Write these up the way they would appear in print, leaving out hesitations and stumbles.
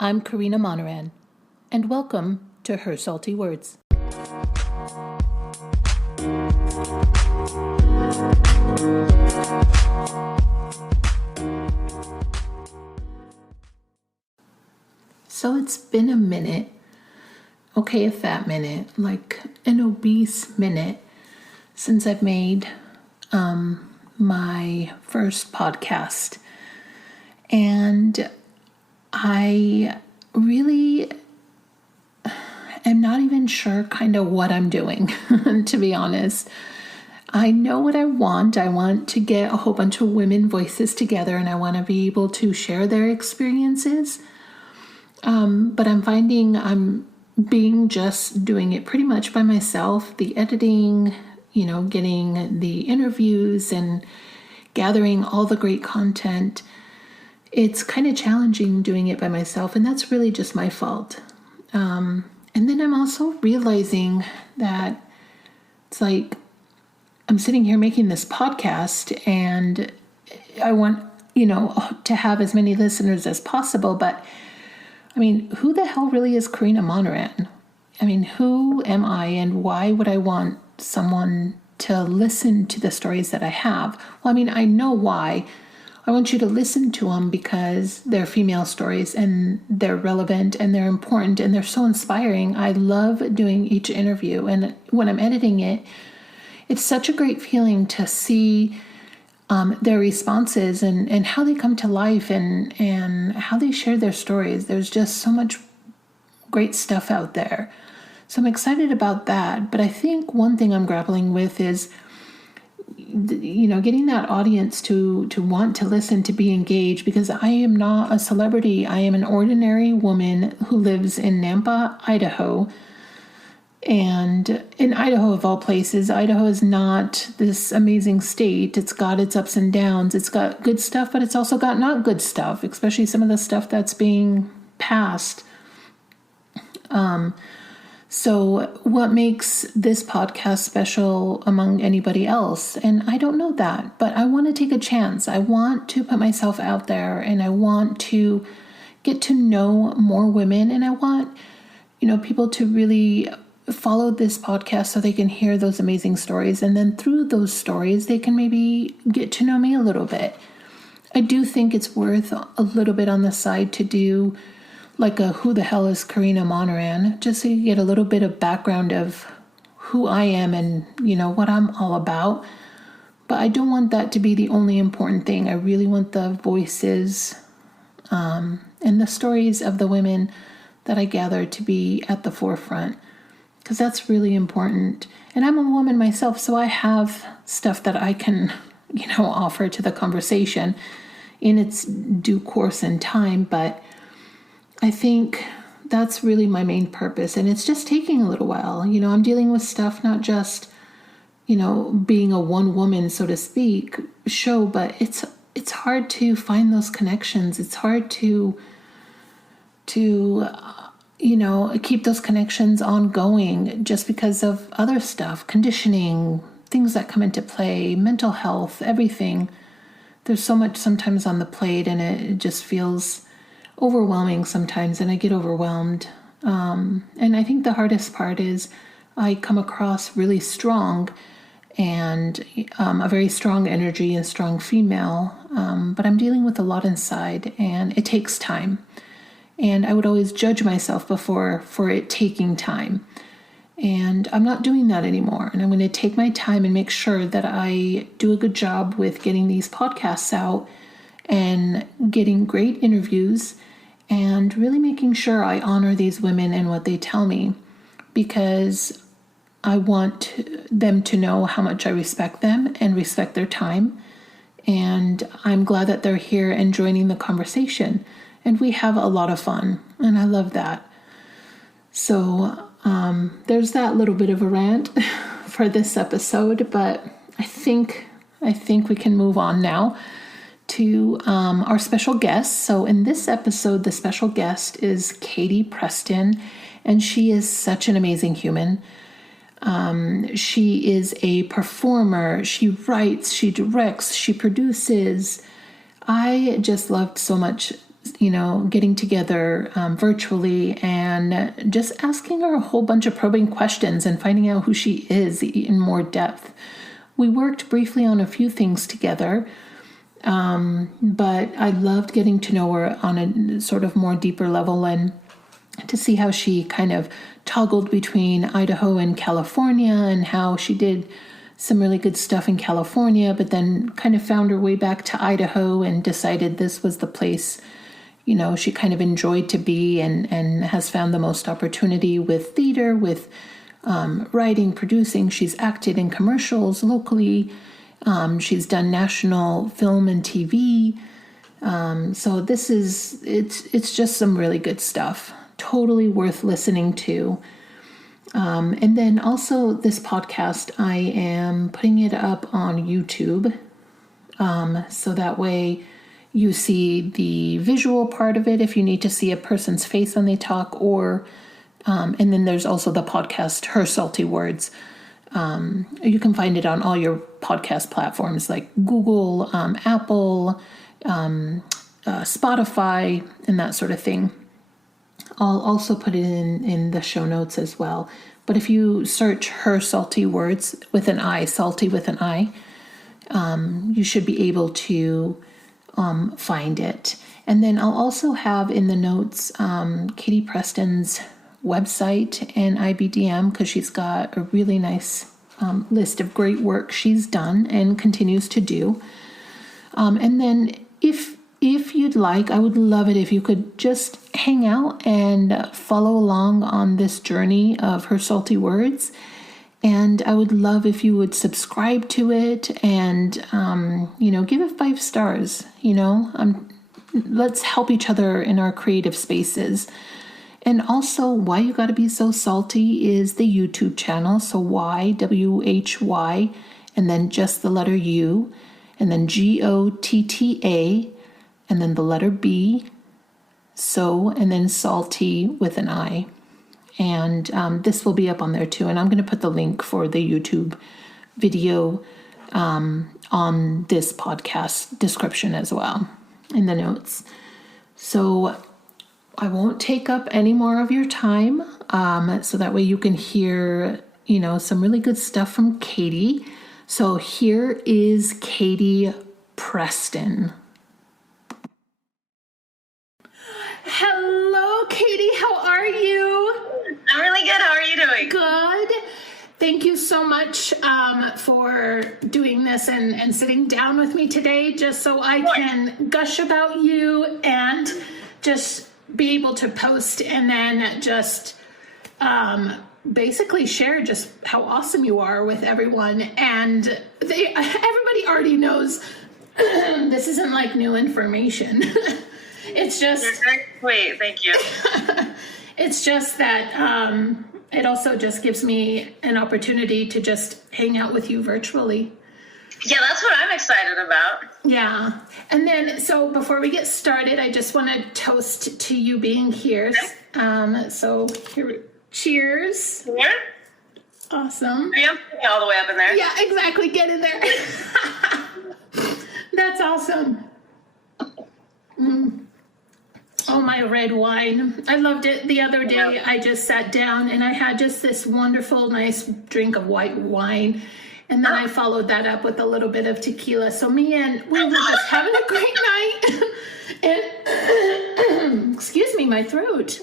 I'm Corina and welcome to Her Salty Words. So it's been a minute, okay, a fat minute, like an obese minute, since I've made my first podcast. And I really am not even sure kind of what I'm doing, to be honest. I know what I want. I want to get a whole bunch of women voices together, and I want to be able to share their experiences. But I'm finding I'm just doing it pretty much by myself. The editing, getting the interviews and gathering all the great content. It's kind of challenging doing it by myself, and that's really just my fault. And then I'm also realizing that it's like I'm sitting here making this podcast, and I want, to have as many listeners as possible. But, I mean, who the hell really is Corina Monneran? I mean, who am I, and why would I want someone to listen to the stories that I have? Well, I mean, I know why. I want you to listen to them because they're female stories and they're relevant and they're important and they're so inspiring. I love doing each interview, and when I'm editing it, it's such a great feeling to see their responses and how they come to life and how they share their stories. There's just so much great stuff out there. So I'm excited about that. But I think one thing I'm grappling with is getting that audience to want to listen, to be engaged, because I am not a celebrity. I am an ordinary woman who lives in Nampa, Idaho. And in Idaho, of all places, Idaho is not this amazing state. It's got its ups and downs. It's got good stuff, but it's also got not good stuff, especially some of the stuff that's being passed. So what makes this podcast special among anybody else? And I don't know that, but I want to take a chance. I want to put myself out there, and I want to get to know more women. And I want, people to really follow this podcast so they can hear those amazing stories. And then through those stories, they can maybe get to know me a little bit. I do think it's worth a little bit on the side to do like a who the hell is Corina Monneran, just so you get a little bit of background of who I am and, what I'm all about. But I don't want that to be the only important thing. I really want the voices and the stories of the women that I gather to be at the forefront, because that's really important. And I'm a woman myself, so I have stuff that I can, offer to the conversation in its due course and time. But I think that's really my main purpose, and it's just taking a little while. I'm dealing with stuff, not just, being a one woman, so to speak, show, but it's hard to find those connections. It's hard to keep those connections ongoing just because of other stuff, conditioning, things that come into play, mental health, everything. There's so much sometimes on the plate, and it just feels overwhelming sometimes, and I get overwhelmed. And I think the hardest part is I come across really strong and a very strong energy and strong female, but I'm dealing with a lot inside, and it takes time. And I would always judge myself before for it taking time. And I'm not doing that anymore. And I'm going to take my time and make sure that I do a good job with getting these podcasts out and getting great interviews, and really making sure I honor these women and what they tell me, because I want them to know how much I respect them and respect their time. And I'm glad that they're here and joining the conversation. And we have a lot of fun, and I love that. So there's that little bit of a rant for this episode, but I think we can move on now to our special guest. So in this episode, the special guest is Katie Preston, and she is such an amazing human. She is a performer. She writes, she directs, she produces. I just loved so much getting together virtually and just asking her a whole bunch of probing questions and finding out who she is in more depth. We worked briefly on a few things together, but I loved getting to know her on a sort of more deeper level and to see how she kind of toggled between Idaho and California and how she did some really good stuff in California, but then kind of found her way back to Idaho and decided this was the place, she kind of enjoyed to be and has found the most opportunity with theater, with writing, producing. She's acted in commercials locally. She's done national film and TV. So it's just some really good stuff. Totally worth listening to. And then also this podcast, I am putting it up on YouTube. So that way you see the visual part of it if you need to see a person's face when they talk, and then there's also the podcast, Her Salty Words. You can find it on all your podcast platforms like Google, Apple, Spotify, and that sort of thing. I'll also put it in the show notes as well. But if you search Her Salty Words with an I, salty with an I, you should be able to find it. And then I'll also have in the notes Katie Preston's website and IBDM, because she's got a really nice list of great work she's done and continues to do. And then if you'd like, I would love it if you could just hang out and follow along on this journey of Her Salty Words. And I would love if you would subscribe to it and, give it 5 stars. Let's help each other in our creative spaces. And also, Why You Gotta Be So Salty is the YouTube channel. So YWHY, and then just the letter U, and then GOTTA, and then the letter B, so, and then salty with an I. And this will be up on there too. And I'm going to put the link for the YouTube video on this podcast description as well in the notes. So I won't take up any more of your time. So that way you can hear, some really good stuff from Katie. So here is Katie Preston. Hello, Katie. How are you? I'm really good. How are you doing? Good. Thank you so much for doing this and sitting down with me today, just so I can gush about you and just be able to post and then just basically share just how awesome you are with everyone. And everybody already knows this isn't like new information. It's just... You're very sweet. Thank you. It's just that it also just gives me an opportunity to just hang out with you virtually. Yeah, that's what I'm excited about. Yeah. And then, so before we get started, I just want to toast to you being here. Okay. So here, cheers. Here? Awesome. I'm putting all the way up in there. Yeah, exactly. Get in there. That's awesome. Oh, my red wine. I loved it. The other day, I just sat down and I had just this wonderful, nice drink of white wine. And then I followed that up with a little bit of tequila. So we were just having a great night. And, excuse me, my throat.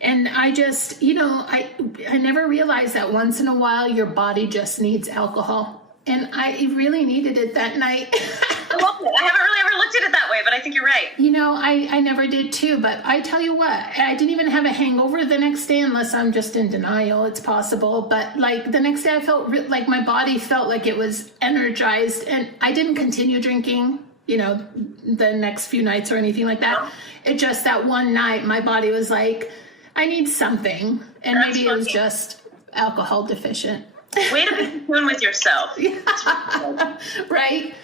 And I just, I never realized that once in a while your body just needs alcohol. And I really needed it that night. I love it. I haven't really ever looked at it that way, but I think you're right. I never did too, but I tell you what, I didn't even have a hangover the next day unless I'm just in denial. It's possible. But like the next day I felt like my body felt like it was energized, and I didn't continue drinking, the next few nights or anything like that. It just that one night my body was like, I need something. And that's maybe funny. It was just alcohol deficient. Way to be in tune with yourself. Yeah. Right.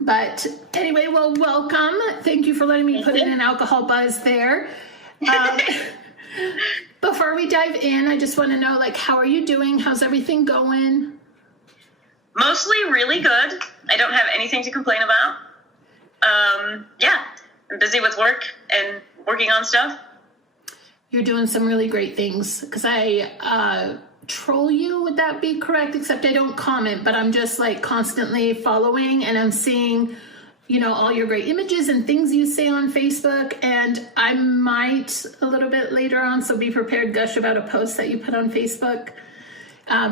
But anyway, well, welcome. Thank you for letting me put in an alcohol buzz there. Before we dive in, I just want to know, how are you doing? How's everything going? Mostly really good. I don't have anything to complain about. Yeah. I'm busy with work and working on stuff. You're doing some really great things, because I troll you, would that be correct? Except I don't comment, but I'm just like constantly following, and I'm seeing, you know, all your great images and things you say on Facebook. And I might a little bit later on, so be prepared, gush about a post that you put on Facebook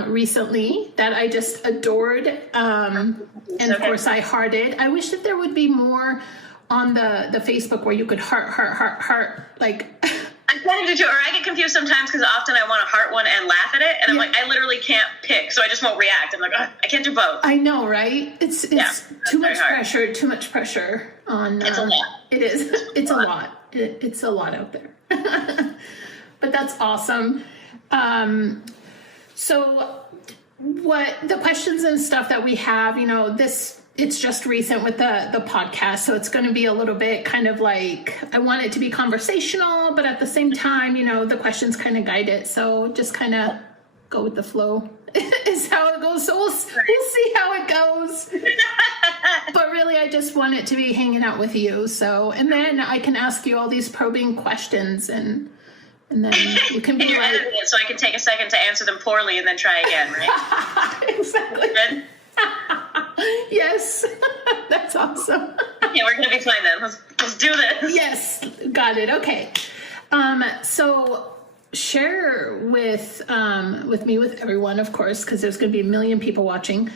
recently that I just adored. And of course I hearted. I wish that there would be more on the Facebook where you could heart, like... I tend to do, or I get confused sometimes because often I want to heart one and laugh at it, and I'm like, I literally can't pick, so I just won't react. I'm like, I can't do both. I know, right? It's too much pressure. Too much pressure on. It's a lot. It is. It's a lot. It's a lot out there. But that's awesome. So, what the questions and stuff that we have, you know, it's just recent with the podcast, so it's going to be a little bit kind of like, I want it to be conversational, but at the same time, you know, the questions kind of guide it. So just kind of go with the flow is how it goes. So we'll see how it goes. But really, I just want it to be hanging out with you. So, and then I can ask you all these probing questions, and then you can be and you're like, editing it, so I can take a second to answer them poorly and then try again, right? Exactly. Good? Yes. That's awesome. Yeah, we're gonna be fine then. Let's do this. Yes, got it. Okay. So share with me, with everyone, of course, because there's going to be a million people watching.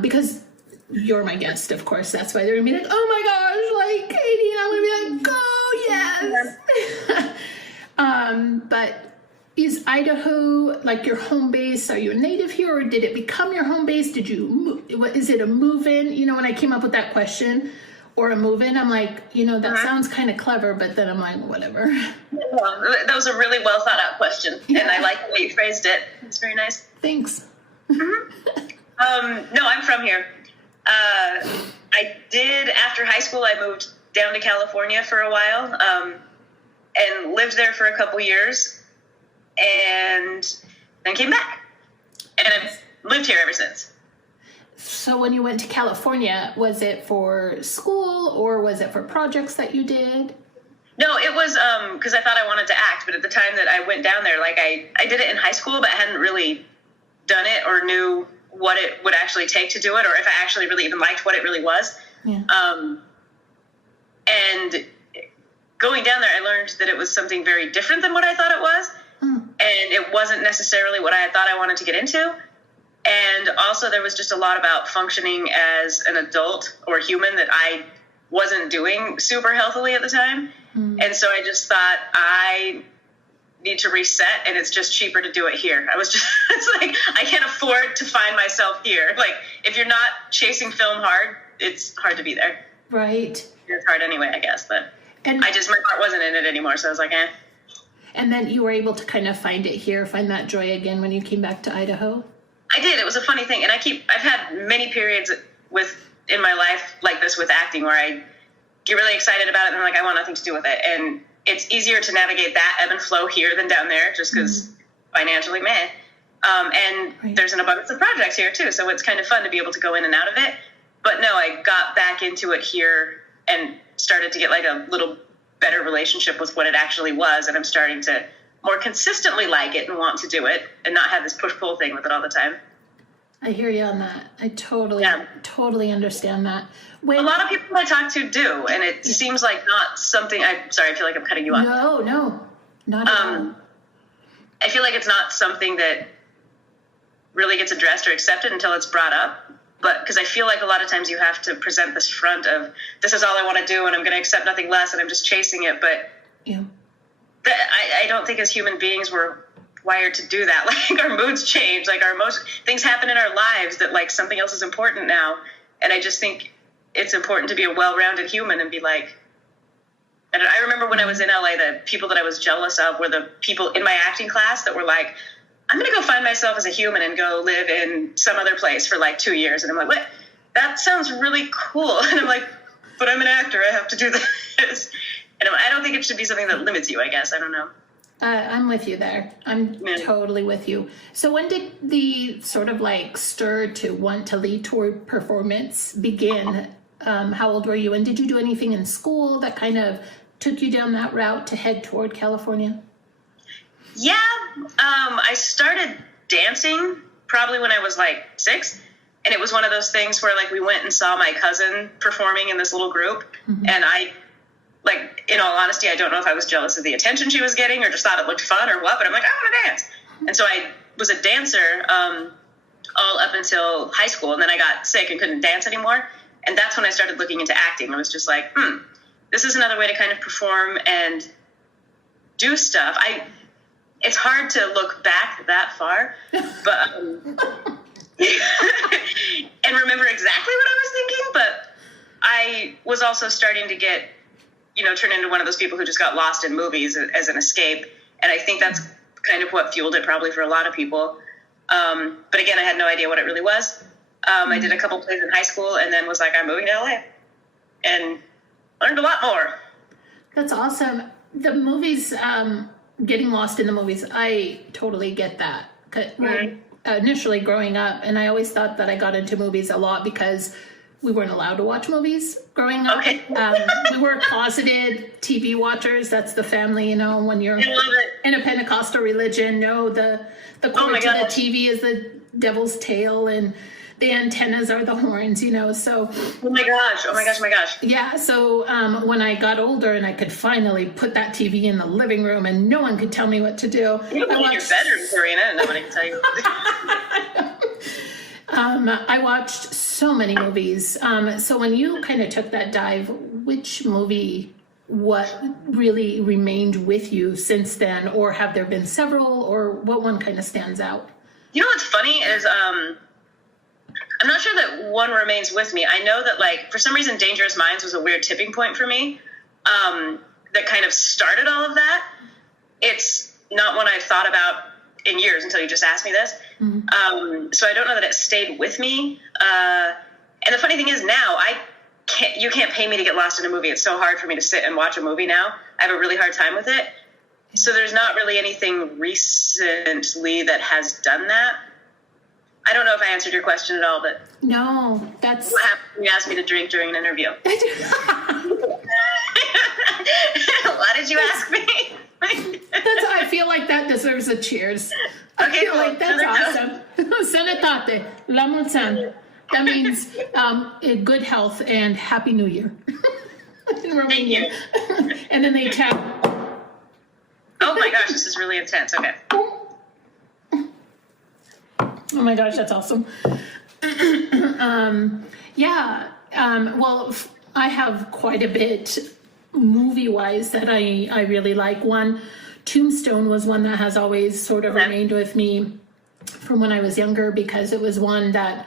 Because you're my guest, of course. That's why they're gonna be like, oh my gosh, like Katie, and I'm gonna be like, oh yes. But is Idaho like your home base? Are you a native here, or did it become your home base? Did you move? Is it a move-in? You know, when I came up with that question, or a move-in, I'm like, you know, that sounds kind of clever, but then I'm like, whatever. Well, that was a really well thought out question, and I like the way you phrased it. It's very nice. Thanks. No, I'm from here. I did, after high school, I moved down to California for a while, and lived there for a couple years. And then came back, and I've lived here ever since. So when you went to California, was it for school, or was it for projects that you did? No, it was because I thought I wanted to act, but at the time that I went down there, like I did it in high school, but I hadn't really done it or knew what it would actually take to do it, or if I actually really even liked what it really was. Yeah. And going down there, I learned that it was something very different than what I thought it was. And it wasn't necessarily what I had thought I wanted to get into. And also there was just a lot about functioning as an adult or human that I wasn't doing super healthily at the time. And so I just thought, I need to reset, and it's just cheaper to do it here. I was just, it's like, I can't afford to find myself here. Like, if you're not chasing film hard, it's hard to be there. Right. It's hard anyway, I guess. But my heart wasn't in it anymore. So I was like, eh. And then you were able to kind of find it here, find that joy again when you came back to Idaho? I did. It was a funny thing. And I've had many periods in my life like this with acting where I get really excited about it and I'm like, I want nothing to do with it. And it's easier to navigate that ebb and flow here than down there, just because financially, meh. And there's an abundance of projects here too. So it's kind of fun to be able to go in and out of it. But no, I got back into it here and started to get like a little better relationship with what it actually was, and I'm starting to more consistently like it and want to do it and not have this push-pull thing with it all the time. I hear you on that. I totally understand that. A lot of people I talk to do, and it seems like not something, I'm sorry, I feel like I'm cutting you off. No, not at all. I feel like it's not something that really gets addressed or accepted until it's brought up. But because I feel like a lot of times you have to present this front of, this is all I want to do and I'm going to accept nothing less and I'm just chasing it. But I don't think as human beings we're wired to do that. Like, our moods change, like our emotions, things happen in our lives that like something else is important now. And I just think it's important to be a well-rounded human and be like, and I remember when I was in LA, the people that I was jealous of were the people in my acting class that were like, I'm going to go find myself as a human and go live in some other place for like 2 years. And I'm like, what? That sounds really cool. And I'm like, but I'm an actor. I have to do this. And I don't think it should be something that limits you, I guess. I don't know. I'm with you there. I'm totally with you. So when did the sort of like stir to want to lead toward performance begin? how old were you? And did you do anything in school that kind of took you down that route to head toward California? Yeah, I started dancing probably when I was like 6. And it was one of those things where, like, we went and saw my cousin performing in this little group. Mm-hmm. And I, like, in all honesty, I don't know if I was jealous of the attention she was getting or just thought it looked fun or what, but I'm like, I want to dance. And so I was a dancer all up until high school. And then I got sick and couldn't dance anymore. And that's when I started looking into acting. I was just like, this is another way to kind of perform and do stuff. It's hard to look back that far, but... and remember exactly what I was thinking, but I was also starting to get, turn into one of those people who just got lost in movies as an escape. And I think that's kind of what fueled it probably for a lot of people. But again, I had no idea what it really was. I did a couple plays in high school and then was like, I'm moving to LA and learned a lot more. That's awesome. The movies, getting lost in the movies, I totally get that. Initially growing up, and I always thought that I got into movies a lot because we weren't allowed to watch movies growing up. Okay. We were closeted TV watchers. That's the family, when you're in a Pentecostal religion. The cord to the TV is the devil's tail, and the antennas are the horns, so. Oh my gosh. Yeah, so when I got older and I could finally put that TV in the living room and no one could tell me what to do. You can in your bedroom, Corina, and nobody can tell you. I watched so many movies. So when you kind of took that dive, which movie, what really remained with you since then? Or have there been several, or what one kind of stands out? What's funny is... I'm not sure that one remains with me. I know that, like, for some reason, Dangerous Minds was a weird tipping point for me that kind of started all of that. It's not one I've thought about in years until you just asked me this. Mm-hmm. So I don't know that it stayed with me. And the funny thing is now, you can't pay me to get lost in a movie. It's so hard for me to sit and watch a movie now. I have a really hard time with it. So there's not really anything recently that has done that. I don't know if I answered your question at all, but... No, that's... What happened when you asked me to drink during an interview? Why did you ask me? I feel like that deserves a cheers. Okay, I feel like that's awesome. Sanitate, la mulțan. That means good health and Happy New Year. In Romanian. And then they tap. Oh my gosh, this is really intense. Okay. Oh my gosh, that's awesome. Well, I have quite a bit movie-wise that I really like. One, Tombstone was one that has always sort of remained with me from when I was younger, because it was one that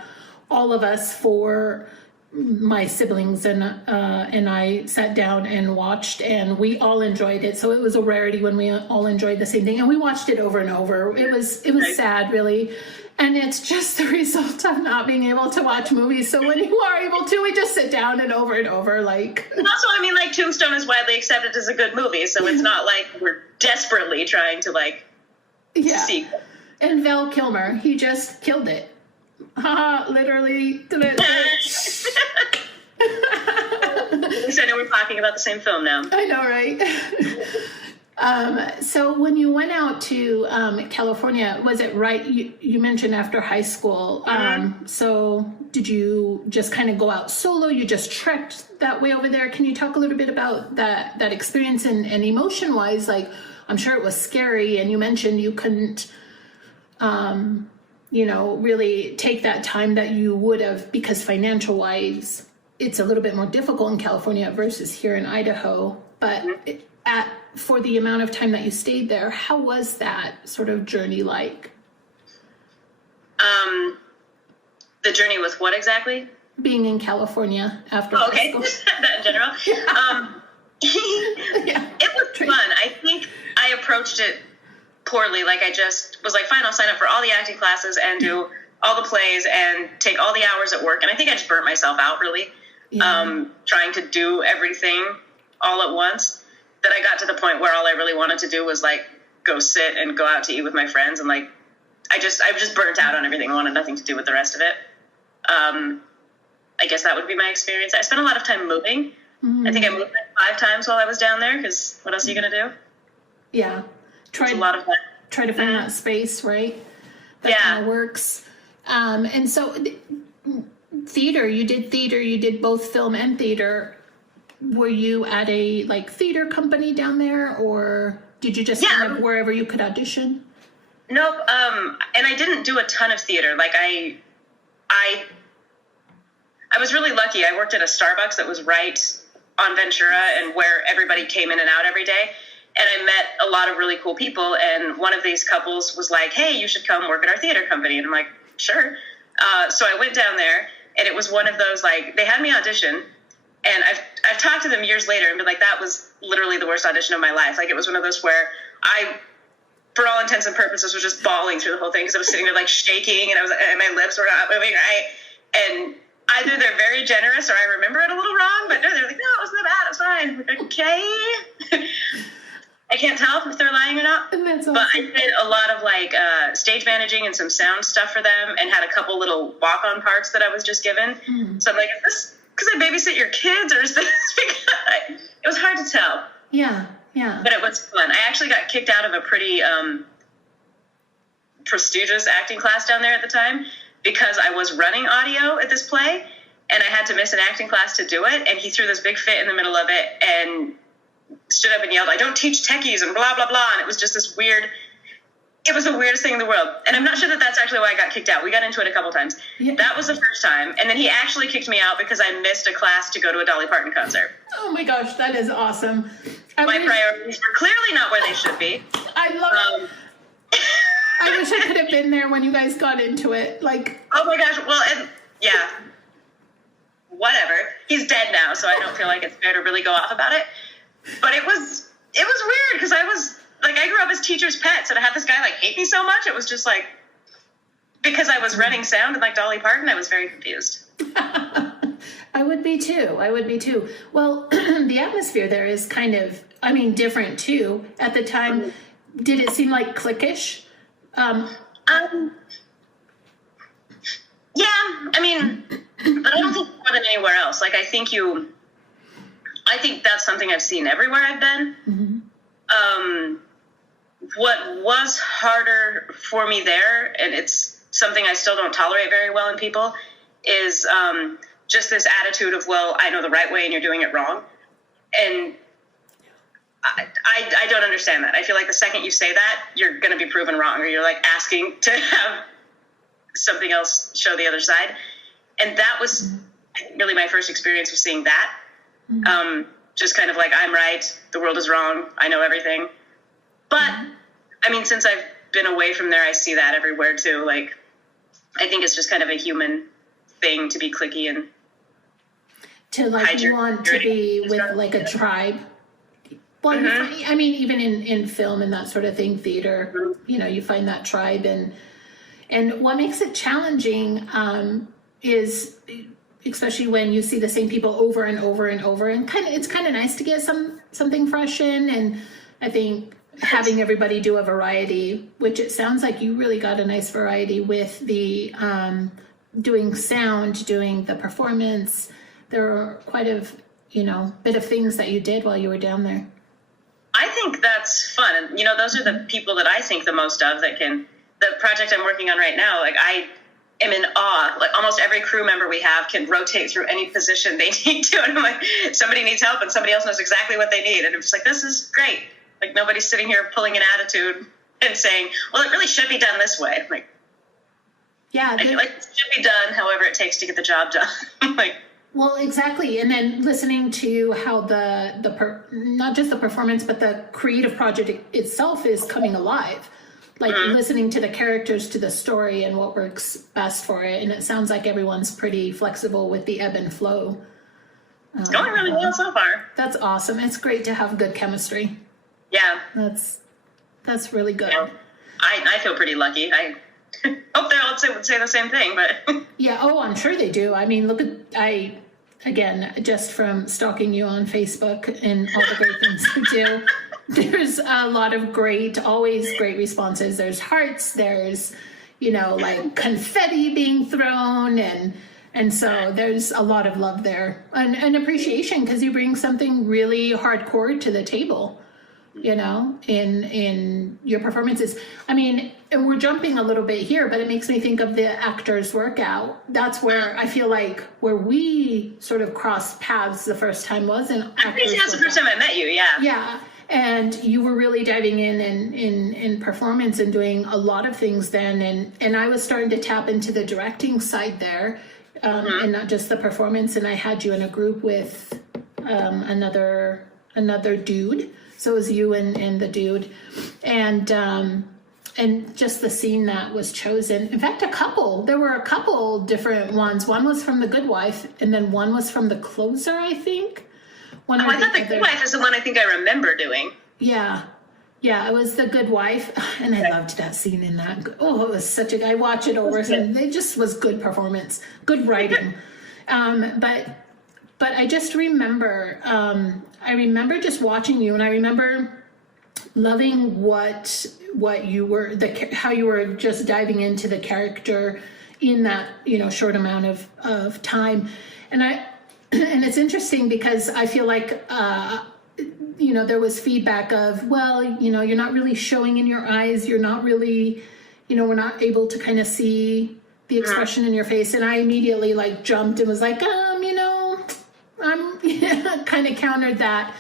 all of us, for my siblings and I, sat down and watched, and we all enjoyed it. So it was a rarity when we all enjoyed the same thing, and we watched it over and over. It was sad, really. And it's just the result of not being able to watch movies. So when you are able to, we just sit down and over, like... And also, like, Tombstone is widely accepted as a good movie, so it's not like we're desperately trying to, like, seek. And Val Kilmer, he just killed it. Literally. At least I know we're talking about the same film now. I know, right? So when you went out to California, was it right? You mentioned after high school. So did you just kind of go out solo? You just trekked that way over there? Can you talk a little bit about that experience and emotion-wise? Like, I'm sure it was scary, and you mentioned you couldn't, really take that time that you would have, because financial-wise, it's a little bit more difficult in California versus here in Idaho. But for the amount of time that you stayed there, how was that sort of journey like? The journey with what exactly? Being in California after high school. That in general. It was fun. I think I approached it poorly. Like, I just was like, fine, I'll sign up for all the acting classes and do all the plays and take all the hours at work. And I think I just burnt myself out, really, trying to do everything all at once, that I got to the point where all I really wanted to do was, like, go sit and go out to eat with my friends. And, like, I was just burnt out on everything. I wanted nothing to do with the rest of it. I guess that would be my experience. I spent a lot of time moving. I think I moved like 5 times while I was down there, because what else are you going to do? Yeah. It's a lot of fun. Try to find that space, right? That kind of works. And so theater, you did both film and theater. Were you at a like theater company down there, or did you just kind of wherever you could audition? Nope. And I didn't do a ton of theater. Like I was really lucky. I worked at a Starbucks that was right on Ventura and where everybody came in and out every day. And I met a lot of really cool people. And one of these couples was like, hey, you should come work at our theater company. And I'm like, sure. So I went down there, and it was one of those, like, they had me audition. And I've talked to them years later and been like, that was literally the worst audition of my life. Like, it was one of those where I, for all intents and purposes, was just bawling through the whole thing, because I was sitting there like shaking, and my lips were not moving right. And either they're very generous or I remember it a little wrong, but no, they're like, no, it wasn't that bad. It was fine. I'm like, okay. I can't tell if they're lying or not. That's awesome. But I did a lot of like stage managing and some sound stuff for them, and had a couple little walk-on parts that I was just given. So I'm like, is this because I babysit your kids, or is this because it was hard to tell. Yeah. But it was fun. I actually got kicked out of a pretty prestigious acting class down there at the time, because I was running audio at this play, and I had to miss an acting class to do it. And he threw this big fit in the middle of it and stood up and yelled, I don't teach techies and blah, blah, blah. And it was just this weird, it was the weirdest thing in the world. And I'm not sure that that's actually why I got kicked out. We got into it a couple times. Yeah. That was the first time. And then he actually kicked me out because I missed a class to go to a Dolly Parton concert. Oh my gosh, that is awesome. My priorities were clearly not where they should be. I love it. I wish I could have been there when you guys got into it. Like, oh my gosh. Well, yeah. Whatever. He's dead now, so I don't feel like it's fair to really go off about it. But it was weird, because I was like, I grew up as teacher's pets, and I had this guy like hate me so much. It was just like, because I was running sound and like Dolly Parton, I was very confused. I would be too. Well, the atmosphere there is kind of, different too. At the time, did it seem like cliquish? Yeah, but I don't think more than anywhere else. Like, I think that's something I've seen everywhere I've been. Mm-hmm. What was harder for me there, and it's something I still don't tolerate very well in people, is just this attitude of, well, I know the right way and you're doing it wrong. And I don't understand that. I feel like the second you say that, you're going to be proven wrong, or you're like asking to have something else show the other side. And that was really my first experience with seeing that. Just kind of like, I'm right, the world is wrong, I know everything. But since I've been away from there, I see that everywhere too. Like, I think it's just kind of a human thing to be cliquey and to like you want to be with like a tribe. Well, even in film and that sort of thing, theater, you find that tribe, and what makes it challenging is, especially when you see the same people over and over and over, and it's kind of nice to get something fresh in. And I think having everybody do a variety, which it sounds like you really got a nice variety with the doing sound, doing the performance. There are quite a bit of things that you did while you were down there. I think that's fun. And, those are the people that I think the most of the project I'm working on right now. Like, I am in awe. Like, almost every crew member we have can rotate through any position they need to. And I'm like, somebody needs help and somebody else knows exactly what they need. And I'm just like, this is great. Like, nobody's sitting here pulling an attitude and saying, well, it really should be done this way. I'm like, yeah, I feel like it should be done however it takes to get the job done. Like, well, exactly. And then listening to how not just the performance, but the creative project itself is coming alive. Like listening to the characters, to the story, and what works best for it. And it sounds like everyone's pretty flexible with the ebb and flow. It's going really well so far. That's awesome. It's great to have good chemistry. Yeah. That's really good. Yeah. I feel pretty lucky. I hope they all would say the same thing, but yeah. Oh, I'm sure they do. Again, just from stalking you on Facebook and all the great things you do, there's a lot of always great responses. There's hearts, there's, like confetti being thrown, and And so there's a lot of love there and appreciation because you bring something really hardcore to the table, in your performances. I mean, and we're jumping a little bit here, but it makes me think of the actor's workout. That's where I feel like where we sort of crossed paths the first time was in actor's that's the first time I met you, yeah. Yeah. And you were really diving in performance and doing a lot of things then. And I was starting to tap into the directing side there, and not just the performance. And I had you in a group with another dude. So it was you and the dude. And just the scene that was chosen. In fact, there were a couple different ones. One was from The Good Wife, and then one was from The Closer, I think. I thought The Good Wife is the one I think I remember doing. Yeah, it was The Good Wife, and I loved that scene in that. Oh, it was such I watch it over, and it just was good performance, good writing. But I just remember, just watching you, and I remember loving what you were, how you were just diving into the character in that short amount of time, and it's interesting because I feel like, there was feedback of, well, you're not really showing in your eyes. You're not really, we're not able to kind of see the expression in your face. And I immediately jumped and was like, I'm kind of countered that.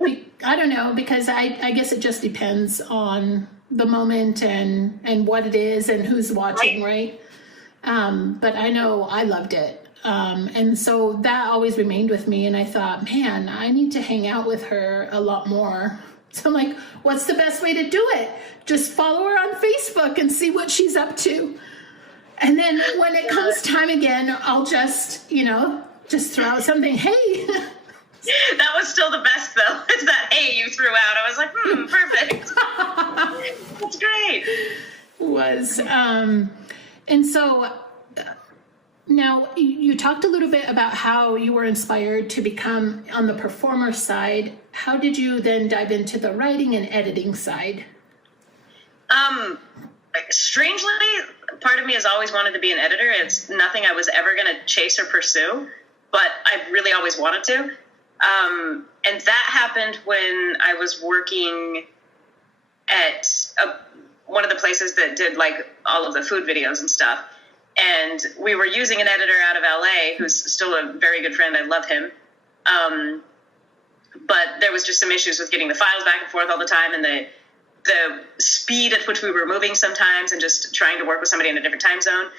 I don't know, because I guess it just depends on the moment and what it is and who's watching, right? But I know I loved it. And so that always remained with me. And I thought, man, I need to hang out with her a lot more. So I'm like, what's the best way to do it? Just follow her on Facebook and see what she's up to. And then when it comes time again, I'll just throw out something. Hey. That was still the best, though. It's that hey you threw out. I was like, perfect. That's great. And so now you talked a little bit about how you were inspired to become on the performer side. How did you then dive into the writing and editing side? Strangely, part of me has always wanted to be an editor. It's nothing I was ever going to chase or pursue, but I really always wanted to. And that happened when I was working at one of the places that did all of the food videos and stuff. And we were using an editor out of LA who's still a very good friend. I love him. But there was just some issues with getting the files back and forth all the time, and the speed at which we were moving sometimes, and just trying to work with somebody in a different time zone.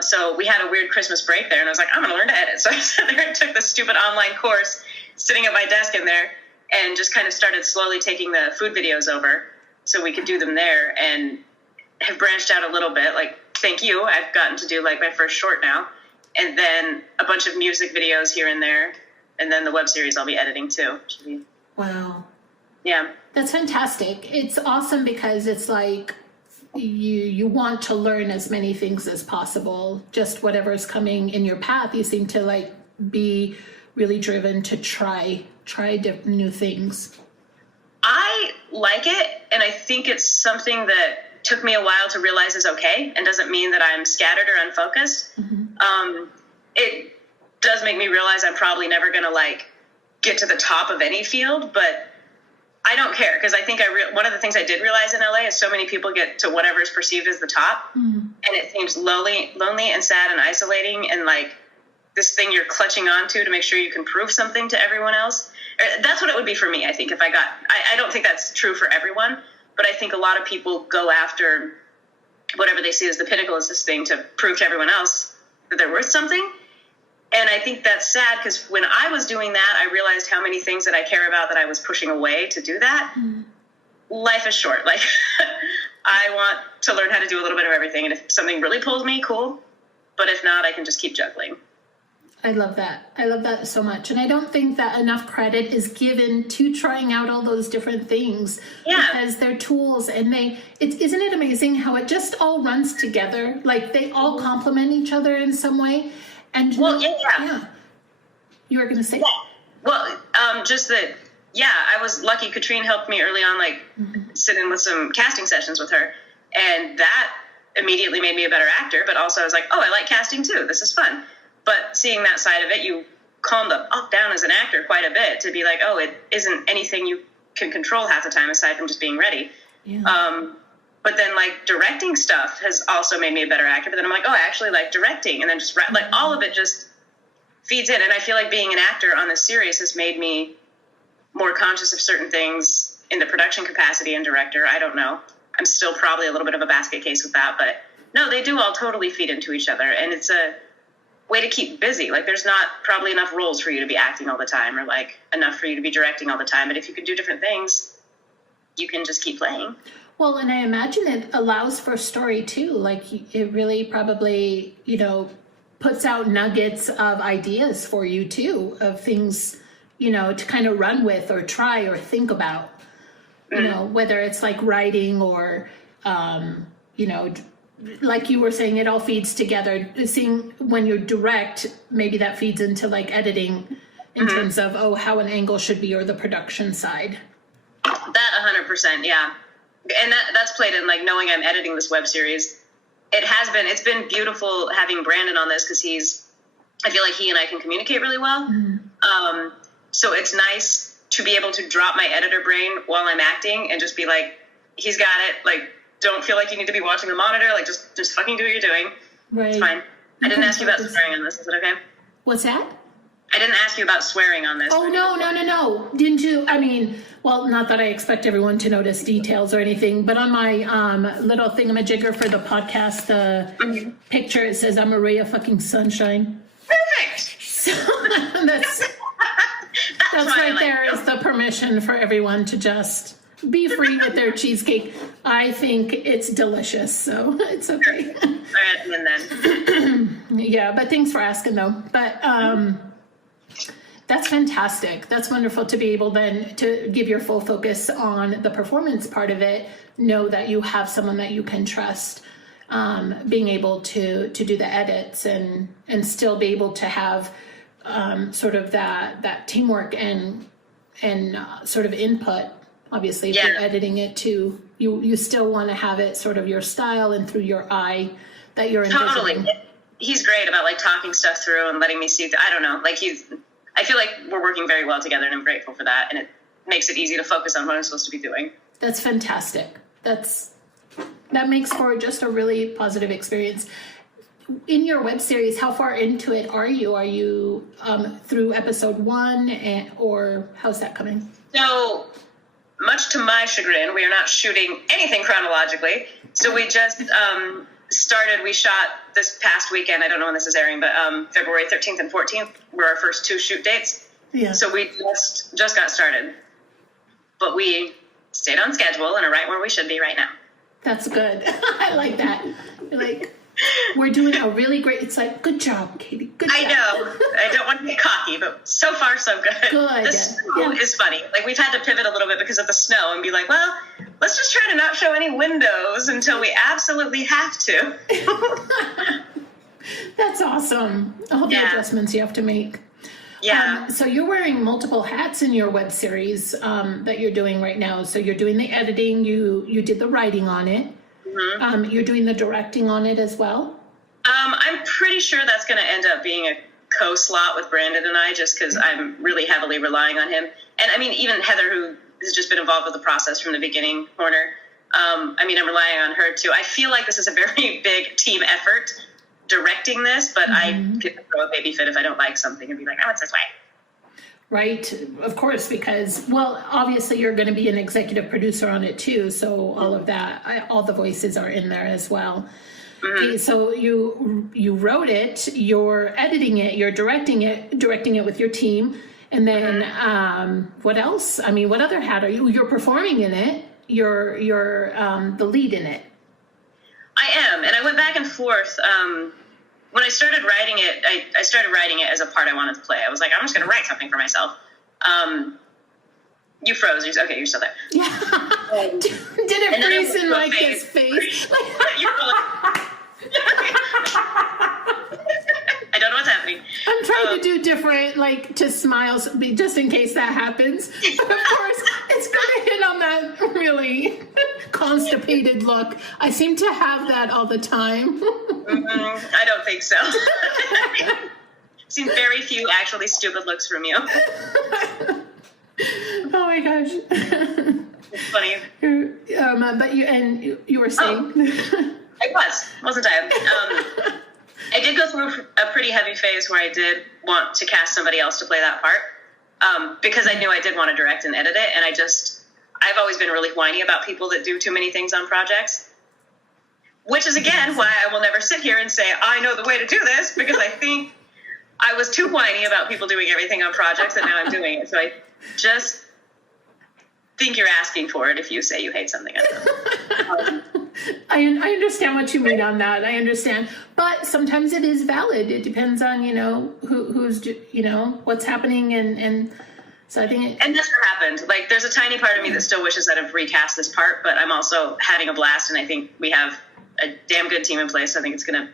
So we had a weird Christmas break there, and I was like, I'm going to learn to edit. So I sat there and took this stupid online course, sitting at my desk in there, and just kind of started slowly taking the food videos over so we could do them there, and have branched out a little bit. Thank you. I've gotten to do my first short now, and then a bunch of music videos here and there, and then the web series I'll be editing too. Wow. Yeah. That's fantastic. It's awesome because it's you want to learn as many things as possible. Just whatever's coming in your path, you seem to be really driven to try new things. I like it, and I think it's something that took me a while to realize is okay, and doesn't mean that I'm scattered or unfocused. Mm-hmm. It does make me realize I'm probably never going to get to the top of any field, but I don't care, because I think one of the things I did realize in LA is so many people get to whatever is perceived as the top, and it seems lonely and sad and isolating, and this thing you're clutching onto to make sure you can prove something to everyone else. That's what it would be for me, I think, if I don't think that's true for everyone, but I think a lot of people go after whatever they see as the pinnacle is this thing to prove to everyone else that they're worth something. And I think that's sad, because when I was doing that, I realized how many things that I care about that I was pushing away to do that. Life is short. I want to learn how to do a little bit of everything. And if something really pulls me, cool. But if not, I can just keep juggling. I love that. I love that so much. And I don't think that enough credit is given to trying out all those different things. Yeah. Because they're tools, and isn't it amazing how it just all runs together? They all complement each other in some way. And well, yeah. You were going to say? Yeah. Well, just that, I was lucky. Katrine helped me early on, sit in with some casting sessions with her. And that immediately made me a better actor. But also I was like, oh, I like casting too. This is fun. But seeing that side of it, you calm down as an actor quite a bit to be like, oh, it isn't anything you can control half the time aside from just being ready. Yeah. But then like directing stuff has also made me a better actor. But then I'm like, oh, I actually like directing. And then just like all of it just feeds in. And I feel like being an actor on this series has made me more conscious of certain things in the production capacity and director. I don't know. I'm still probably a little bit of a basket case with that. But no, they do all totally feed into each other. And it's a way to keep busy. Like there's not probably enough roles for you to be acting all the time or like enough for you to be directing all the time. But if you could do different things, you can just keep playing. Well, and I imagine it allows for story too. Like it really probably, puts out nuggets of ideas for you too, of things, to kind of run with or try or think about, whether it's like writing or, like you were saying, it all feeds together. Seeing when you direct, maybe that feeds into like editing in terms of, how an angle should be or the production side. That 100%, yeah. And that's played in like knowing I'm editing this web series. It's been beautiful having Brandon on this because I feel like he and I can communicate really well. So it's nice to be able to drop my editor brain while I'm acting and just be like, he's got it. Like, don't feel like you need to be watching the monitor. Like, just fucking do what you're doing. Right. It's fine. I didn't ask you about swearing on this. Is it okay? What's that? I didn't ask you about swearing on this. Oh, no. Didn't you? I mean, well, not that I expect everyone to notice details or anything, but on my little thingamajigger for the podcast, the picture, it says, I'm Maria fucking Sunshine. Perfect. So that's right there is the permission for everyone to just be free with their cheesecake. I think it's delicious, so it's okay. All right, and then. Yeah, but thanks for asking, though. But that's fantastic. That's wonderful to be able then to give your full focus on the performance part of it. Know that you have someone that you can trust, being able to do the edits and still be able to have sort of that teamwork and sort of input. Obviously, if you're editing it too, you still want to have it sort of your style and through your eye that you're envisioning. Totally. He's great about like talking stuff through and letting me see. I don't know. Like I feel like we're working very well together, and I'm grateful for that. And it makes it easy to focus on what I'm supposed to be doing. That's fantastic. That makes for just a really positive experience. In your web series, how far into it are you? Are you through episode 1, or how's that coming? So, much to my chagrin, we are not shooting anything chronologically. So we just started. We shot this past weekend. I don't know when this is airing, but February 13th and 14th were our first 2 shoot dates. Yeah. So we just got started, but we stayed on schedule and are right where we should be right now. That's good. I like that. Like, we're doing a really great. It's like, good job, Katie. Good job. I know. I don't want to be cocky, but so far so good. Good. The snow is funny. Like we've had to pivot a little bit because of the snow and be like, well, let's just try to not show any windows until we absolutely have to. That's awesome. All the adjustments you have to make. Yeah. So you're wearing multiple hats in your web series that you're doing right now. So you're doing the editing. You did the writing on it. Mm-hmm. You're doing the directing on it as well? I'm pretty sure that's going to end up being a co-slot with Brandon and I, just because I'm really heavily relying on him. And I mean, even Heather, who has just been involved with the process from the beginning, Horner, I'm relying on her too. I feel like this is a very big team effort directing this, but I could throw a baby fit if I don't like something and be like, oh, it's this way. Right, of course, because, well, obviously you're going to be an executive producer on it too, so all of that, all the voices are in there as well. Okay, so you wrote it, you're editing it, you're directing it with your team, and then what else? I mean, what other hat are you? You're performing in it. You're the lead in it. I am, and I went back and forth. When I started writing it, I started writing it as a part I wanted to play. I was like, I'm just going to write something for myself. You froze. Okay, you're still there. Yeah. Did it freeze in like his face? I don't know what's happening. I'm trying to do different, like to smiles, just in case that happens. But of course, it's going to hit on that really constipated look. I seem to have that all the time. I don't think so. Seen very few actually stupid looks from you. Oh my gosh. It's funny. But you were saying. Wasn't I? I did go through a pretty heavy phase where I did want to cast somebody else to play that part, because I knew I did want to direct and edit it, and I've always been really whiny about people that do too many things on projects, which is, again, why I will never sit here and say, I know the way to do this, because I think I was too whiny about people doing everything on projects, and now I'm doing it. So I just think you're asking for it if you say you hate something. I understand what you mean on that. I understand. But sometimes it is valid. It depends on, who's, what's happening. And so I think and that's what happened. Like, there's a tiny part of me that still wishes that I've recast this part, but I'm also having a blast, and I think we have a damn good team in place. So I think it's going to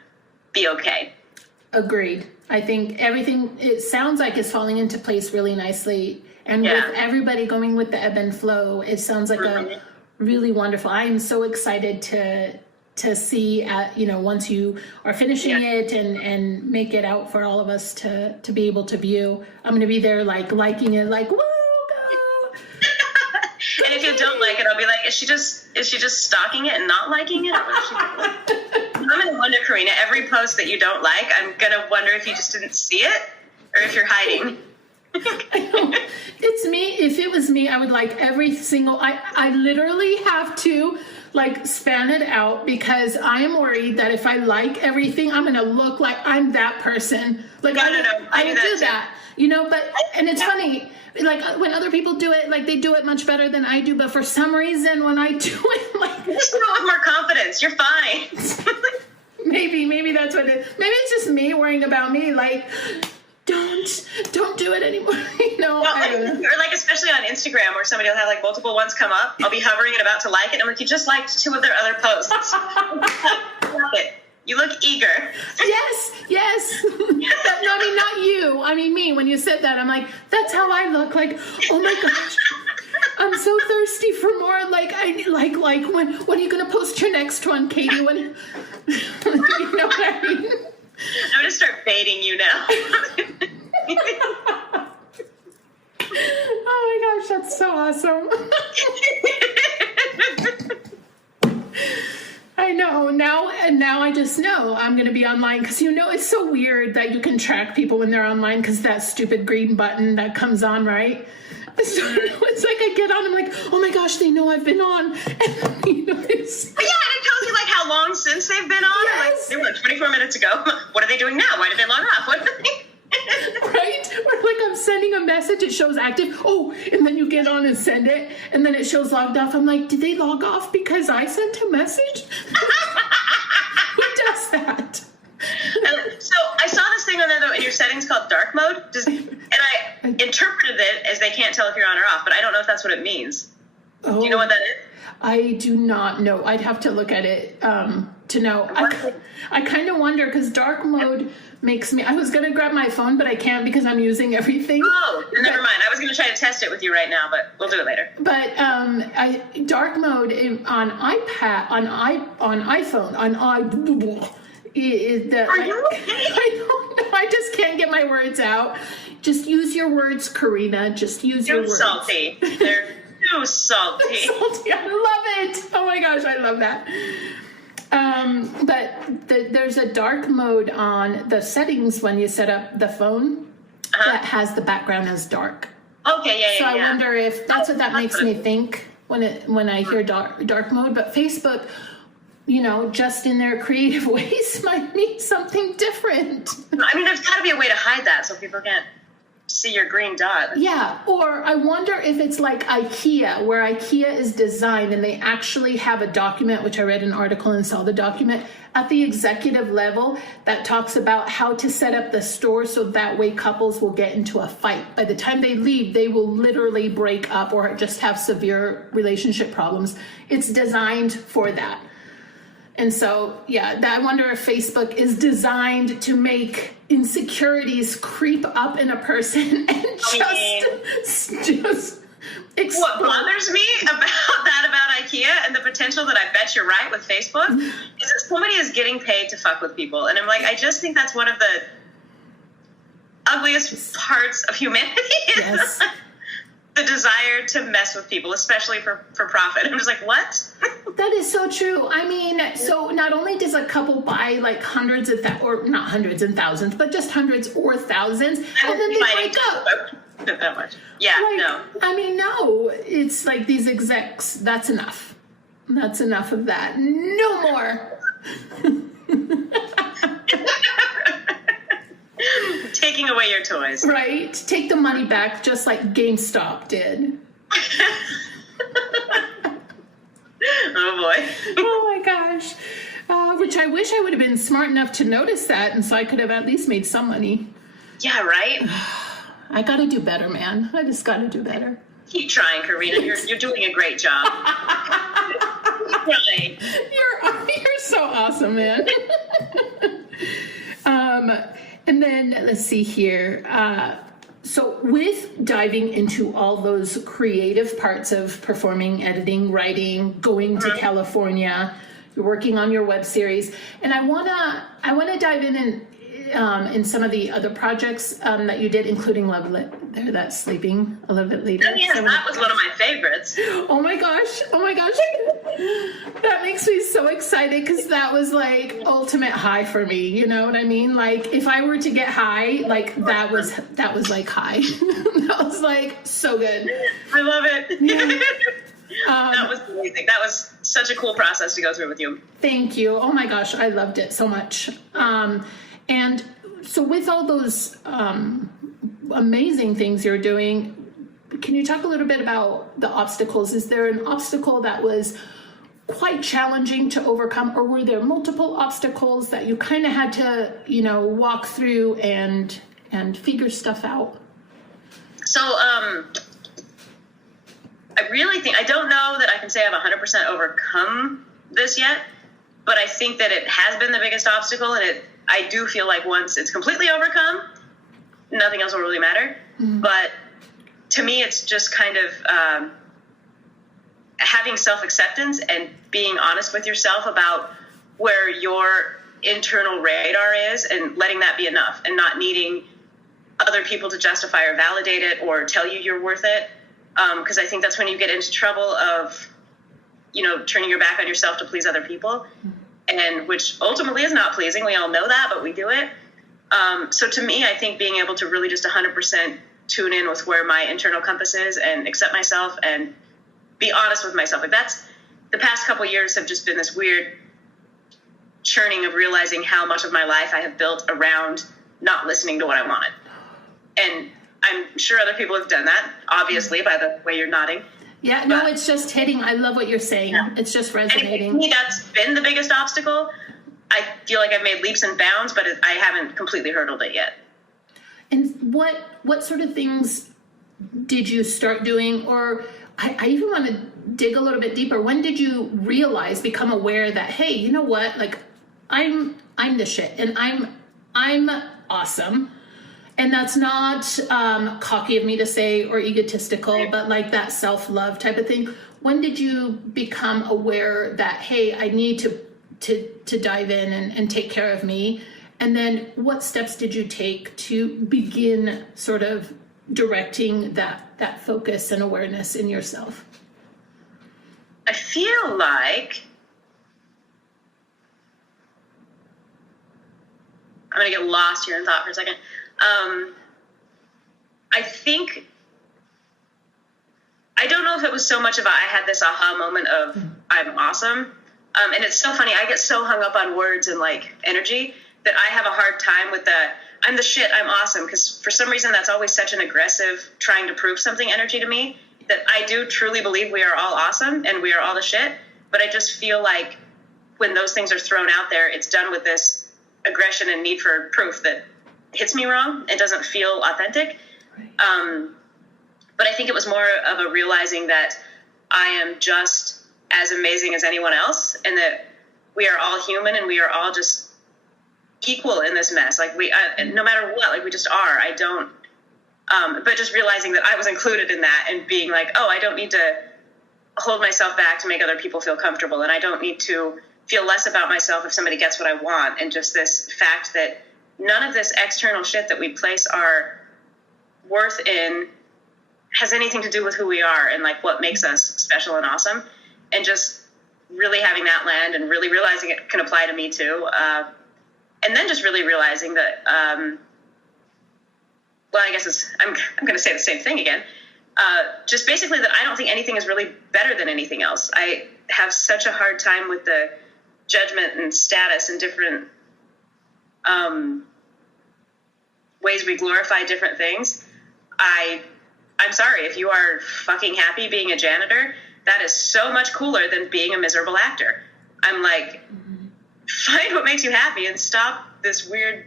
be okay. Agreed. I think everything, it sounds like, is falling into place really nicely. And with everybody going with the ebb and flow, it sounds like a really wonderful. I am so excited to see, once you are finishing it and make it out for all of us to be able to view. I'm going to be there, liking it, woo, go. And if you don't like it, I'll be like, is she just stalking it and not liking it? Or what is she doing? I'm going to wonder, Corina, every post that you don't like, I'm going to wonder if you just didn't see it or if you're hiding. I know. It's me. If it was me, I would like every single, I literally have to span it out, because I am worried that if I like everything, I'm going to look like I'm that person. I would do that, but, and it's funny, when other people do it, they do it much better than I do, but for some reason when I do it, just do it with more confidence. You're fine. maybe that's what it is. Maybe it's just me worrying about me, don't do it anymore. Or especially on Instagram, where somebody will have multiple ones come up. I'll be hovering and about to like it. I'm like, you just liked 2 of their other posts. Love it. You look eager. Yes. No, I mean, not you. I mean, me. When you said that, I'm like, that's how I look. Oh my gosh, I'm so thirsty for more. When are you gonna post your next one, Katie? When, you know what I mean? I'm gonna start baiting you now. Oh my gosh, that's so awesome. I know now, and now I just know I'm going to be online, because it's so weird that you can track people when they're online, because that stupid green button that comes on, right? So it's I get on, I'm like, oh my gosh, they know I've been on. And, it's... Yeah, and it tells you how long since they've been on. Yes. They were 24 minutes ago. What are they doing now? Why did they log off? What? Right? Or I'm sending a message, it shows active. Oh, and then you get on and send it, and then it shows logged off. I'm like, did they log off because I sent a message? Who does that? So I saw this thing on there, though, in your settings called dark mode. And I interpreted it as they can't tell if you're on or off, but I don't know if that's what it means. Oh, do you know what that is? I do not know. I'd have to look at it to know. I kind of wonder, because dark mode makes me... I was going to grab my phone, but I can't because I'm using everything. Oh, never mind. I was going to try to test it with you right now, but we'll do it later. But dark mode on iPad, on iPhone, is the... Are you okay? I don't know. I just can't get my words out. Just use your words, Corina. Just use your words. Salty. They're too salty. Salty. I love it. Oh my gosh, I love that. But there's a dark mode on the settings when you set up the phone that has the background as dark. Okay, yeah. So I wonder if that's what that makes me think when I hear dark mode. But Facebook, just in their creative ways, might mean something different. I mean, there's got to be a way to hide that so people can't see your green dot. Yeah, or I wonder if it's like IKEA, where IKEA is designed and they actually have a document, which I read an article and saw the document at the executive level that talks about how to set up the store so that way couples will get into a fight. By the time they leave, they will literally break up or just have severe relationship problems. It's designed for that. And so, I wonder if Facebook is designed to make insecurities creep up in a person and just explode. What bothers me about IKEA and the potential that I bet you're right with Facebook is that somebody is getting paid to fuck with people. And I'm like, I just think that's one of the ugliest parts of humanity is Yes. the desire to mess with people, especially for profit. I'm just like, what? That is so true. I mean, so not only does a couple buy like hundreds of or not hundreds and thousands, but just hundreds or thousands, and then they break up. That much. Yeah, Like, no. I mean, no. It's like these execs. That's enough. That's enough of that. No more. Taking away your toys. Right? Take the money back, just like GameStop did. Oh boy. Oh my gosh. Which I wish I would have been smart enough to notice that, and so I could have at least made some money. Yeah, right? I gotta do better, man. I just gotta do better. Keep trying, Corina. You're doing a great job. Keep trying. You're so awesome, man. And then let's see here. So with diving into all those creative parts of performing, editing, writing, going to California, you're working on your web series, and I wanna dive in some of the other projects that you did, including Love Lit. There, that's sleeping a little bit later. Yes, that was one of my favorites. Oh my gosh. That makes me so excited because that was like ultimate high for me. You know what I mean? Like if I were to get high, like that was like high. That was like so good. I love it. Yeah. That was amazing. That was such a cool process to go through with you. Thank you. Oh my gosh, I loved it so much. And so with all those amazing things you're doing, can you talk a little bit about the obstacles? Is there an obstacle that was quite challenging to overcome, or were there multiple obstacles that you kind of had to, walk through and figure stuff out? So, I really think, I don't know that I can say I've 100% overcome this yet, but I think that it has been the biggest obstacle, and I do feel like once it's completely overcome, nothing else will really matter. Mm-hmm. But to me, it's just kind of having self-acceptance and being honest with yourself about where your internal radar is, and letting that be enough, and not needing other people to justify or validate it or tell you you're worth it. Because I think that's when you get into trouble of, turning your back on yourself to please other people, and which ultimately is not pleasing. We all know that, but we do it. So to me, I think being able to really just 100% tune in with where my internal compass is and accept myself and be honest with myself. Like that's the past couple of years have just been this weird churning of realizing how much of my life I have built around not listening to what I wanted. And I'm sure other people have done that, obviously, by the way you're nodding. Yeah, no, it's just hitting. I love what you're saying. Yeah. It's just resonating. And to me, that's been the biggest obstacle. I feel like I've made leaps and bounds, but I haven't completely hurdled it yet. And what sort of things did you start doing? Or I even want to dig a little bit deeper. When did you realize, become aware that, hey, you know what? Like, I'm the shit, and I'm awesome. And that's not cocky of me to say or egotistical, but like that self-love type of thing. When did you become aware that, hey, I need to dive in and take care of me? And then what steps did you take to begin sort of directing that focus and awareness in yourself? I feel like I'm going to get lost here in thought for a second. I think, I don't know if it was so much of I had this aha moment of I'm awesome. And it's so funny. I get so hung up on words and like energy that I have a hard time with I'm the shit, I'm awesome. Because for some reason, that's always such an aggressive trying to prove something energy to me, that I do truly believe we are all awesome and we are all the shit. But I just feel like when those things are thrown out there, it's done with this aggression and need for proof that hits me wrong. It doesn't feel authentic. Right. But I think it was more of a realizing that I am just as amazing as anyone else, and that we are all human and we are all just equal in this mess. Like no matter what, like we just are. I don't, but just realizing that I was included in that and being like, oh, I don't need to hold myself back to make other people feel comfortable. And I don't need to feel less about myself if somebody gets what I want. And just this fact that none of this external shit that we place our worth in has anything to do with who we are and like what makes us special and awesome. And just really having that land and really realizing it can apply to me too. And then just really realizing that, well, I guess I'm going to say the same thing again. Just basically that I don't think anything is really better than anything else. I have such a hard time with the judgment and status and different ways we glorify different things. I'm sorry, if you are fucking happy being a janitor, that is so much cooler than being a miserable actor. I'm like, find what makes you happy and stop this weird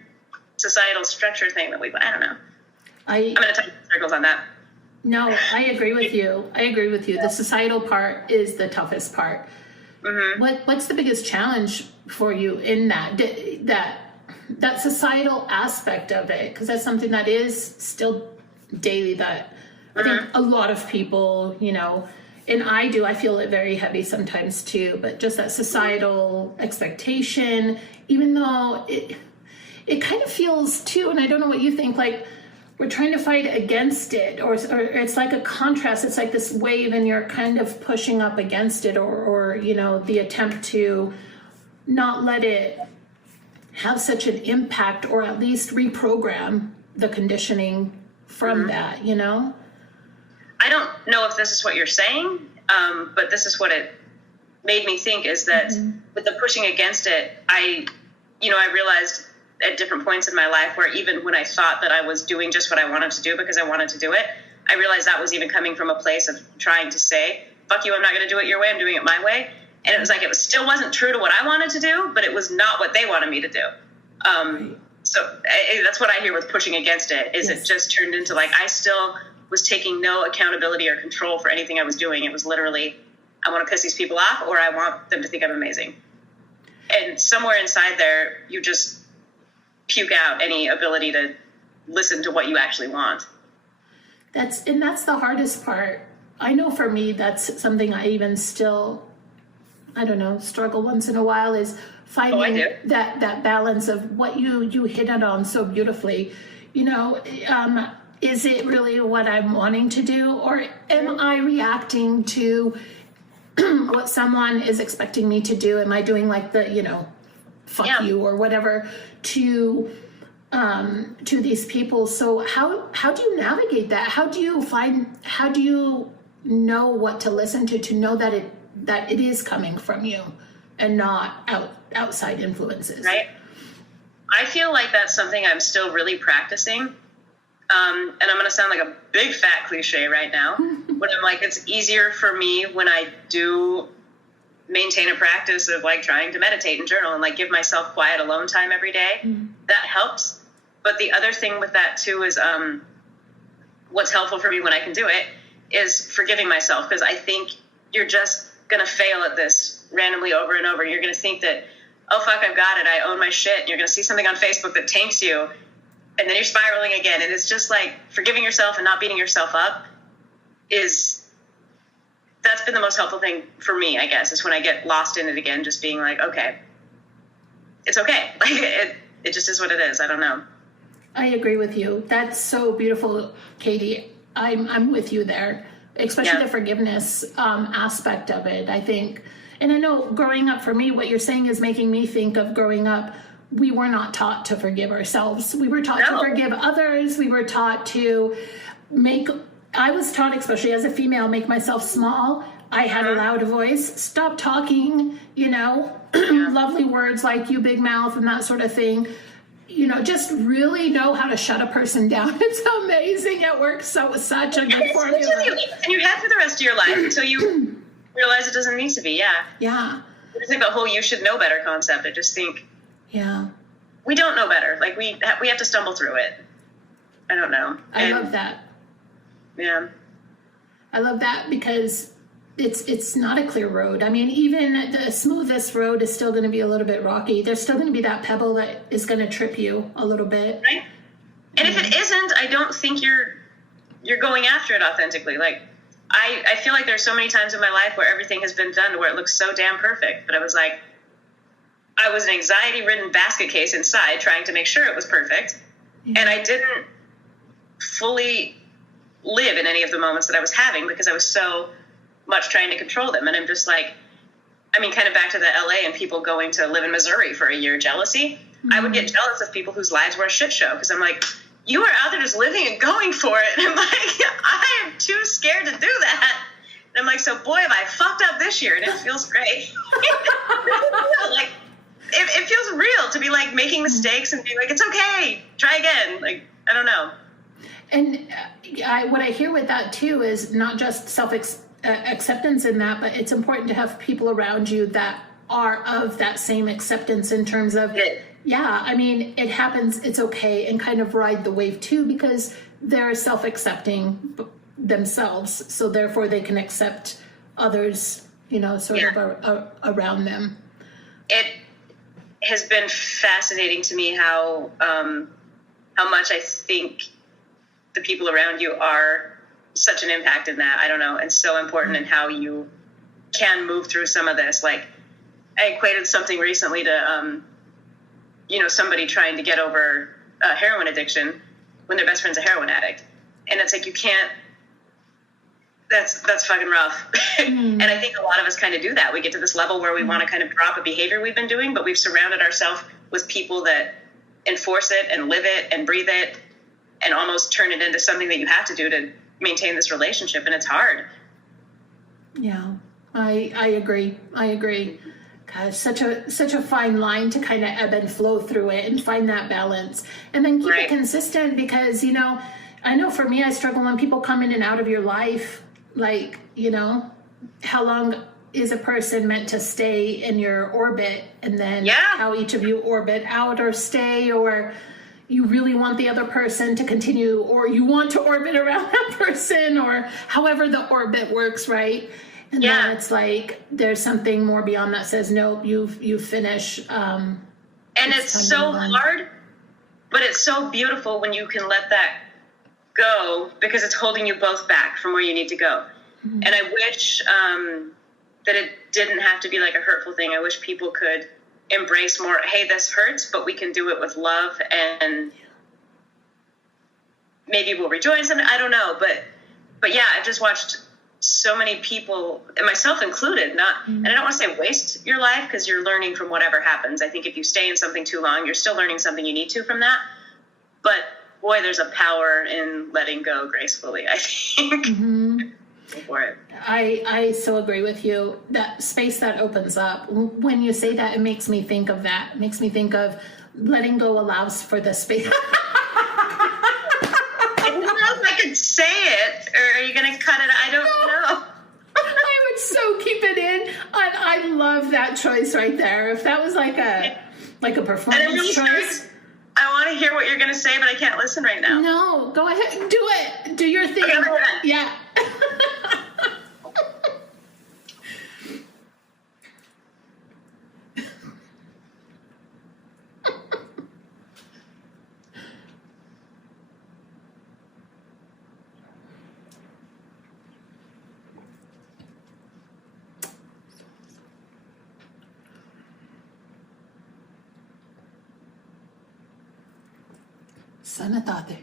societal structure thing that I don't know. I'm going to talk in circles on that. No, I agree with you. The societal part is the toughest part. Mm-hmm. What's the biggest challenge for you in that societal aspect of it? Because that's something that is still daily that I think a lot of people, you know, and I feel it very heavy sometimes too, but just that societal expectation, even though it kind of feels too, and I don't know what you think, like we're trying to fight against it, or it's like a contrast. It's like this wave and you're kind of pushing up against it, or you know, the attempt to not let it have such an impact, or at least reprogram the conditioning from that, you know? I don't know if this is what you're saying, but this is what it made me think, is that with the pushing against it, I realized at different points in my life where even when I thought that I was doing just what I wanted to do because I wanted to do it, I realized that was even coming from a place of trying to say, fuck you, I'm not going to do it your way, I'm doing it my way. And it was like, it still wasn't true to what I wanted to do, but it was not what they wanted me to do. So that's what I hear with pushing against it, is it just turned into like, I still was taking no accountability or control for anything I was doing. It was literally, I want to piss these people off, or I want them to think I'm amazing. And somewhere inside there, you just puke out any ability to listen to what you actually want. That's the hardest part. I know for me, that's something I even still, I don't know, struggle once in a while, is finding that balance of what you hit it on so beautifully. You know, is it really what I'm wanting to do, or am I reacting to what someone is expecting me to do? Am I doing like the, you know, fuck you or whatever to these people? So how do you navigate that? How do you know what to listen to know that it is coming from you and not outside influences? Right. I feel like that's something I'm still really practicing. And I'm going to sound like a big fat cliche right now, but I'm like, it's easier for me when I do maintain a practice of like trying to meditate and journal and like give myself quiet alone time every day. That helps. But the other thing with that too is what's helpful for me when I can do it is forgiving myself, because I think you're just going to fail at this randomly over and over. You're going to think that, oh, fuck, I've got it, I own my shit. And you're going to see something on Facebook that tanks you, and then you're spiraling again. And it's just like forgiving yourself and not beating yourself up that's been the most helpful thing for me, I guess, is when I get lost in it again, just being like, okay, it's okay. Like it just is what it is. I don't know. I agree with you. That's so beautiful, Katie. I'm with you there, especially the forgiveness aspect of it, I think. And I know growing up for me, what you're saying is making me think of growing up. We were not taught to forgive ourselves. We were taught to forgive others. We were taught to I was taught, especially as a female, make myself small. I had a loud voice. Stop talking, you know, lovely words like you big mouth and that sort of thing. You know, just really know how to shut a person down. It's amazing. It works such a good formula. And you have for the rest of your life until you realize it doesn't need to be. Yeah. Yeah. I just think the whole you should know better concept. I just think we don't know better. Like we have to stumble through it. I don't know. I love that. Yeah. I love that because it's not a clear road. I mean, even the smoothest road is still going to be a little bit rocky. There's still going to be that pebble that is going to trip you a little bit. Right. And if it isn't, I don't think you're going after it authentically. Like I feel like there's so many times in my life where everything has been done where it looks so damn perfect, but I was like, I was an anxiety-ridden basket case inside trying to make sure it was perfect. Yeah. And I didn't fully live in any of the moments that I was having because I was so much trying to control them. And I'm just like, I mean, kind of back to the LA and people going to live in Missouri for a year, jealousy. I would get jealous of people whose lives were a shit show because I'm like, you are out there just living and going for it. And I'm like, I am too scared to do that. And I'm like, so boy, have I fucked up this year, and it feels great. Like, it feels real to be like making mistakes and being like, it's okay, try again. Like, I don't know. And what I hear with that too is not just acceptance in that, but it's important to have people around you that are of that same acceptance in terms of, yeah, I mean, it happens, it's okay, and kind of ride the wave too, because they're self-accepting themselves, so therefore they can accept others, you know, sort of around them. It has been fascinating to me how much I think the people around you are such an impact in that, I don't know, and so important in how you can move through some of this. Like, I equated something recently to, you know, somebody trying to get over heroin addiction when their best friend's a heroin addict. And it's like, you can't, that's fucking rough. And I think a lot of us kind of do that. We get to this level where we want to kind of drop a behavior we've been doing, but we've surrounded ourselves with people that enforce it and live it and breathe it and almost turn it into something that you have to do to maintain this relationship. And it's hard. Yeah, I agree. Gosh, such a fine line to kind of ebb and flow through it and find that balance and then keep it consistent, because, you know, I know for me, I struggle when people come in and out of your life. Like, you know, how long is a person meant to stay in your orbit, and then how each of you orbit out or stay, or you really want the other person to continue, or you want to orbit around that person, or however the orbit works, right? And then it's like there's something more beyond that says, nope, you finish. And it's so hard, but it's so beautiful when you can let that go, because it's holding you both back from where you need to go. And I wish that it didn't have to be like a hurtful thing. I wish people could embrace more, hey, this hurts, but we can do it with love, and maybe we'll rejoin something. I don't know, but yeah, I've just watched so many people, and myself included, and I don't want to say waste your life, because you're learning from whatever happens. I think if you stay in something too long, you're still learning something you need to from that. But boy, there's a power in letting go gracefully, I think. Go for it. I so agree with you. That space that opens up, when you say that, it makes me think of that. It makes me think of letting go allows for the space. I don't know if I could say it, or are you going to cut it? I don't know. I would so keep it in. I love that choice right there. If that was like a performance choice. I want to hear what you're going to say, but I can't listen right now. No, go ahead. Do it. Do your thing. Okay, yeah. Sana tate.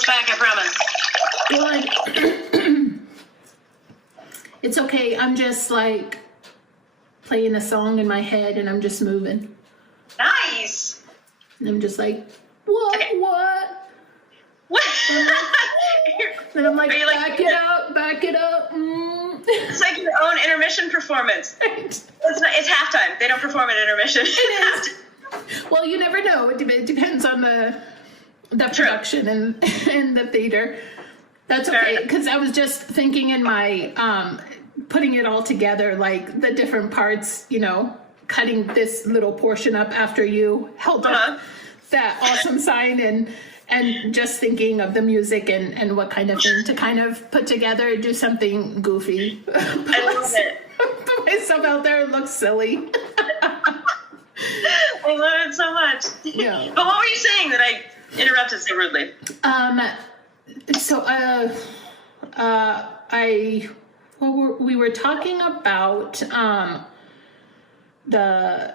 almost back, I promise. Good. It's okay. I'm just like playing a song in my head and I'm just moving. Nice. And I'm just like, what? Okay. What? What? Then I'm like, Are back it up, back it up. It's like your own intermission performance. Right. It's halftime. They don't perform at intermission. It is. Well, you never know. It depends on the production and the theater. That's okay, because I was just thinking in my putting it all together, like the different parts, you know, cutting this little portion up after you held up that awesome sign and just thinking of the music and what kind of thing to kind of put together, do something goofy. I love it. Put myself out there and look silly. I love it so much. Yeah. But what were you saying that I interrupted so rudely? We were talking about the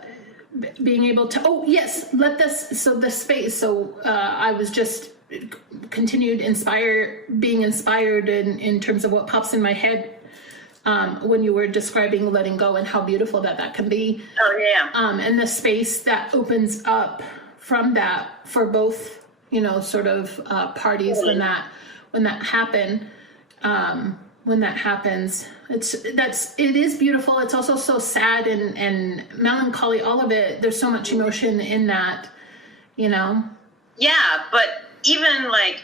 being able to. Oh yes, the space. So I was just continued being inspired in terms of what pops in my head. When you were describing letting go and how beautiful that can be. Oh, yeah. And the space that opens up from that for both, you know, sort of parties when that happens. It is beautiful. It's also so sad and melancholy, all of it. There's so much emotion in that, you know? Yeah, but even like,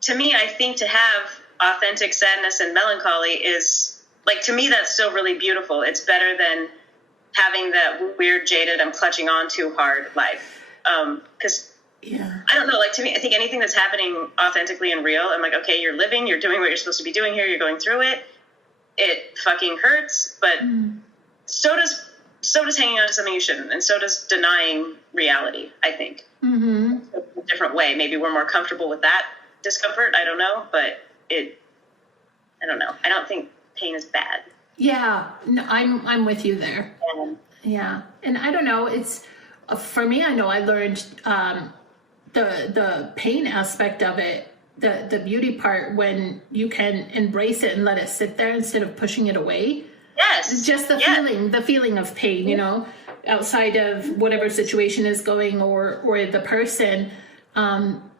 to me, I think to have authentic sadness and melancholy is, like, to me, that's still really beautiful. It's better than having that weird, jaded, I'm clutching on too hard life. Because, I don't know, like, to me, I think anything that's happening authentically and real, I'm like, okay, you're living, you're doing what you're supposed to be doing here, you're going through it. It fucking hurts, but so does hanging on to something you shouldn't, and so does denying reality, I think. Mm-hmm. A different way. Maybe we're more comfortable with that discomfort, I don't know, but I don't know. I don't think pain is bad. Yeah, no, I'm with you there. Yeah, and I don't know. It's for me. I know I learned the pain aspect of it, the beauty part, when you can embrace it and let it sit there instead of pushing it away. Yes, just the feeling of pain. You know, outside of whatever situation is going or the person.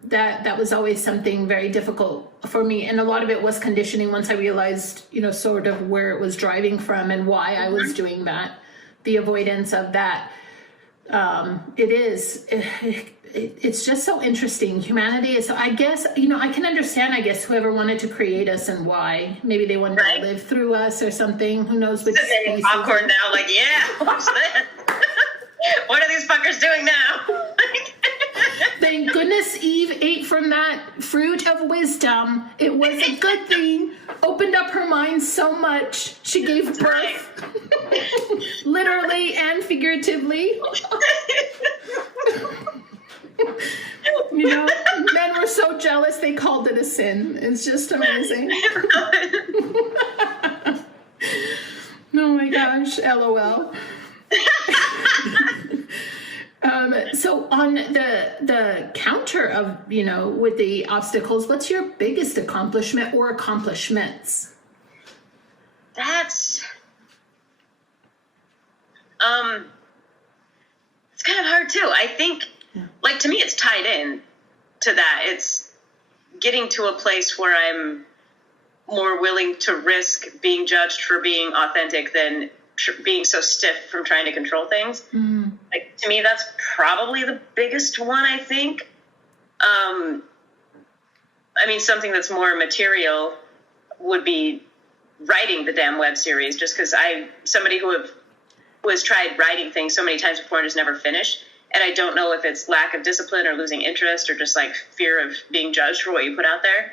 That was always something very difficult for me. And a lot of it was conditioning once I realized, you know, sort of where it was driving from and why I was doing that, the avoidance of that. It's just so interesting. Humanity is, I guess, you know, I can understand, I guess, whoever wanted to create us and why. Maybe they wanted to live through us or something. Who knows which species. Popcorn now, like, yeah, what's this? What are these fuckers doing now? Thank goodness Eve ate from that fruit of wisdom. It was a good thing. Opened up her mind so much. She gave birth. Literally and figuratively. You know, men were so jealous they called it a sin. It's just amazing. Oh my gosh, LOL. So on the counter of, you know, with the obstacles, what's your biggest accomplishment or accomplishments? That's it's kind of hard too. I think, like, to me, it's tied in to that. It's getting to a place where I'm more willing to risk being judged for being authentic than being so stiff from trying to control things. Like, to me, that's probably the biggest one, I think. I mean, something that's more material would be writing the damn web series, just because somebody who was tried writing things so many times before and just never finished. And I don't know if it's lack of discipline or losing interest or just like fear of being judged for what you put out there.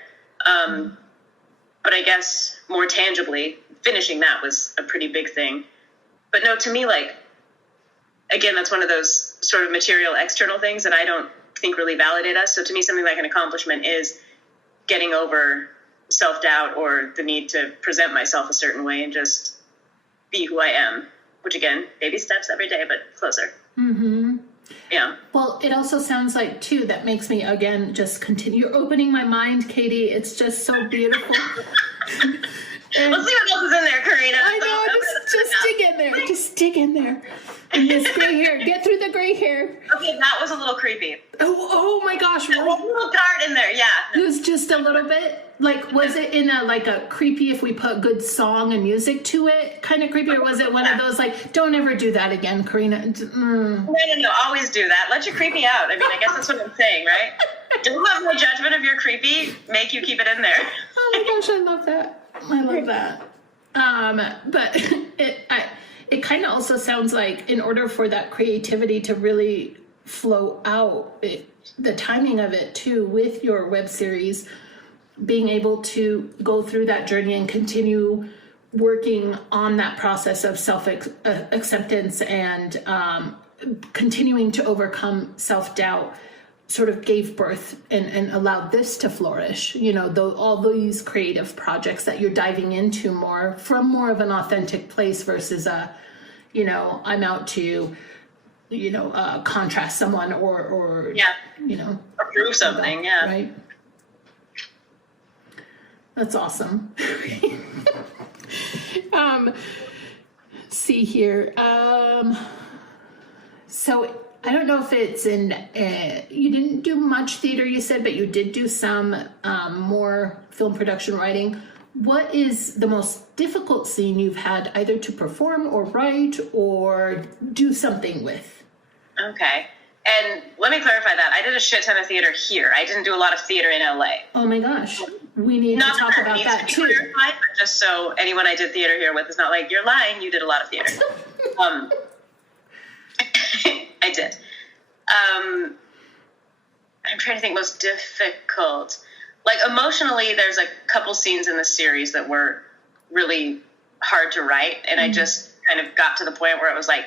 But I guess more tangibly, finishing that was a pretty big thing. But no, to me, like, again, that's one of those sort of material external things that I don't think really validate us. So to me, something like an accomplishment is getting over self-doubt or the need to present myself a certain way and just be who I am, which, again, baby steps every day, but closer. Mm-hmm. Yeah. Well, it also sounds like, too, that makes me, again, just continue. You're opening my mind, Katie. It's just so beautiful. And let's see what else is in there, Corina. I know, just dig in there. Just dig in there. And this gray hair. Get through the gray hair. Okay, that was a little creepy. Oh my gosh. Really? A little card in there, yeah. It was just a little bit, like, was it in a creepy, if we put good song and music to it, kind of creepy? Or was it one of those, like, don't ever do that again, Corina? No, always do that. Let you creepy out. I mean, I guess that's what I'm saying, right? Don't let my judgment of your creepy make you keep it in there. Oh my gosh, I love that. I love that. But it kind of also sounds like, in order for that creativity to really flow out, the timing of it too, with your web series, being able to go through that journey and continue working on that process of self-acceptance and continuing to overcome self-doubt, sort of gave birth and allowed this to flourish, all these creative projects that you're diving into from more of an authentic place versus I'm out to, contrast someone or prove something. Yeah. Right. That's awesome. See here. So I don't know if it's you didn't do much theater, you said, but you did do some more film production writing. What is the most difficult scene you've had either to perform or write or do something with? Okay. And let me clarify that. I did a shit ton of theater here. I didn't do a lot of theater in LA. Oh my gosh. We need to talk about that too. But just so anyone I did theater here with is not like, you're lying, you did a lot of theater. I did. I'm trying to think most difficult. Like, emotionally, there's a couple scenes in the series that were really hard to write, and I just kind of got to the point where it was like,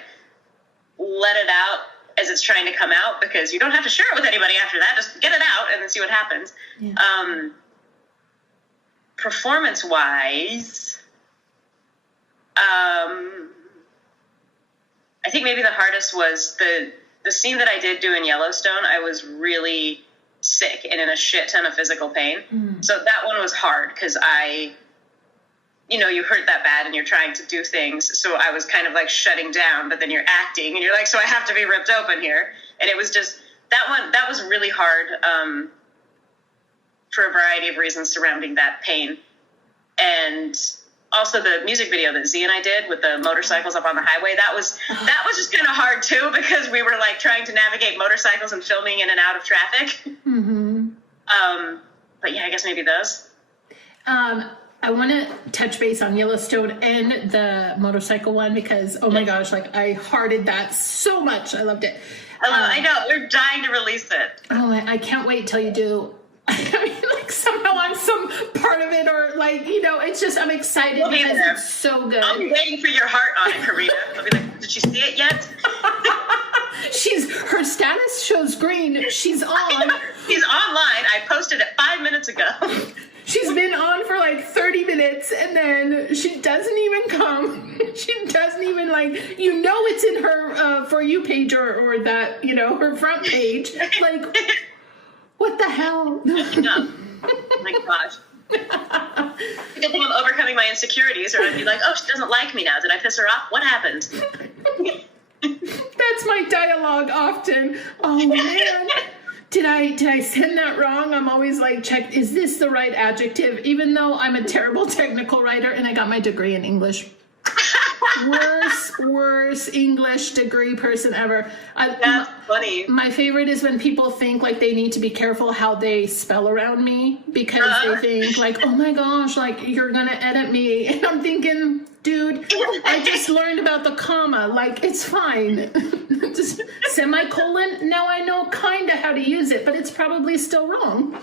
let it out as it's trying to come out, because you don't have to share it with anybody after that. Just get it out and then see what happens. Yeah. Performance-wise, I think maybe the hardest was the scene that I did do in Yellowstone. I was really sick and in a shit ton of physical pain. So that one was hard because you hurt that bad and you're trying to do things. So I was kind of like shutting down, but then you're acting and you're like, so I have to be ripped open here. And it was just that was really hard for a variety of reasons surrounding that pain. And also the music video that Z and I did with the motorcycles up on the highway, that was just kind of hard too, because we were like trying to navigate motorcycles and filming in and out of traffic. But yeah, I guess maybe those. I want to touch base on Yellowstone and the motorcycle one because, oh my gosh, like I hearted that so much. I loved it. I know. We're dying to release it. Oh, I can't wait till you do. I mean, like somehow on some part of it, or like, it's just, I'm excited because it's so good. I'll be waiting for your heart on it, Corina. I'll be like, did you see it yet? Her status shows green. She's on. She's online. I posted it 5 minutes ago. She's been on for like 30 minutes and then she doesn't even come. She doesn't even it's in her For You page or that, her front page. Like, what the hell? Oh my gosh. Good thing I'm overcoming my insecurities, or I'd be like, oh, she doesn't like me now. Did I piss her off? What happened? That's my dialogue often. Oh man. Did I send that wrong? I'm always like, check, is this the right adjective? Even though I'm a terrible technical writer and I got my degree in English. Worst English degree person ever. That's funny. My favorite is when people think like they need to be careful how they spell around me because they think like, oh my gosh, like you're gonna edit me. And I'm thinking, dude, I just learned about the comma. Like, it's fine. Just semicolon. Now I know kind of how to use it, but it's probably still wrong.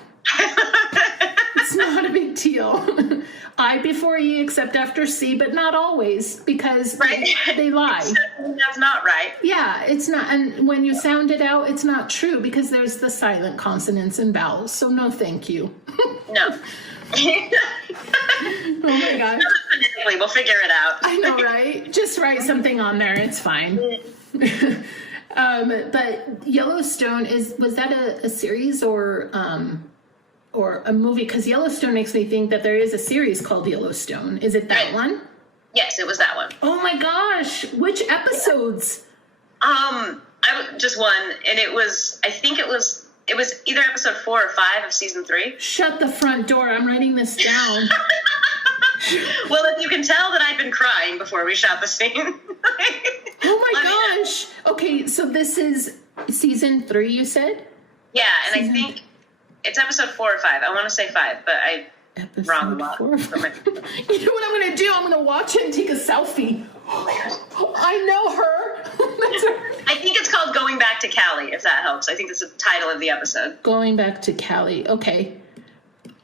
It's not a big deal. I before E except after C, but not always because they lie. That's not right. Yeah, it's not. And when you sound it out, it's not true because there's the silent consonants and vowels. So no, thank you. No. Oh my gosh. We'll figure it out. I know, right? Just write something on there. It's fine. But Yellowstone was that a series or a movie? Because Yellowstone makes me think that there is a series called Yellowstone. Is it that one? Yes, it was that one. Oh my gosh! Which episodes? Just one, and I think it was either episode 4 or 5 of season 3. Shut the front door! I'm writing this down. Well, if you can tell that I'd been crying before we shot the scene. Oh my gosh! Okay, so this is season 3, you said? Yeah, and I think it's episode 4 or 5. I want to say 5, but wrong a lot. 4. You know what I'm going to do? I'm going to watch it and take a selfie. I know her. That's her. I think it's called Going Back to Cali, if that helps. I think that's the title of the episode. Going Back to Cali. Okay.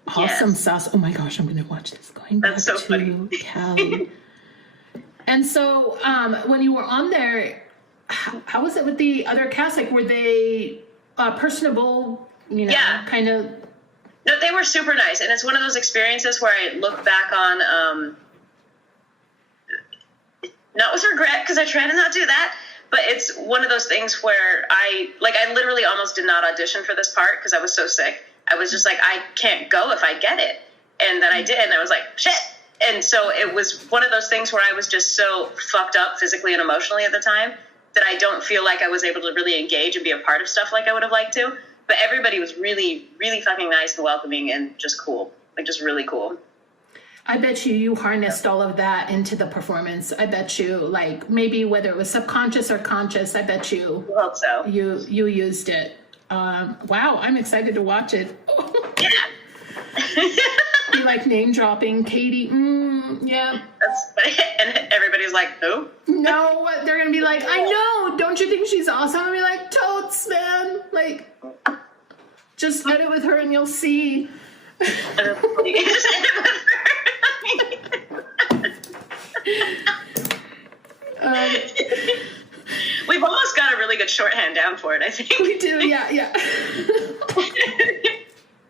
Awesome sauce. Oh my gosh, I'm going to watch this. Going Back so to funny. Cali. And so when you were on there, how was it with the other cast? Like, were they personable, Yeah. kind of? No, they were super nice. And it's one of those experiences where I look back on, not with regret, because I try to not do that, but it's one of those things where I literally almost did not audition for this part because I was so sick. I was just like, I can't go if I get it. And then I did, and I was like, shit. And so it was one of those things where I was just so fucked up physically and emotionally at the time that I don't feel like I was able to really engage and be a part of stuff like I would have liked to. But everybody was really, really fucking nice and welcoming and just cool. Like, just really cool. I bet you harnessed all of that into the performance. I bet you, like, maybe whether it was subconscious or conscious, I bet you. I hope so. You used it. Wow, I'm excited to watch it. Yeah. You like name dropping Katie? Yeah. That's funny. And everybody's like, who? No, they're gonna be like, I know. Don't you think she's awesome? I'm gonna be like, totes, man. Like, just edit with her and you'll see. We've almost got a really good shorthand down for it, I think. We do, yeah.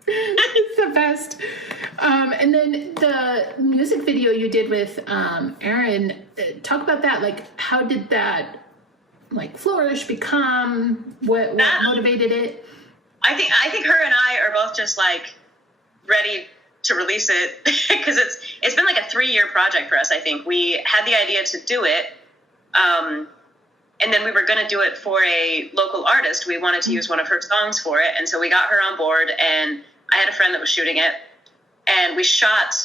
It's the best. And then the music video you did with Aaron, talk about that. Like, how did that flourish, become? What motivated it? I think her and I are both just ready to release it because it's been like a 3-year project for us. I think we had the idea to do it, and then we were going to do it for a local artist. We wanted to use one of her songs for it, and so we got her on board. And I had a friend that was shooting it, and we shot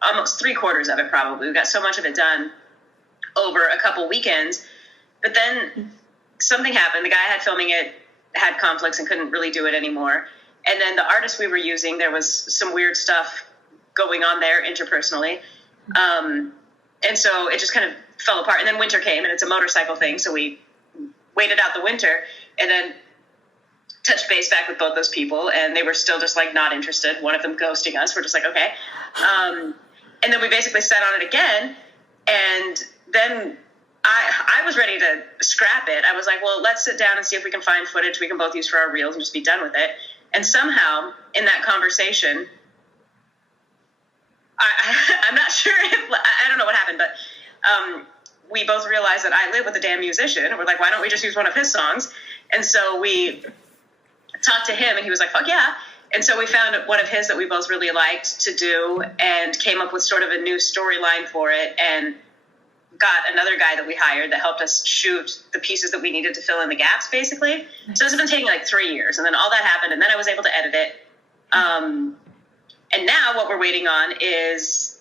almost 3/4 of it. Probably we got so much of it done over a couple weekends. But then something happened. The guy I had filming it had conflicts and couldn't really do it anymore. And then the artist we were using, there was some weird stuff going on there interpersonally. And so it just kind of fell apart. And then winter came, and it's a motorcycle thing. So we waited out the winter and then touched base back with both those people. And they were still just not interested. One of them ghosting us. We're just like, okay. And then we basically sat on it again. And then I was ready to scrap it. I was like, well, let's sit down and see if we can find footage we can both use for our reels and just be done with it. And somehow in that conversation, I'm not sure I don't know what happened, but we both realized that I live with a damn musician. We're like, why don't we just use one of his songs? And so we talked to him, and he was like, fuck yeah. And so we found one of his that we both really liked to do and came up with sort of a new storyline for it, and got another guy that we hired that helped us shoot the pieces that we needed to fill in the gaps, basically. Nice. So this has been taking 3 years, and then all that happened, and then I was able to edit it. And now what we're waiting on is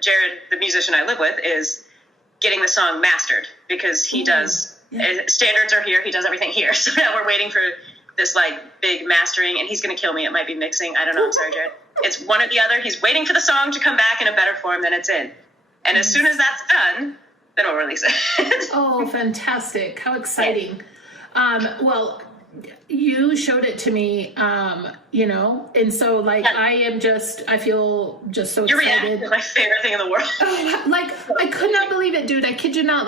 Jared, the musician I live with, is getting the song mastered, because he does, standards are here, he does everything here. So now we're waiting for this big mastering, and he's going to kill me. It might be mixing. I don't know. I'm sorry, Jared. It's one or the other. He's waiting for the song to come back in a better form than it's in. And as soon as that's done, then we'll release it. Oh, fantastic. How exciting. Well, you showed it to me, and so I feel just so Your excited. reaction is my favorite thing in the world. I could not believe it, dude. I kid you not.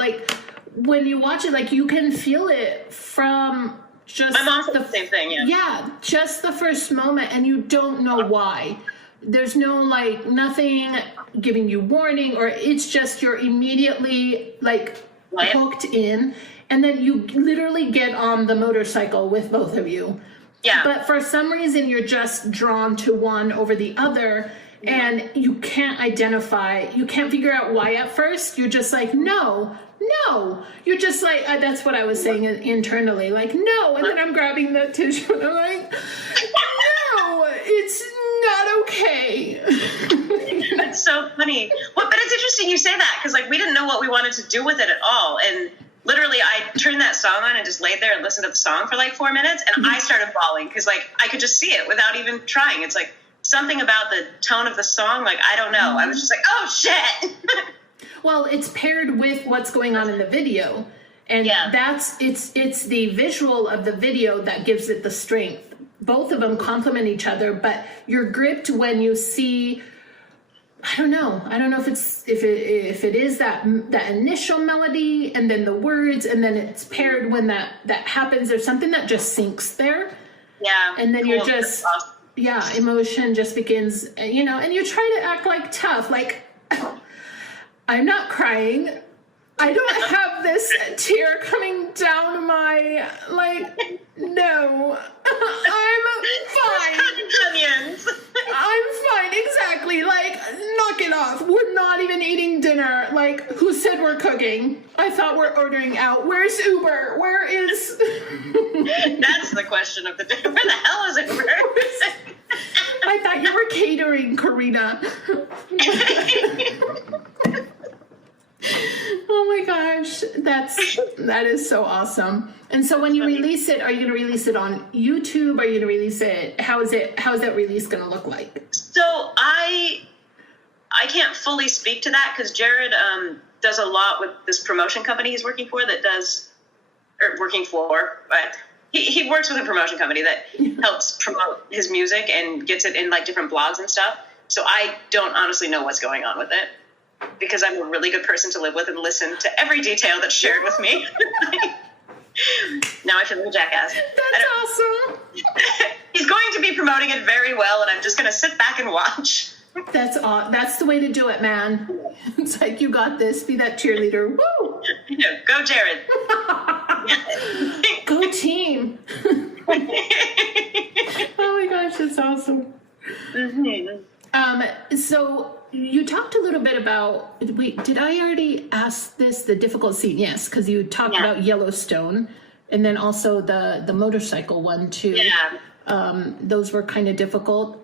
When you watch it, you can feel it from just my mom said the same thing. Yeah, just the first moment, and you don't know why. There's no nothing giving you warning, or it's just you're immediately hooked in, and then you literally get on the motorcycle with both of you. Yeah. But for some reason, you're just drawn to one over the other, and you can't figure out why at first. You're just like, no. You're just like, that's what I was saying internally, like, no. And then I'm grabbing the tissue, and I'm like, no, it's not okay. That's so funny. Well, but it's interesting you say that, because like we didn't know what we wanted to do with it at all, and literally I turned that song on and just laid there and listened to the song for like 4 minutes, and I started bawling because like I could just see it without even trying. It's like something about the tone of the song, like I don't know. I was just like, oh shit. Well, it's paired with what's going on in the video, and it's the visual of the video that gives it the strength. Both of them complement each other, but you're gripped when you see, I don't know if it is that initial melody and then the words, and then it's paired when that happens. There's something that just sinks there. Yeah. And then you're just, emotion just begins, and you try to act like tough, like, I'm not crying. I don't have this tear coming down my, like, no, I'm fine. Onions. I'm fine, exactly. Like, knock it off. We're not even eating dinner. Like, who said we're cooking? I thought we're ordering out. Where's Uber? Where is... That's the question of the day. Where the hell is Uber? I thought you were catering, Corina. Oh my gosh, that is so awesome. And so when you release it, are you going to release it on YouTube? Are you going to release it? How is that release going to look like? So I can't fully speak to that because Jared does a lot with this promotion company he's working for but he works with a promotion company that helps promote his music and gets it in like different blogs and stuff. So I don't honestly know what's going on with it, because I'm a really good person to live with and listen to every detail that's shared with me. Now I feel like a jackass. That's awesome. He's going to be promoting it very well, and I'm just going to sit back and watch. That's the way to do it, man. It's like, you got this. Be that cheerleader. Woo! Yeah, go, Jared. Go team. Oh my gosh, that's awesome. Mm-hmm. So you talked a little bit about, wait, did I already ask this, the difficult scene? Yes, because you talked about Yellowstone, and then also the motorcycle one too. Yeah. Those were kind of difficult.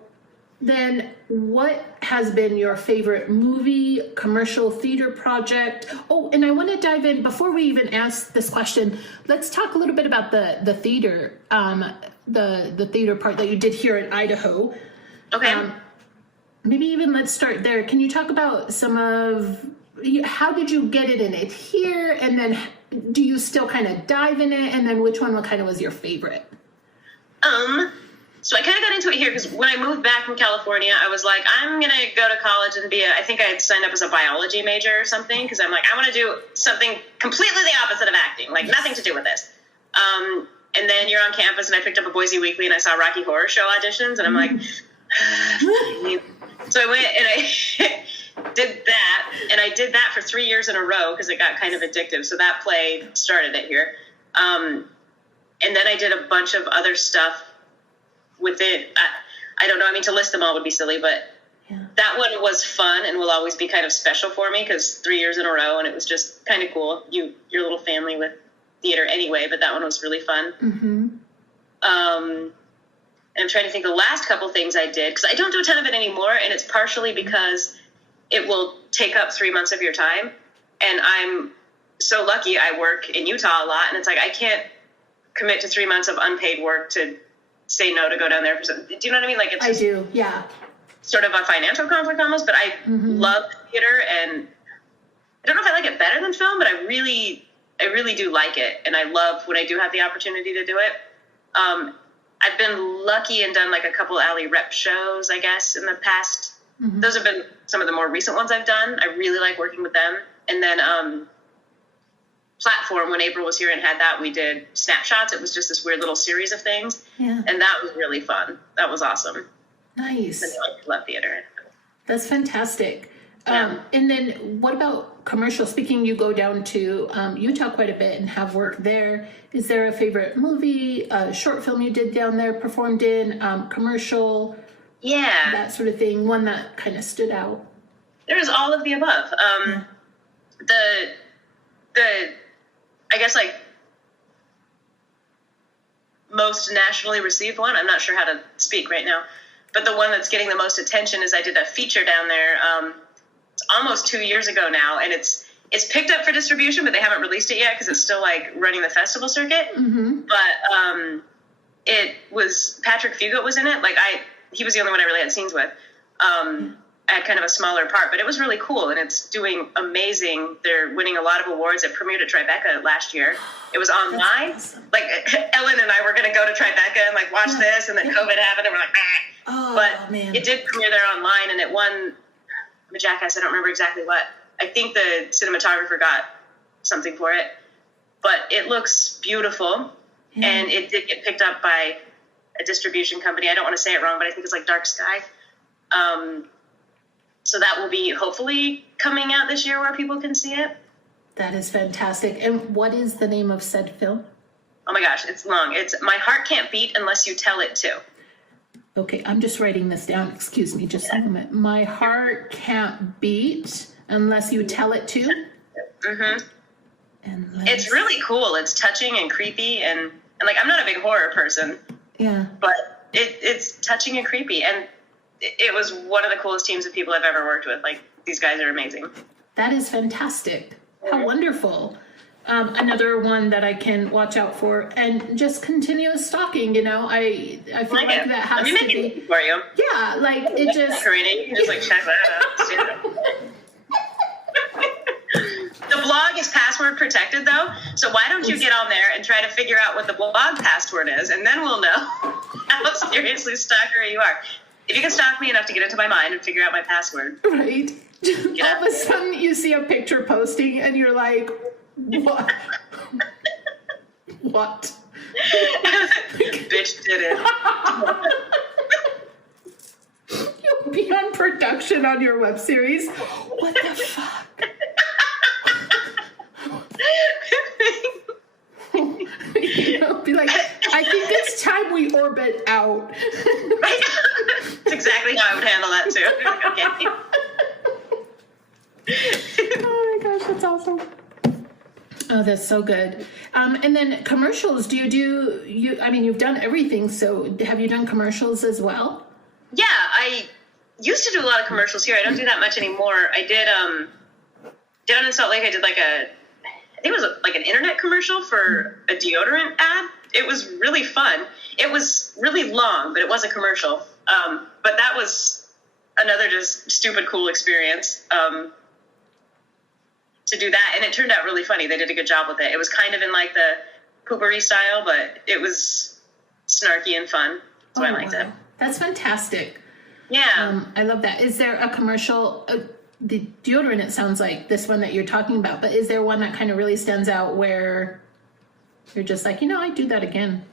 Then what has been your favorite movie, commercial theater project? Oh, and I want to dive in, before we even ask this question, let's talk a little bit about the theater, the theater part that you did here in Idaho. Okay. Maybe even let's start there. Can you talk about how did you get it in it here? And then do you still kind of dive in it? And then which one kind of was your favorite? So I kind of got into it here because when I moved back from California, I was like, I'm going to go to college and I think I had signed up as a biology major or something, because I'm like, I want to do something completely the opposite of acting, like nothing to do with this. And then you're on campus, and I picked up a Boise Weekly, and I saw Rocky Horror Show auditions, and I'm like, so I went and I did that, and I did that for 3 years in a row because it got kind of addictive. So that play started it here. And then I did a bunch of other stuff with it. I don't know. I mean, to list them all would be silly, but that one was fun and will always be kind of special for me because 3 years in a row, and it was just kind of cool. Your little family with theater anyway, but that one was really fun. Mm-hmm. And I'm trying to think the last couple things I did, because I don't do a ton of it anymore, and it's partially because it will take up 3 months of your time. And I'm so lucky I work in Utah a lot, and it's like I can't commit to 3 months of unpaid work to say no to go down there for something. Do you know what I mean? Like it's I do, yeah. Sort of a financial conflict almost, but I love theater, and I don't know if I like it better than film, but I really do like it, and I love when I do have the opportunity to do it. I've been lucky and done like a couple alley rep shows, I guess, in the past. Mm-hmm. Those have been some of the more recent ones I've done. I really like working with them. And then Platform, when April was here and had that, we did snapshots. It was just this weird little series of things. Yeah. And that was really fun. That was awesome. Nice. I love theater. That's fantastic. And then what about commercial? Speaking, you go down to Utah quite a bit and have worked there. Is there a favorite movie, a short film you did down there, performed in, commercial? Yeah. That sort of thing. One that kind of stood out. There was all of the above. I guess like most nationally received one, I'm not sure how to speak right now, but the one that's getting the most attention is I did a feature down there. It's almost 2 years ago now, and it's picked up for distribution, but they haven't released it yet because it's still like running the festival circuit. Mm-hmm. But it was Patrick Fugit was in it. Like he was the only one I really had scenes with. I had kind of a smaller part, but it was really cool, and it's doing amazing. They're winning a lot of awards. It premiered at Tribeca last year. It was online. Awesome. Like Ellen and I were going to go to Tribeca and like watch this, and then COVID happened, and we're like, ah. Oh, but man. it did premiere there online, and it won. I'm a jackass. I don't remember exactly what. I think the cinematographer got something for it, but it looks beautiful, and it did get picked up by a distribution company. I don't want to say it wrong, but I think it's like Dark Sky. So that will be hopefully coming out this year where people can see it. That is fantastic. And what is the name of said film? Oh my gosh, it's long. It's My Heart Can't Beat Unless You Tell It To. Okay, I'm just writing this down. Excuse me, just a moment. My heart can't beat unless you tell it to. Mm-hmm. It's really cool. It's touching and creepy, and like I'm not a big horror person. Yeah. But it's touching and creepy, and it was one of the coolest teams of people I've ever worked with. Like, these guys are amazing. That is fantastic. How wonderful. Another one that I can watch out for, and just continuous stalking, I feel like that has to be for you. Yeah, like it just Corina, you can just like check that out. The blog is password protected though, so why don't you get on there and try to figure out what the blog password is, and then we'll know how seriously stalker you are. If you can stalk me enough to get into my mind and figure out my password. Right. All of a sudden you see a picture posting and you're like, what? What? Bitch did it. You'll be on production on your web series. What the fuck? Be like, I think it's time we orbit out. That's exactly how I would handle that too. Okay. Oh my gosh, that's awesome. Oh, that's so good. And then commercials, you've done everything, so have you done commercials as well? Yeah, I used to do a lot of commercials here. I don't do that much anymore. I did, down in Salt Lake, I did I think it was like an internet commercial for a deodorant ad. It was really fun. It was really long, but it was a commercial. But that was another just stupid cool experience to do that. And it turned out really funny. They did a good job with it. It was kind of in like the poopery style, but it was snarky and fun. So I liked it. That's fantastic. Yeah. I love that. Is there a commercial, the deodorant, it sounds like this one that you're talking about, but is there one that kind of really stands out where you're just like, I'd do that again?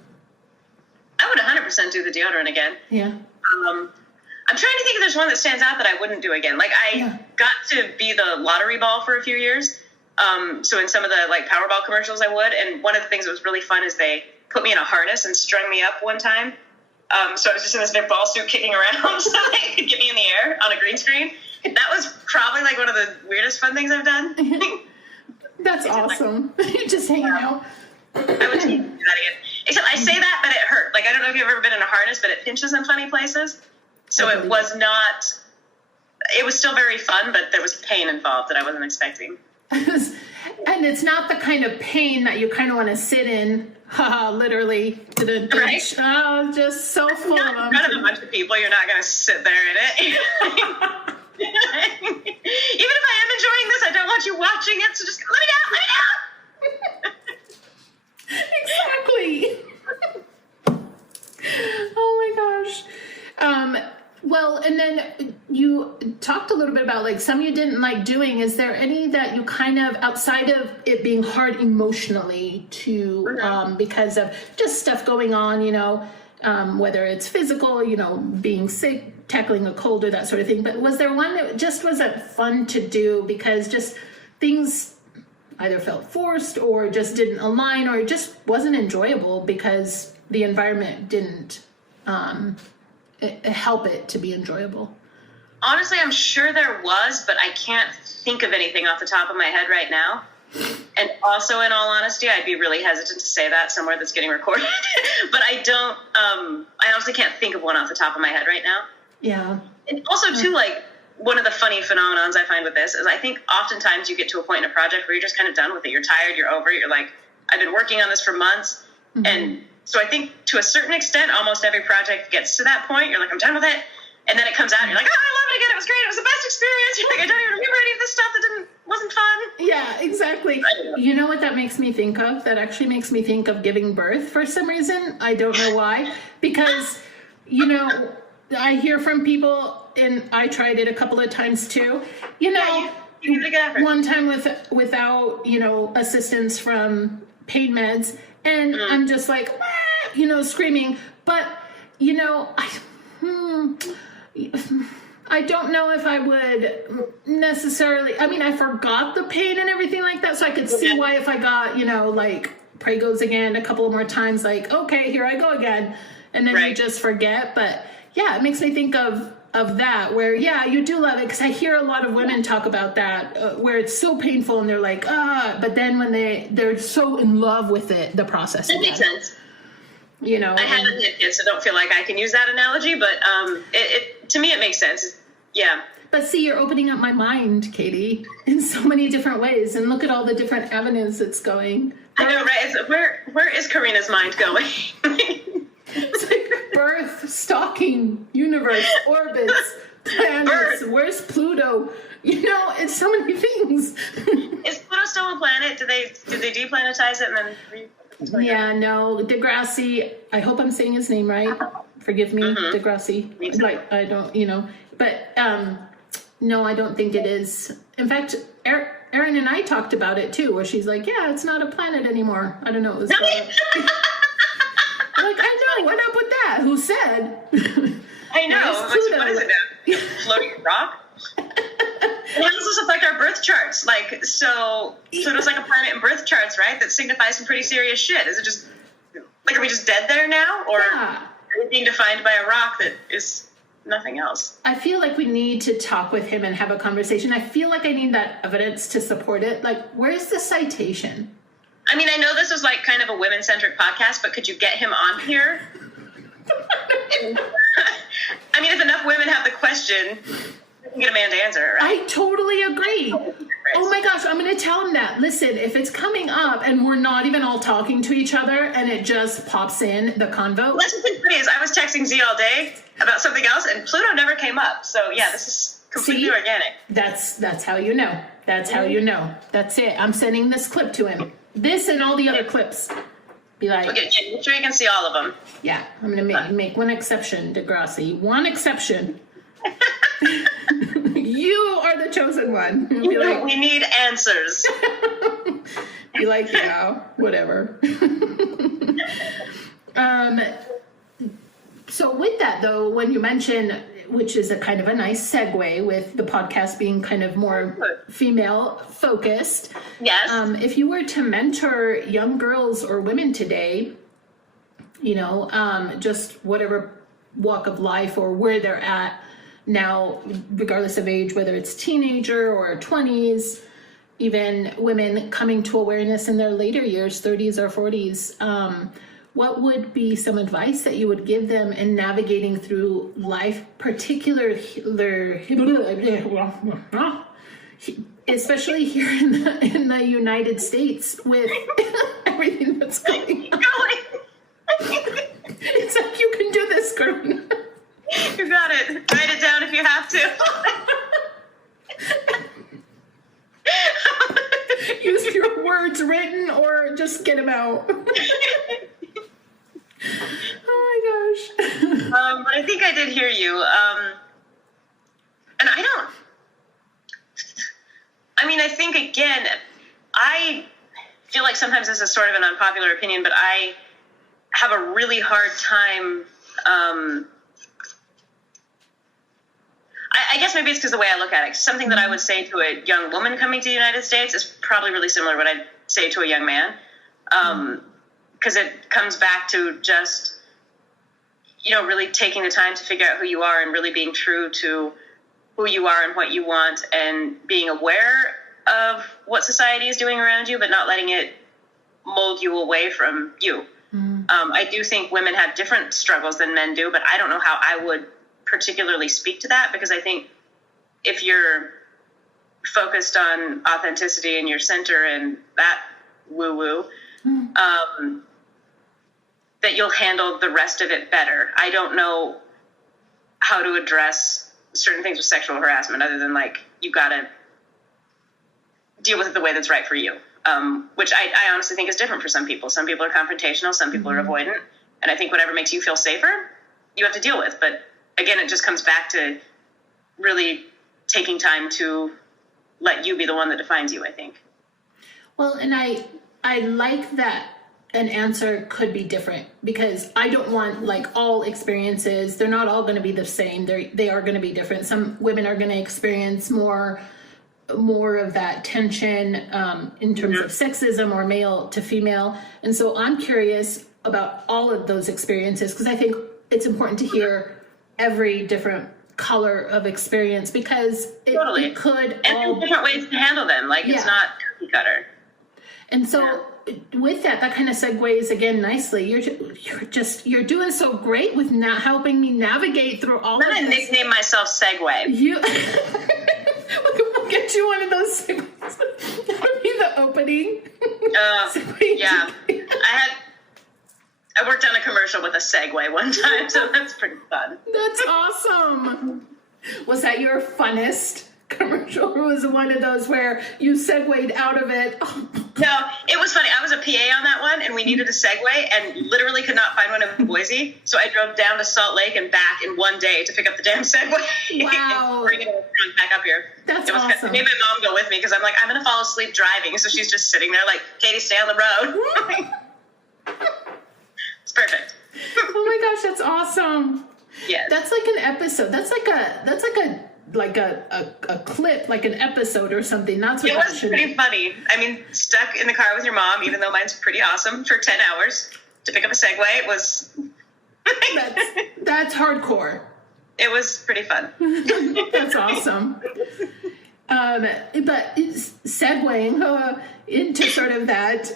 I would 100% do the deodorant again. Yeah. I'm trying to think if there's one that stands out that I wouldn't do again. Like I got to be the lottery ball for a few years. So in some of the like Powerball commercials I would, and one of the things that was really fun is they put me in a harness and strung me up one time. So I was just in this big ball suit kicking around so they could get me in the air on a green screen. That was probably like one of the weirdest fun things I've done. That's awesome. You're just hanging out. I would do that again. Except I say that, but it hurt. Like, I don't know if you've ever been in a harness, but it pinches in funny places. So it was still very fun, but there was pain involved that I wasn't expecting. And it's not the kind of pain that you kind of want to sit in, literally, to the bench. Right? Oh, just so full of them. In front of a bunch of people, you're not going to sit there in it. Even if I am enjoying this, I don't want you watching it, so just let me Exactly. Oh my gosh. Well, and then you talked a little bit about like some you didn't like doing. Is there any that you kind of, outside of it being hard emotionally to, because of just stuff going on, whether it's physical, being sick, tackling a cold or that sort of thing. But was there one that just wasn't fun to do because just things either felt forced or just didn't align, or it just wasn't enjoyable because the environment didn't help it to be enjoyable? Honestly, I'm sure there was, but I can't think of anything off the top of my head right now. And also, in all honesty, I'd be really hesitant to say that somewhere that's getting recorded. But I don't, I honestly can't think of one off the top of my head right now. Yeah. And also, too, like, one of the funny phenomenons I find with this is I think oftentimes you get to a point in a project where you're just kind of done with it. You're tired, you're over it. You're like, I've been working on this for months. Mm-hmm. And so I think to a certain extent, almost every project gets to that point. You're like, I'm done with it. And then it comes out and you're like, oh, I love it again. It was great. It was the best experience. You're like, I don't even remember any of this stuff that wasn't fun. Yeah, exactly. You know what that makes me think of? That actually makes me think of giving birth for some reason. I don't know why. Because, you know, I hear from people, and I tried it a couple of times too. You know, one time without, you know, assistance from pain meds. And I'm just like, you know, screaming. But, you know, I don't know if I would necessarily, I mean, I forgot the pain and everything like that, so I could see why if I got, you know, like, pray goes again a couple of more times, like, okay, here I go again, and then you just forget. But yeah, it makes me think of that, where, yeah, you do love it, because I hear a lot of women talk about that, where it's so painful, and they're like, but then when they're so in love with it, the process. That makes sense. You know, I haven't had kids, so don't feel like I can use that analogy, but it to me it makes sense. Yeah. But see, you're opening up my mind, Katie, in so many different ways, and look at all the different avenues it's going. I know, right? Where is Karina's mind going? It's like birth, stalking, universe, orbits, planets. Where's Pluto? You know, it's so many things. Is Pluto still a planet? Did they deplanetize it and then? Yeah, no, Degrassi, I hope I'm saying his name right. Forgive me, Degrassi. Like, I don't, you know, but no, I don't think it is. In fact, Erin and I talked about it too, where she's like, yeah, it's not a planet anymore. I don't know. It was like, I know, what up with that? Who said? I know. What is it now? Floating rock? How does this affect our birth charts? Like, so Pluto's like a planet in birth charts, right? That signifies some pretty serious shit. Is it just, like, are we just dead there now? Or are we being defined by a rock that is nothing else? I feel like we need to talk with him and have a conversation. I feel like I need that evidence to support it. Like, where's the citation? I mean, I know this is like kind of a women-centric podcast, but could you get him on here? I mean, if enough women have the question, we can get a man to answer it, right? I totally agree. Oh my gosh, I'm going to tell him that. Listen, if it's coming up and we're not even all talking to each other and it just pops in the convo. Well, that's the thing is, I was texting Z all day about something else and Pluto never came up. So yeah, this is completely organic. That's how you know. That's how you know. That's it. I'm sending this clip to him. This and all the other clips. Be like, okay, make sure you can see all of them. Yeah, I'm going to make one exception, Degrassi. One exception. You are the chosen one. Be like, we need answers. Be like, yeah, whatever. So with that, though, when you mention, which is a kind of a nice segue with the podcast being kind of more female focused. Yes. If you were to mentor young girls or women today, you know, just whatever walk of life or where they're at now, regardless of age, whether it's teenager or 20s, even women coming to awareness in their later years, 30s or 40s, what would be some advice that you would give them in navigating through life, especially here in the United States with everything that's going on? It's like, you can do this, Corina. You got it. Write it down if you have to. Use your words written or just get them out. Oh my gosh. But I think I did hear you. And I think, again, I feel like sometimes this is sort of an unpopular opinion, but I have a really hard time I guess maybe it's because the way I look at it. Something that I would say to a young woman coming to the United States is probably really similar to what I'd say to a young man. Because it comes back to just, really taking the time to figure out who you are and really being true to who you are and what you want, and being aware of what society is doing around you, but not letting it mold you away from you. I do think women have different struggles than men do, but I don't know how I would particularly speak to that, because I think if you're focused on authenticity in your center and that woo-woo, that you'll handle the rest of it better. I don't know how to address certain things with sexual harassment other than, like, you gotta deal with it the way that's right for you, which I honestly think is different for some people. Some people are confrontational, some people are avoidant, and I think whatever makes you feel safer, you have to deal with. But again, it just comes back to really taking time to let you be the one that defines you, I think. Well, and I like that an answer could be different, because I don't want, like, all experiences, they're not all going to be the same. They are going to be different. Some women are going to experience more of that tension in terms of sexism or male to female. And so I'm curious about all of those experiences, because I think it's important to hear every different color of experience, because it could and all... there's different ways to handle them. Like, it's not cookie cutter. And so with that kind of segues again nicely. You're doing so great with helping me navigate through all of this. I'm going to nickname myself Segway. We'll get you one of those segues. That would be the opening. Yeah. I worked on a commercial with a Segway one time, so that's pretty fun. That's awesome. Was that your funnest commercial, or was it one of those where you segued out of it? No, it was funny. I was a PA on that one, and we needed a Segway, and literally could not find one in Boise. So I drove down to Salt Lake and back in one day to pick up the damn Segway. Wow. And bring it back up here. That's awesome. Made my mom go with me, because I'm like, I'm going to fall asleep driving. So she's just sitting there like, Katie, stay on the road. It's perfect. Oh my gosh, that's awesome. Yes. That's like an episode. That's like a clip, like an episode or something. That's what it was pretty funny. I mean, stuck in the car with your mom, even though mine's pretty awesome, for 10 hours to pick up a Segway. It was that's hardcore. It was pretty fun. That's awesome. But it's segueing into sort of that,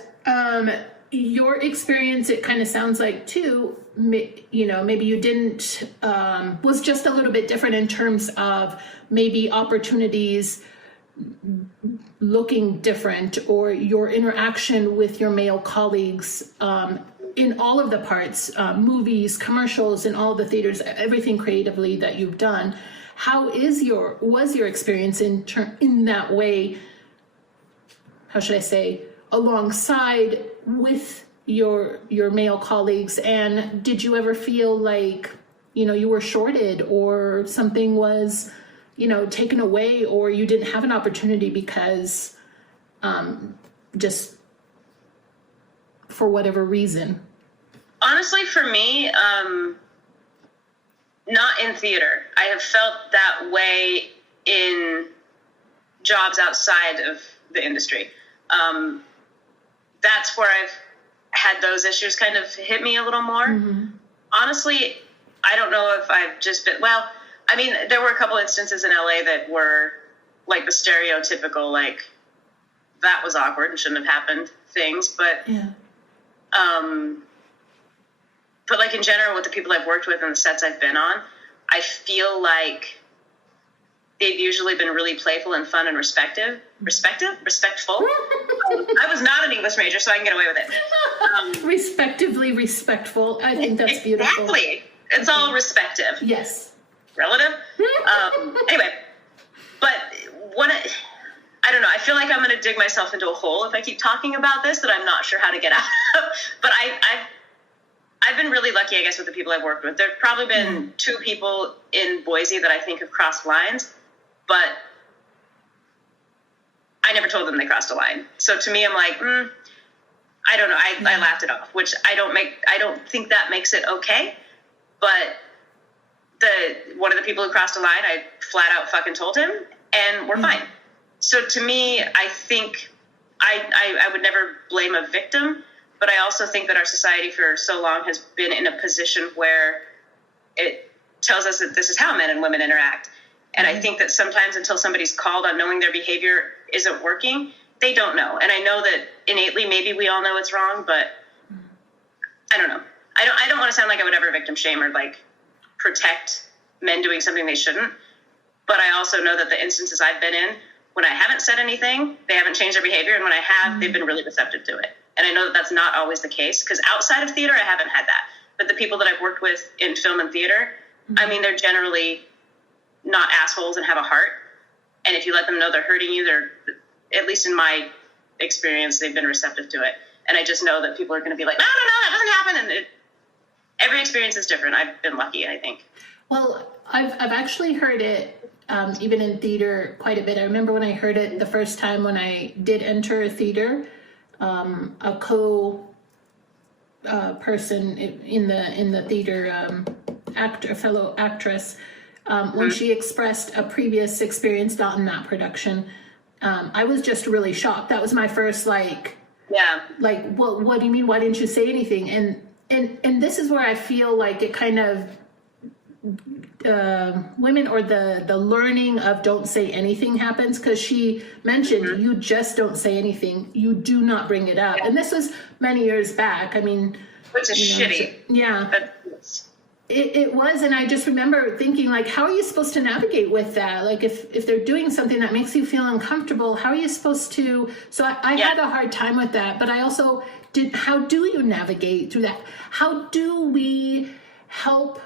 your experience, it kind of sounds like too, maybe you didn't, was just a little bit different in terms of maybe opportunities looking different, or your interaction with your male colleagues in all of the parts, movies, commercials, and all the theaters, everything creatively that you've done. How was your experience in that way? How should I say? Alongside with your male colleagues, and did you ever feel like you were shorted, or something was taken away, or you didn't have an opportunity because just for whatever reason? Honestly, for me, not in theater. I have felt that way in jobs outside of the industry. That's where I've had those issues kind of hit me a little more. Mm-hmm. Honestly, I don't know if I've just been, there were a couple instances in LA that were like the stereotypical, like, that was awkward and shouldn't have happened things, but like in general, with the people I've worked with and the sets I've been on, I feel like they've usually been really playful and fun and respectful. I was not an English major, so I can get away with it. Respectively respectful. I think that's beautiful. Exactly. It's all respective. Yes. Relative. Anyway, but I don't know. I feel like I'm going to dig myself into a hole if I keep talking about this that I'm not sure how to get out of. But I've been really lucky, I guess, with the people I've worked with. There's probably been 2 people in Boise that I think have crossed lines, but I never told them they crossed a line. So to me, I'm like, I don't know. I laughed it off, which I don't think that makes it okay. But one of the people who crossed the line, I flat out fucking told him, and we're fine. So to me, I think I would never blame a victim, but I also think that our society for so long has been in a position where it tells us that this is how men and women interact. And I think that sometimes until somebody's called on knowing their behavior isn't working, they don't know. And I know that innately maybe we all know it's wrong, but I don't know. I don't want to sound like I would ever victim shame or like protect men doing something they shouldn't. But I also know that the instances I've been in, when I haven't said anything, they haven't changed their behavior. And when I have, they've been really receptive to it. And I know that that's not always the case, because outside of theater, I haven't had that. But the people that I've worked with in film and theater, I mean, they're generally not assholes and have a heart. And if you let them know they're hurting you, they're, at least in my experience, they've been receptive to it. And I just know that people are going to be like, no, that doesn't happen. And every experience is different. I've been lucky, I think. Well, I've actually heard it even in theater quite a bit. I remember when I heard it the first time when I did enter theater, a person in the theater, fellow actress, when she expressed a previous experience not in that production, I was just really shocked. That was my first what do you mean? Why didn't you say anything? And this is where I feel like it kind of women, or the learning of don't say anything happens, because she mentioned you just don't say anything, you do not bring it up. And this was many years back. I mean, which is shitty. It was. And I just remember thinking, like, how are you supposed to navigate with that? Like, if they're doing something that makes you feel uncomfortable, how are you supposed to? So I had a hard time with that, but I also how do you navigate through that? How do we help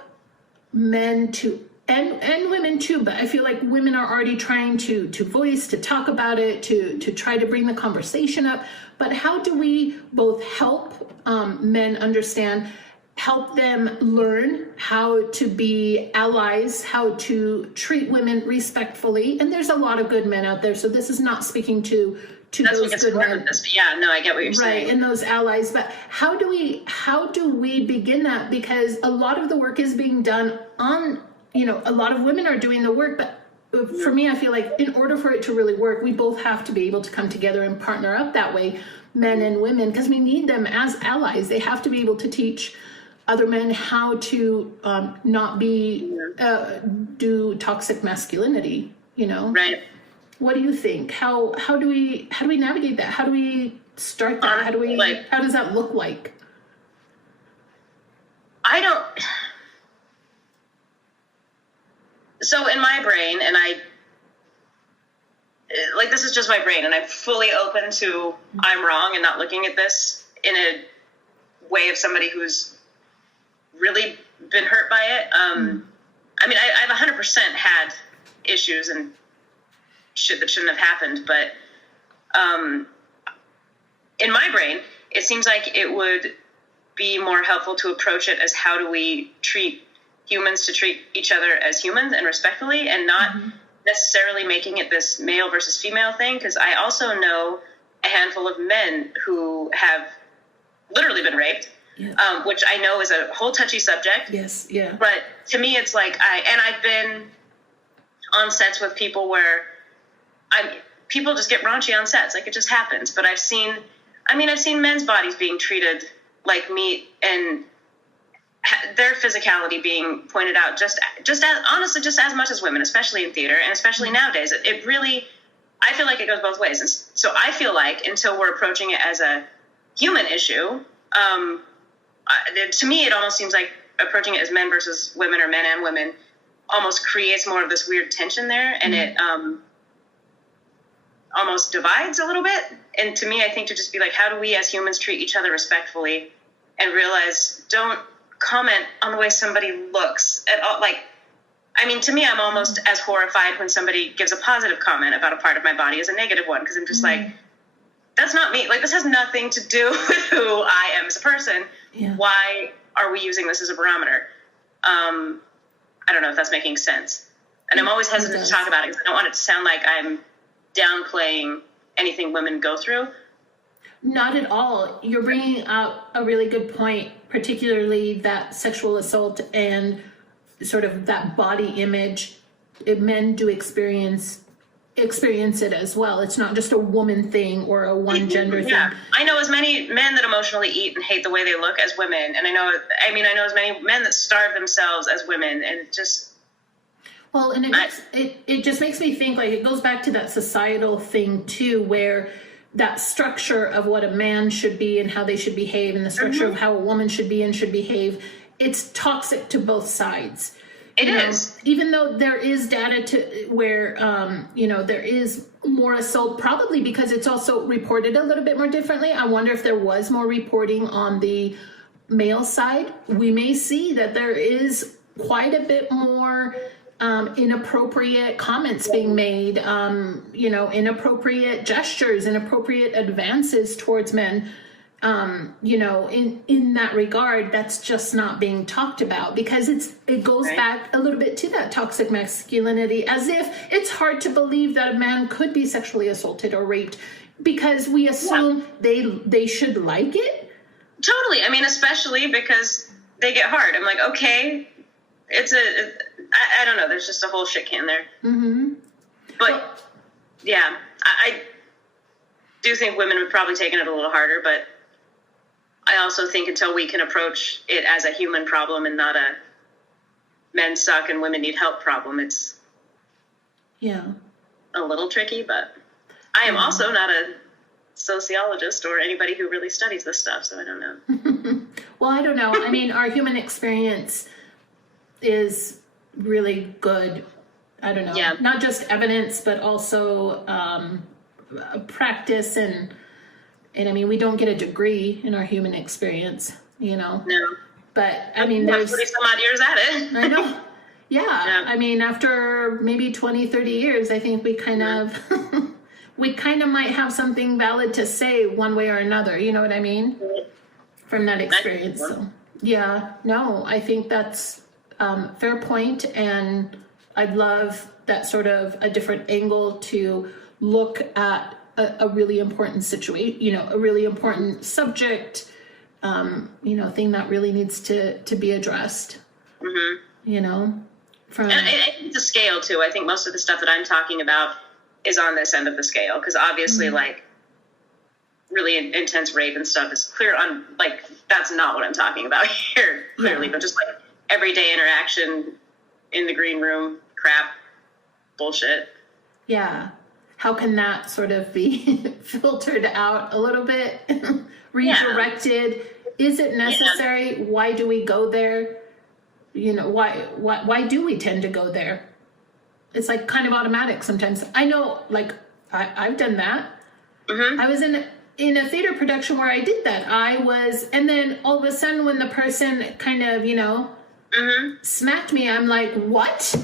men to, and women too, but I feel like women are already trying to voice, to talk about it, to try to bring the conversation up. But how do we both help men understand, help them learn how to be allies, how to treat women respectfully? And there's a lot of good men out there, so this is not speaking to that's those good men. Yeah, no, I get what you're saying. Right, and those allies. But how do we begin that? Because a lot of the work is being done on, a lot of women are doing the work, but for me, I feel like in order for it to really work, we both have to be able to come together and partner up that way, men and women, because we need them as allies. They have to be able to teach other men how to not do toxic masculinity, Right. What do you think? How do we navigate that? How do we start that? How does that look like? So in my brain, and this is just my brain, and I'm fully open to I'm wrong and not looking at this in a way of somebody who's really been hurt by it. I mean, I've 100% had issues and shit that shouldn't have happened, but in my brain, it seems like it would be more helpful to approach it as how do we treat humans to treat each other as humans and respectfully, and not necessarily making it this male versus female thing, because I also know a handful of men who have literally been raped, which I know is a whole touchy subject. Yes, yeah. But to me, it's like I've been on sets with people where people just get raunchy on sets, like it just happens. But I've seen men's bodies being treated like meat, and their physicality being pointed out just as much as women, especially in theater, and especially nowadays. It really, I feel like it goes both ways. And so I feel like until we're approaching it as a human issue, to me, it almost seems like approaching it as men versus women, or men and women, almost creates more of this weird tension there, and it almost divides a little bit. And to me, I think to just be like, how do we as humans treat each other respectfully, and realize, don't comment on the way somebody looks at all. Like, I mean, to me, I'm almost as horrified when somebody gives a positive comment about a part of my body as a negative one, because I'm just like, that's not me. Like, this has nothing to do with who I am as a person. Yeah. Why are we using this as a barometer? I don't know if that's making sense. And I'm always hesitant to talk about it because I don't want it to sound like I'm downplaying anything women go through. Not at all. You're bringing up a really good point, particularly that sexual assault and sort of that body image, men do experience it as well. It's not just a woman thing or a one gender thing. I know as many men that emotionally eat and hate the way they look as women, and I know as many men that starve themselves as women, and just and it just makes me think, like, it goes back to that societal thing too, where that structure of what a man should be and how they should behave, and the structure of how a woman should be and should behave, it's toxic to both sides. It is. Even though there is data to where, there is more assault, probably because it's also reported a little bit more differently. I wonder if there was more reporting on the male side. We may see that there is quite a bit more inappropriate comments being made, inappropriate gestures, inappropriate advances towards men. In that regard, that's just not being talked about, because it goes back a little bit to that toxic masculinity, as if it's hard to believe that a man could be sexually assaulted or raped, because we assume they should like it. Totally. I mean, especially because they get hard. I'm like, okay, I don't know. There's just a whole shit can there. Mm-hmm. But I do think women have probably taken it a little harder, but I also think until we can approach it as a human problem and not a men suck and women need help problem, it's a little tricky. But I am also not a sociologist or anybody who really studies this stuff, so I don't know. Well, I don't know. I mean, our human experience is really good. I don't know. Yeah. Not just evidence, but also practice and I mean, we don't get a degree in our human experience, No. But I mean, there's 40 some odd years at it. I know. Yeah. I mean, after maybe 20, 30 years, I think we kind of might have something valid to say one way or another. You know what I mean? From that experience. So, I think that's fair point, and I'd love that sort of a different angle to look at a really important situation, a really important subject, thing that really needs to be addressed. Mm-hmm. And I think the scale too. I think most of the stuff that I'm talking about is on this end of the scale, because obviously, like, really intense rape and stuff is clear on, like, that's not what I'm talking about here, clearly, but just like everyday interaction in the green room, crap, bullshit. Yeah. How can that sort of be filtered out a little bit, redirected? Yeah. Is it necessary? Yeah. Why do we go there? Why do we tend to go there? It's like kind of automatic sometimes. I know, like, I've done that. Mm-hmm. I was in a theater production where I did that. And then all of a sudden when the person kind of, smacked me, I'm like, what?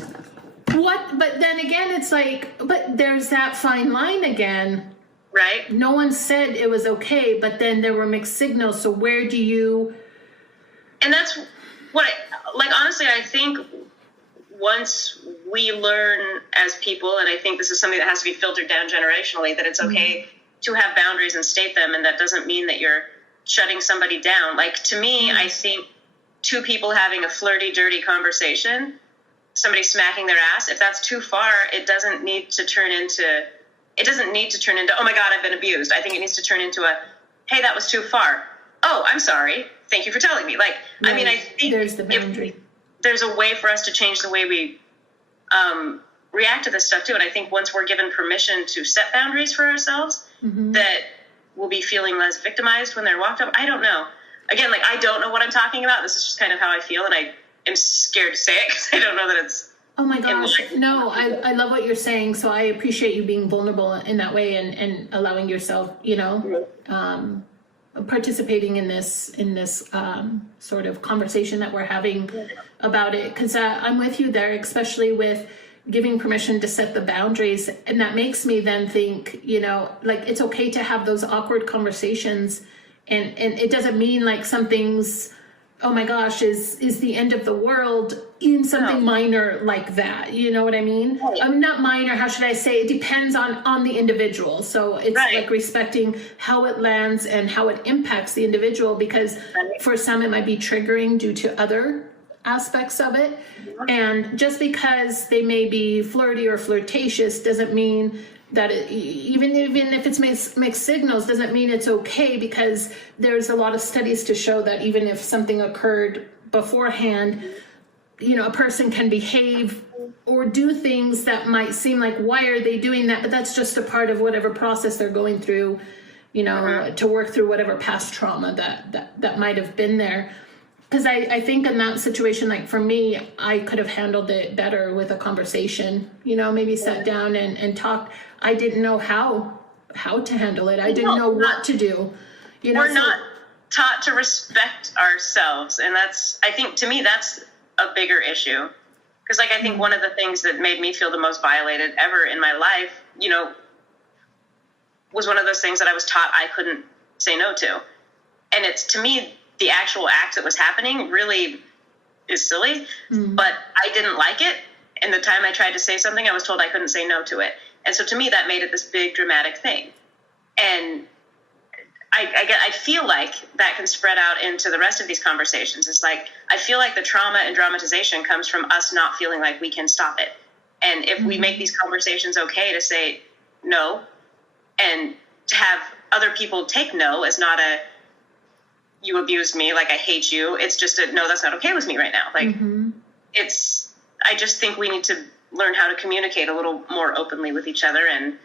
But then again, it's like, but there's that fine line again. Right. No one said it was okay, but then there were mixed signals. So where do you... And that's what, honestly, I think once we learn as people, and I think this is something that has to be filtered down generationally, that it's okay to have boundaries and state them, and that doesn't mean that you're shutting somebody down. Like, to me, I think two people having a flirty, dirty conversation, somebody smacking their ass, if that's too far, it doesn't need to turn into, oh my God, I've been abused. I think it needs to turn into a, hey, that was too far. Oh, I'm sorry. Thank you for telling me. Like, right. I mean, I think there's the boundary. There's a way for us to change the way we react to this stuff too. And I think once we're given permission to set boundaries for ourselves, that we'll be feeling less victimized when they're walked up. I don't know. Again, like, I don't know what I'm talking about. This is just kind of how I feel, and I am scared to say it because I don't know that it's... Oh my gosh. No, I love what you're saying. So I appreciate you being vulnerable in that way and allowing yourself, participating in this sort of conversation that we're having about it. Because I'm with you there, especially with giving permission to set the boundaries. And that makes me then think, like, it's okay to have those awkward conversations. And it doesn't mean like something's, oh my gosh, is the end of the world in something minor like that. You know what I mean? Right. Not minor, how should I say? It depends on the individual. So it's like respecting how it lands and how it impacts the individual, because for some it might be triggering due to other aspects of it. And just because they may be flirty or flirtatious doesn't mean that even if it's mixed signals, doesn't mean it's okay, because there's a lot of studies to show that even if something occurred beforehand, a person can behave or do things that might seem like, why are they doing that? But that's just a part of whatever process they're going through, to work through whatever past trauma that might have been there. Because I think in that situation, like for me, I could have handled it better with a conversation, maybe sat down and talked. I didn't know how to handle it. I didn't know what to do. We're not taught to respect ourselves. And I think to me, that's a bigger issue. Because I think one of the things that made me feel the most violated ever in my life, was one of those things that I was taught I couldn't say no to. And it's, to me, the actual act that was happening really is silly, but I didn't like it. And the time I tried to say something, I was told I couldn't say no to it. And so to me, that made it this big dramatic thing. And I feel like that can spread out into the rest of these conversations. It's like, I feel like the trauma and dramatization comes from us not feeling like we can stop it. And if we make these conversations okay to say no, and to have other people take no as not a, you abused me, like I hate you. It's just a, no, that's not okay with me right now. Like I just think we need to learn how to communicate a little more openly with each other and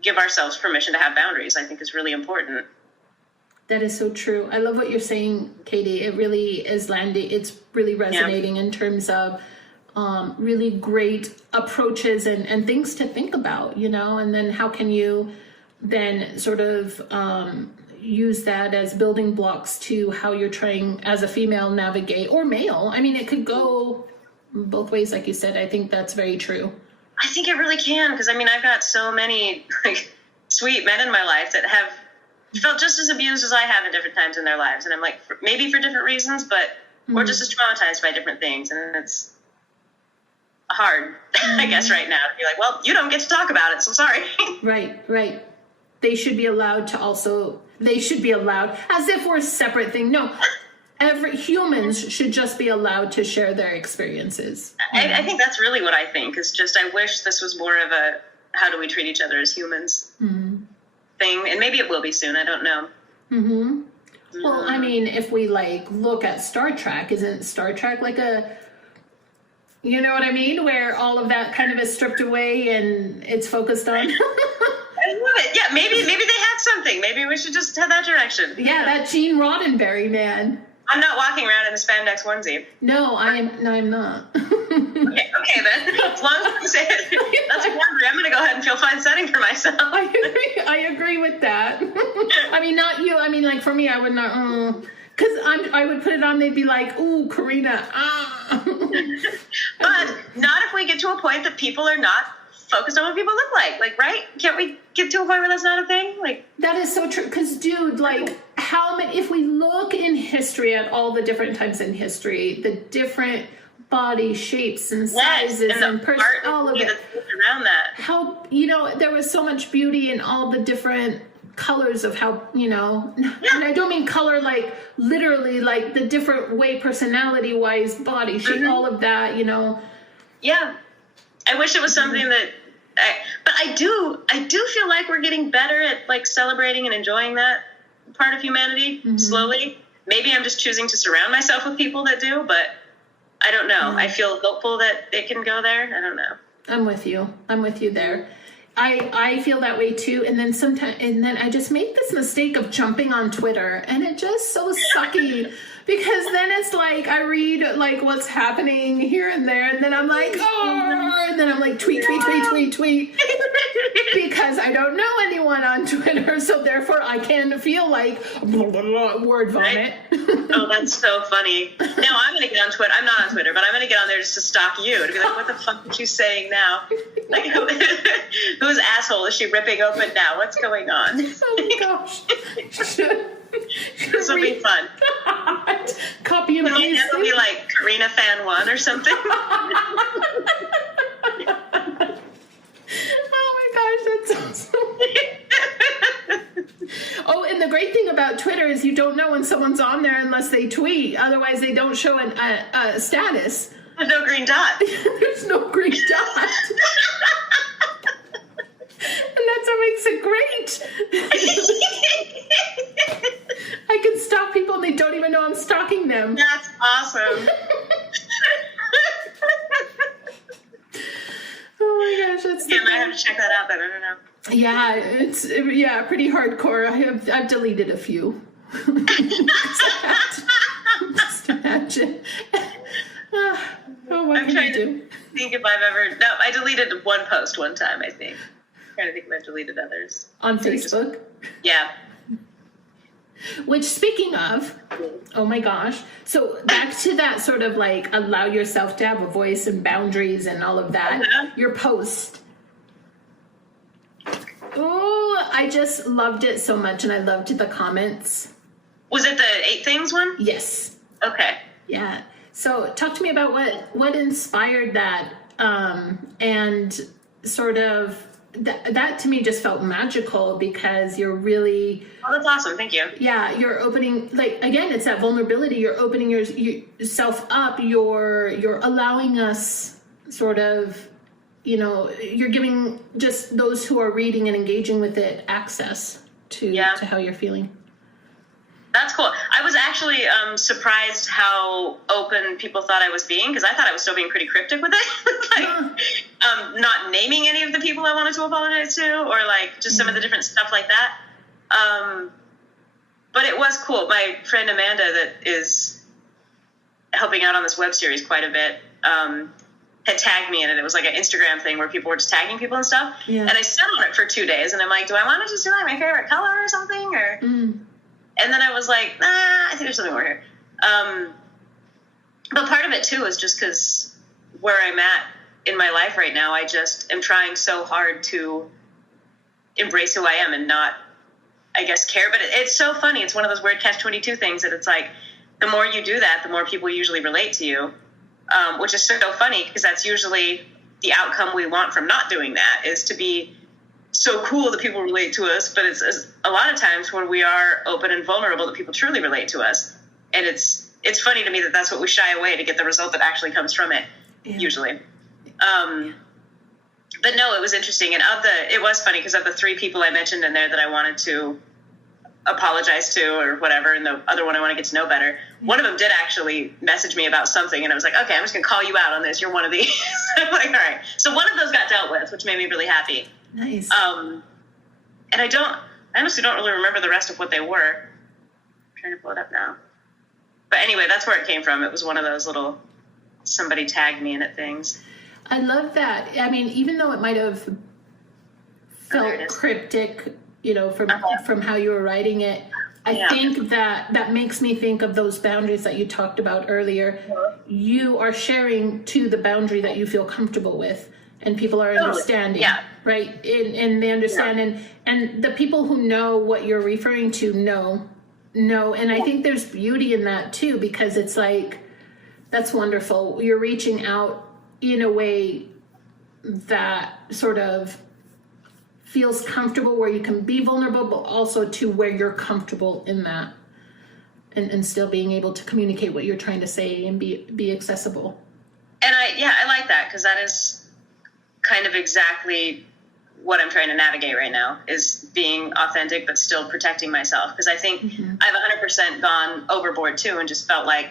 give ourselves permission to have boundaries. I think is really important. That is so true. I love what you're saying, Katie. It really is landing. It's really resonating in terms of really great approaches and things to think about, and then how can you then sort of use that as building blocks to how you're trying as a female navigate, or male. I mean, it could go both ways, like you said. I think that's very true. I think it really can, because I've got so many sweet men in my life that have felt just as abused as I have at different times in their lives, and I'm like, maybe for different reasons, but or just as traumatized by different things, and it's hard, I guess, right now to be like, well, you don't get to talk about it, so sorry. Right. They should be allowed to also. They should be allowed, as if we're a separate thing. No, humans should just be allowed to share their experiences. I think that's really what I think. Is just I wish this was more of a how do we treat each other as humans thing, and maybe it will be soon. I don't know. Well, I mean, if we look at Star Trek, isn't Star Trek like a, you know what I mean, where all of that kind of is stripped away and it's focused on. I love it. Yeah, maybe they had something. Maybe we should just head that direction. Yeah, that Gene Roddenberry man. I'm not walking around in a spandex onesie. No, I'm not. Okay then. As long as you say it, that's a boundary. I'm going to go ahead and feel fine setting for myself. I agree with that. I mean, not you. I mean, like for me, I would not. Because I would put it on. They'd be like, "Ooh, Corina." But not if we get to a point that people are not focused on what people look like. Like, right? Can't we get to a point where that's not a thing? Like, that is so true. Because, dude, like, how many? If we look in history at all the different times in history, the different body shapes and sizes and all of it around that. How there was so much beauty in all the different colors of how and I don't mean color like literally, like the different way personality wise, body shape, all of that. Yeah, I wish it was something that. But I do feel like we're getting better at like celebrating and enjoying that part of humanity slowly. Maybe I'm just choosing to surround myself with people that do, but I don't know. I feel hopeful that it can go there. I don't know. I'm with you there. I feel that way too. And then I just make this mistake of jumping on Twitter, and it just so sucky because then it's like I read like what's happening here and there, and then I'm like, oh, and then I'm like tweet because I don't know anyone on Twitter, so therefore I can feel like word vomit. Oh, that's so funny. Now I'm going to get on Twitter. I'm not on Twitter, but I'm going to get on there just to stalk you to be like, what the fuck are you saying now? Like, whose asshole is she ripping open now? What's going on? Oh my gosh. This will be fun. Copy and paste. It'll be like Corina fan 1 or something. Oh my gosh, that's awesome. Oh, and And the great thing about Twitter is you don't know when someone's on there unless they tweet. Otherwise, they don't show a status. There's no green dot. There's no green dot. And that's what makes it great. I can stalk people and they don't even know I'm stalking them. That's awesome. Oh my gosh, that's yeah, I have to check that out then. I don't know. Yeah, it's pretty hardcore. I've deleted a few. Just imagine. What can you do? Think if I've ever I deleted one post one time, I think. I'm trying to think if I've deleted others. On Facebook? Yeah. Which, speaking of, oh my gosh, so back to that sort of like allow yourself to have a voice and boundaries and all of that. Your post. Oh, I just loved it so much, and I loved the comments. Was it the 8 things one? Yes. Okay. Yeah. So talk to me about what inspired that, and sort of that to me just felt magical because you're really... Oh, that's awesome. Thank you. Yeah, you're opening, like, again, it's that vulnerability. You're opening yourself up. You're allowing us sort of, you're giving just those who are reading and engaging with it access to how you're feeling. That's cool. I was actually surprised how open people thought I was being, because I thought I was still being pretty cryptic with it. Not naming any of the people I wanted to apologize to, or like just some of the different stuff like that. But it was cool. My friend Amanda, that is helping out on this web series quite a bit, had tagged me in it. It was like an Instagram thing where people were just tagging people and stuff. Yeah. And I sat on it for 2 days, and I'm like, do I want to just do like my favorite color or something? Or... And then I was like, nah, I think there's something more here. But part of it, too, is just because where I'm at in my life right now, I just am trying so hard to embrace who I am and not, I guess, care. But it's so funny. It's one of those weird catch-22 things that it's like, the more you do that, the more people usually relate to you, which is so funny because that's usually the outcome we want from not doing that, is to be so cool that people relate to us, but it's a lot of times when we are open and vulnerable that people truly relate to us. And it's funny to me that that's what we shy away to get the result that actually comes from it, usually. But no, it was interesting. And it was funny because of the 3 people I mentioned in there that I wanted to apologize to or whatever, and the other one I want to get to know better, one of them did actually message me about something, and I was like, okay, I'm just going to call you out on this. You're one of these. I'm like, all right. So one of those got dealt with, which made me really happy. Nice. And I honestly don't really remember the rest of what they were. I'm trying to pull it up now. But anyway, that's where it came from. It was one of those little somebody tagged me in it things. I love that. I mean, even though it might have felt cryptic, from how you were writing it, I think that makes me think of those boundaries that you talked about earlier. You are sharing to the boundary that you feel comfortable with, and people are understanding, right? And they understand, and the people who know what you're referring to know, and I think there's beauty in that too, because it's like, that's wonderful. You're reaching out in a way that sort of feels comfortable, where you can be vulnerable, but also to where you're comfortable in that, and still being able to communicate what you're trying to say and be accessible. And I like that, because that is kind of exactly what I'm trying to navigate right now, is being authentic but still protecting myself, because I think I've 100% gone overboard too, and just felt like,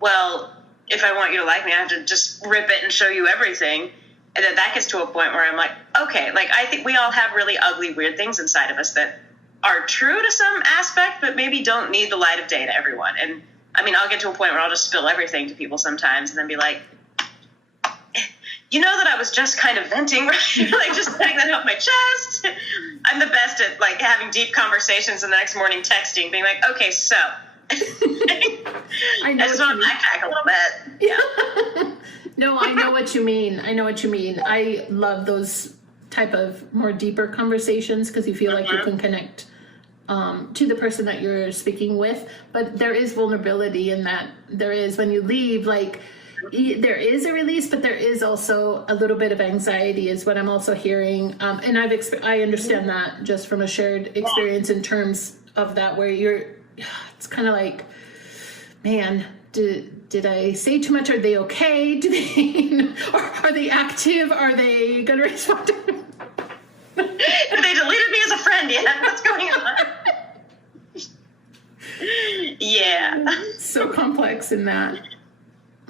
well, if I want you to like me, I have to just rip it and show you everything. And then that gets to a point where I'm like, okay, like, I think we all have really ugly, weird things inside of us that are true to some aspect, but maybe don't need the light of day to everyone. And I mean, I'll get to a point where I'll just spill everything to people sometimes and then be like, you know that I was just kind of venting, right? Like, just getting that off my chest. I'm the best at, like, having deep conversations and the next morning texting, being like, okay, so. I just want to backtrack a little bit. Yeah. No, I know what you mean. I love those type of more deeper conversations, because you feel like you can connect to the person that you're speaking with. But there is vulnerability in that. There is, when you leave, like, there is a release, but there is also a little bit of anxiety, is what I'm also hearing. And I understand that just from a shared experience in terms of that where it's kind of like, man, did I say too much? Are they okay? Do they, are they active? Are they going to respond to me? They deleted me as a friend yet? What's going on? Yeah. So complex in that.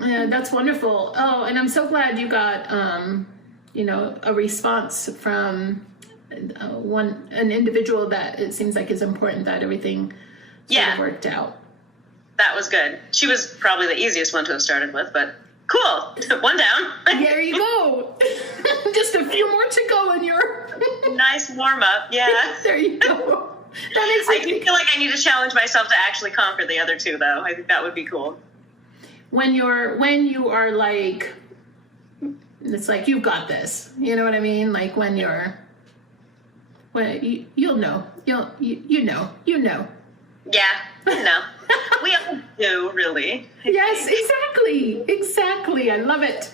Yeah, that's wonderful. Oh, and I'm so glad you got, a response from an individual that it seems like is important that everything sort of worked out. That was good. She was probably the easiest one to have started with, but cool. One down. There you go. Just a few more to go in your nice warm up. Yeah. There you go. I do feel like I need to challenge myself to actually conquer the other two, though. I think that would be cool. When you are like, it's like, you've got this. You know what I mean? Like when you know. Yeah, no. We all do, really. Yes, exactly. I love it.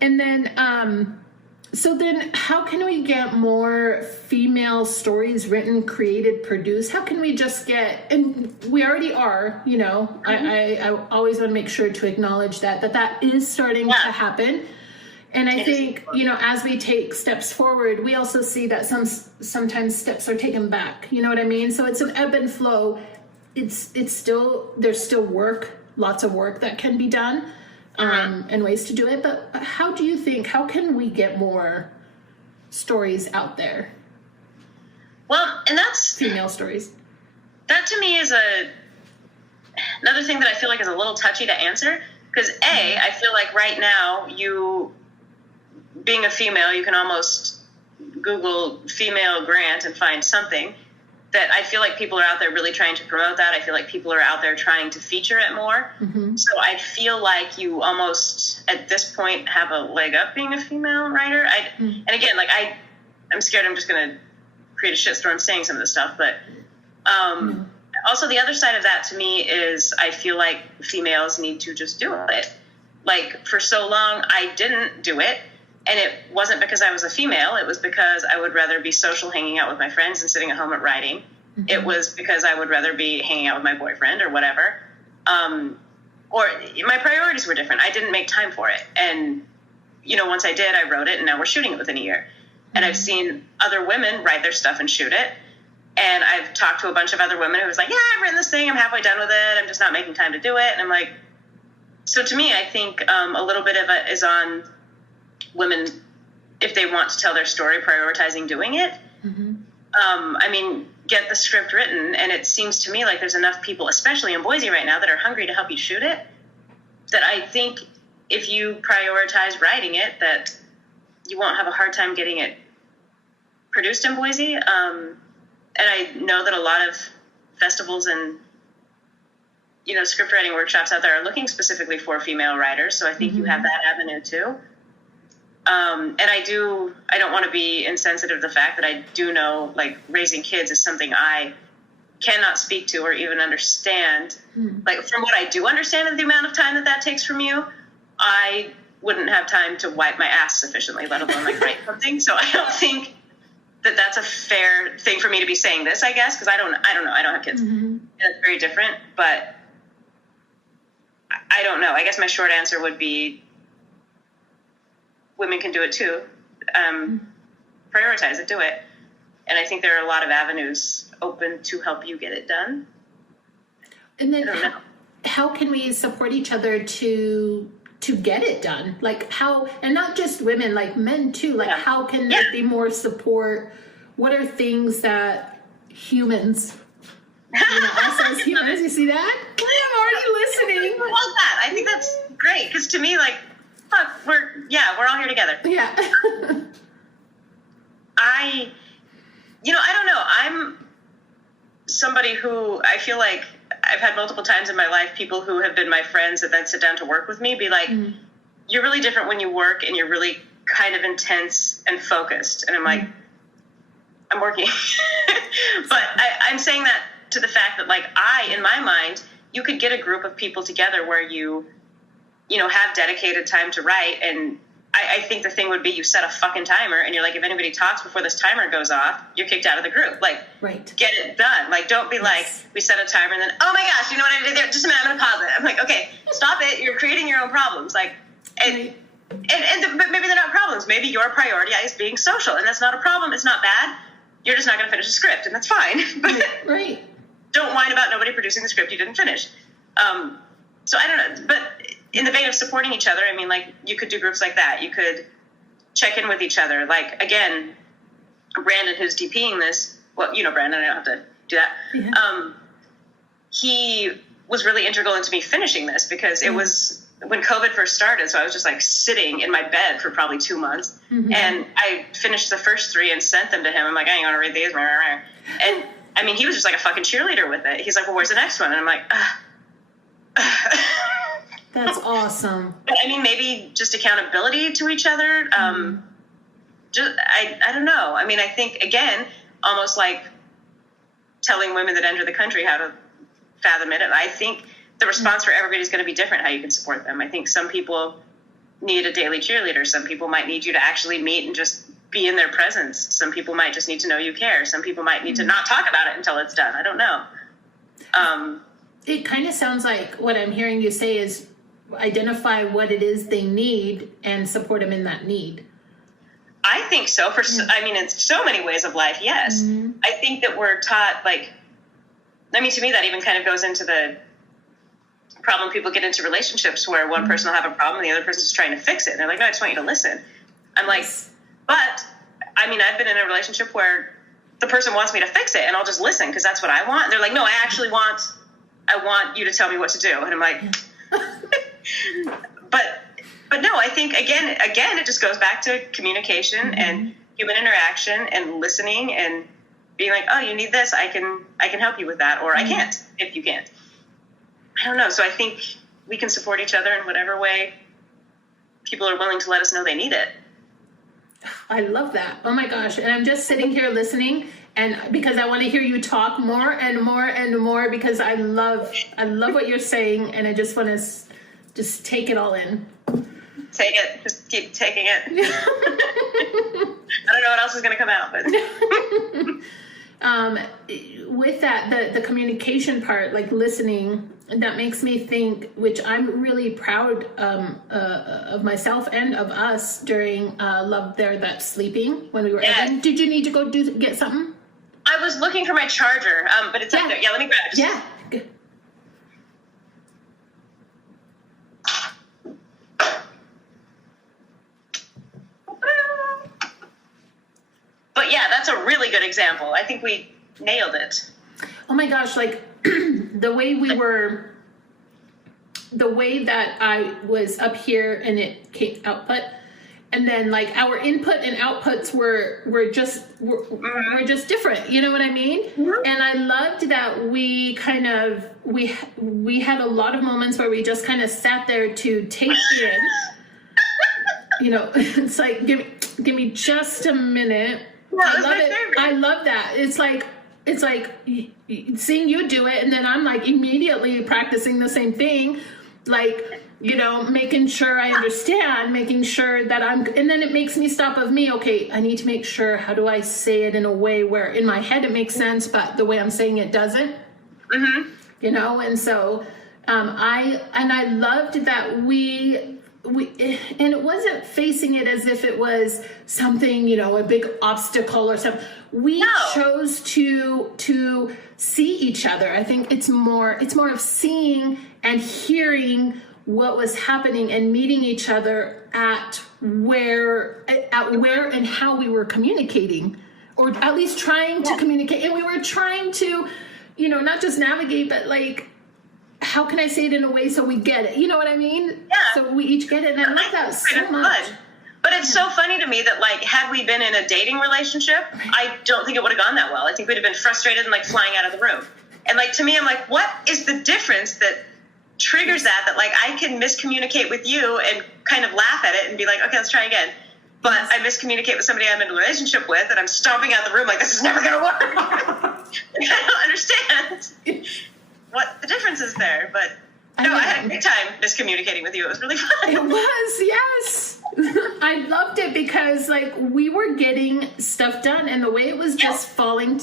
And then, so then how can we get more female stories written, created, produced? How can we just get, and we already are, I always want to make sure to acknowledge that is starting to happen. And I think, as we take steps forward, we also see that sometimes steps are taken back. You know what I mean? So it's an ebb and flow. There's still work, lots of work that can be done, and ways to do it. But how can we get more stories out there? Well, and that's female stories. That to me is another thing that I feel like is a little touchy to answer. Because I feel like right now being a female, you can almost Google female grant and find something that I feel like people are out there really trying to promote that. I feel like people are out there trying to feature it more. Mm-hmm. So I feel like you almost, at this point, have a leg up being a female writer. And again, like I'm scared I'm just going to create a shitstorm saying some of this stuff. But also the other side of that to me is I feel like females need to just do it. Like for so long, I didn't do it. And it wasn't because I was a female. It was because I would rather be social, hanging out with my friends and sitting at home at writing. Mm-hmm. It was because I would rather be hanging out with my boyfriend or whatever. Or my priorities were different. I didn't make time for it. And, once I did, I wrote it, and now we're shooting it within a year. Mm-hmm. And I've seen other women write their stuff and shoot it. And I've talked to a bunch of other women who was like, yeah, I've written this thing. I'm halfway done with it. I'm just not making time to do it. And I'm like, so to me, I think a little bit of it is on women, if they want to tell their story, prioritizing doing it. Mm-hmm. Get the script written, and it seems to me like there's enough people, especially in Boise right now, that are hungry to help you shoot it, that I think if you prioritize writing it, that you won't have a hard time getting it produced in Boise. And I know that a lot of festivals and script writing workshops out there are looking specifically for female writers, so I think you have that avenue too. And I don't want to be insensitive to the fact that I do know, like, raising kids is something I cannot speak to or even understand. Like, from what I do understand of the amount of time that takes from you, I wouldn't have time to wipe my ass sufficiently, let alone, like, write something. So I don't think that that's a fair thing for me to be saying this, I guess, because I don't know. I don't have kids. Mm-hmm. That's very different, but I don't know. I guess my short answer would be women can do it too. Prioritize it, do it. And I think there are a lot of avenues open to help you get it done. And then how can we support each other to get it done? Like how, and not just women, like men too, like how can there be more support? What are things that humans, us as humans, you see that? I'm already listening. I love that. I think that's great. Because to me, like, fuck, we're all here together. Yeah. I don't know. I'm somebody who I feel like I've had multiple times in my life people who have been my friends that then sit down to work with me be like, you're really different when you work and you're really kind of intense and focused. And I'm like, I'm working. But I'm saying that to the fact that, like, in my mind, you could get a group of people together where you have dedicated time to write, and I think the thing would be you set a fucking timer and you're like, if anybody talks before this timer goes off, you're kicked out of the group. Like, get it done. Like, don't be like, we set a timer and then, oh my gosh, you know what I did there? Just a minute, I'm going to pause it. I'm like, okay, stop it. You're creating your own problems. Like, but maybe they're not problems. Maybe your priority is being social, and that's not a problem. It's not bad. You're just not going to finish a script, and that's fine. But don't whine about nobody producing the script you didn't finish. So I don't know, but in the vein of supporting each other, I mean, like, you could do groups like that. You could check in with each other. Like, again, Brandon, who's DPing this, well, you know Brandon, I don't have to do that. Yeah. He was really integral into me finishing this because it was when COVID first started. So I was just like sitting in my bed for probably 2 months. And I finished the first 3 and sent them to him. I'm like, I ain't gonna read these. And I mean, he was just like a fucking cheerleader with it. He's like, well, where's the next one? And I'm like, That's awesome. But I mean, maybe just accountability to each other. I don't know. I mean, I think, again, almost like telling women that enter the country how to fathom it. I think the response for everybody is going to be different, how you can support them. I think some people need a daily cheerleader. Some people might need you to actually meet and just be in their presence. Some people might just need to know you care. Some people might need to not talk about it until it's done. I don't know. It kind of sounds like what I'm hearing you say is identify what it is they need and support them in that need. I think so. I mean, in so many ways of life, yes. I think that we're taught, like, I mean, to me, that even kind of goes into the problem people get into relationships where one person will have a problem and the other person's trying to fix it. And they're like, no, I just want you to listen. I'm like, but, I mean, I've been in a relationship where the person wants me to fix it and I'll just listen because that's what I want. And they're like, no, I want you to tell me what to do. And I'm like, but no, I think again, it just goes back to communication and human interaction and listening and being like, oh, you need this. I can help you with that. Or I can't, if you can't. I don't know. So I think we can support each other in whatever way people are willing to let us know they need it. I love that. Oh my gosh. And I'm just sitting here listening, and because I want to hear you talk more and more and more, because I love what you're saying, and I just want to just take it all in. Take it. Just keep taking it. I don't know what else is going to come out, but with that, the communication part, like listening, that makes me think, which I'm really proud of myself and of us during Love There That's Sleeping when we were editing. Did you need to go get something? I was looking for my charger, but it's up there. Yeah, let me grab it. Yeah. Good. But yeah, that's a really good example. I think we nailed it. Oh my gosh, like the way that I was up here and it came output, and then like our input and outputs were just different. You know what I mean? Mm-hmm. And I loved that we kind of we had a lot of moments where we just kind of sat there to take in. You know, it's like give me just a minute. Yeah, I love it. Favorite. I love that. It's like seeing you do it, and then I'm like immediately practicing the same thing, like, you know, making sure I understand, making sure that and then it makes me stop of me, okay, I need to make sure, how do I say it in a way where in my head it makes sense, but the way I'm saying it doesn't, you know, and so I loved that we and it wasn't facing it as if it was something, you know, a big obstacle or something. We chose to see each other. I think it's more of seeing and hearing what was happening and meeting each other at where and how we were communicating, or at least trying to communicate. And we were trying to, you know, not just navigate, but like, how can I say it in a way so we get it? You know what I mean? Yeah. So we each get it, and I love that so much. But it's so funny to me that, like, had we been in a dating relationship, I don't think it would have gone that well. I think we'd have been frustrated and, like, flying out of the room. And, like, to me, I'm like, what is the difference that triggers that, like, I can miscommunicate with you and kind of laugh at it and be like, okay, let's try again. But I miscommunicate with somebody I'm in a relationship with, and I'm stomping out the room like, this is never going to work. I don't understand what the difference is there. But no, I had a great time miscommunicating with you. It was really fun. It was, yes. I loved it because like we were getting stuff done, and the way it was just falling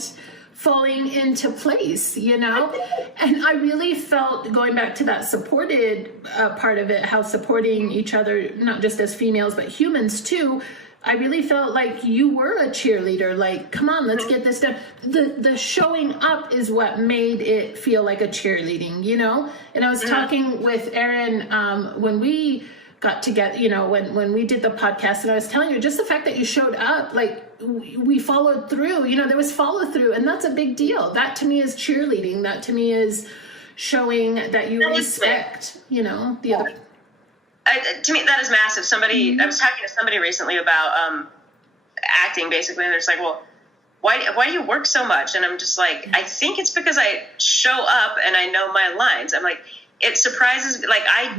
into place, you know. And I really felt, going back to that supported part of it, how supporting each other, not just as females but humans too, I really felt like you were a cheerleader. Like, come on, let's get this done. The showing up is what made it feel like a cheerleading, you know. And I was talking with Erin when we got together, you know, when we did the podcast, and I was telling you, just the fact that you showed up, like we followed through, you know, there was follow through, and that's a big deal. That to me is cheerleading. That to me is showing that you respect, you know, the other. To me, that is massive. I was talking to somebody recently about acting, basically, and they're just like, well, why do you work so much? And I'm just like, I think it's because I show up and I know my lines. I'm like, it surprises me. Like, I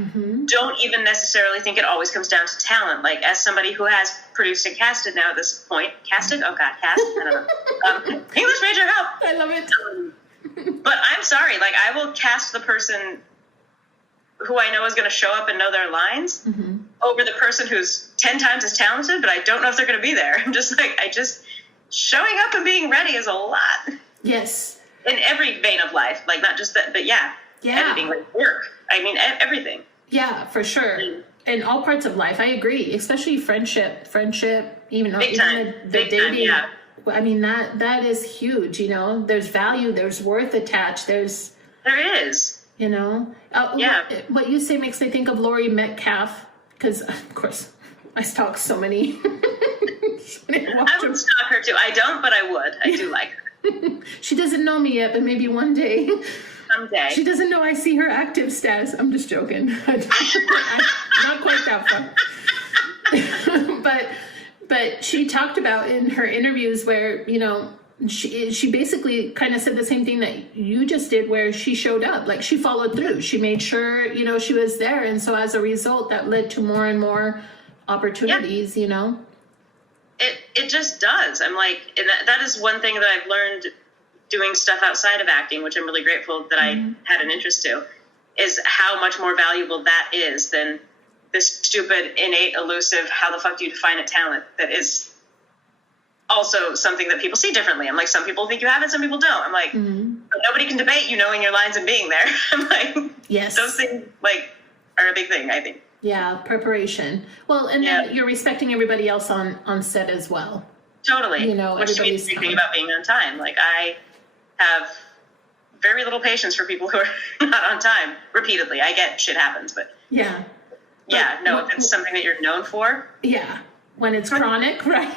don't even necessarily think it always comes down to talent. Like, as somebody who has produced and casted now at this point, casted? Oh, God, cast? I don't know. English major, help! I love it. But I'm sorry. Like, I will cast the person who I know is going to show up and know their lines over the person who's 10 times as talented, but I don't know if they're going to be there. I'm just like, showing up and being ready is a lot. Yes. In every vein of life. Like, not just that, but everything, like work. I mean, everything. Yeah, for sure. In all parts of life, I agree. Especially friendship, even the dating. Time, I mean, that is huge. You know, there's value, there's worth attached. There is. You know, what you say makes me think of Lori Metcalf, because of course I stalk so many. I would stalk her too. I don't, but I would. I do like her. She doesn't know me yet, but maybe one day. Someday. She doesn't know I see her active status. I'm just joking. I'm not quite that far. But she talked about in her interviews where, you know, she basically kind of said the same thing that you just did, where she showed up, like she followed through. She made sure, you know, she was there. And so as a result, that led to more and more opportunities, you know? It just does. I'm like, and that is one thing that I've learned doing stuff outside of acting, which I'm really grateful that I had an interest to, is how much more valuable that is than this stupid, innate, elusive, how the fuck do you define a talent that is also something that people see differently. I'm like, some people think you have it, some people don't. I'm like, but nobody can debate you knowing your lines and being there. I'm like, yes, those things like are a big thing, I think. Yeah, preparation. Well, and then you're respecting everybody else on set as well. Totally. You know, which means everything about being on time. Like, I have very little patience for people who are not on time repeatedly. I get shit happens, but if it's something that you're known for. Yeah. When it's chronic, right?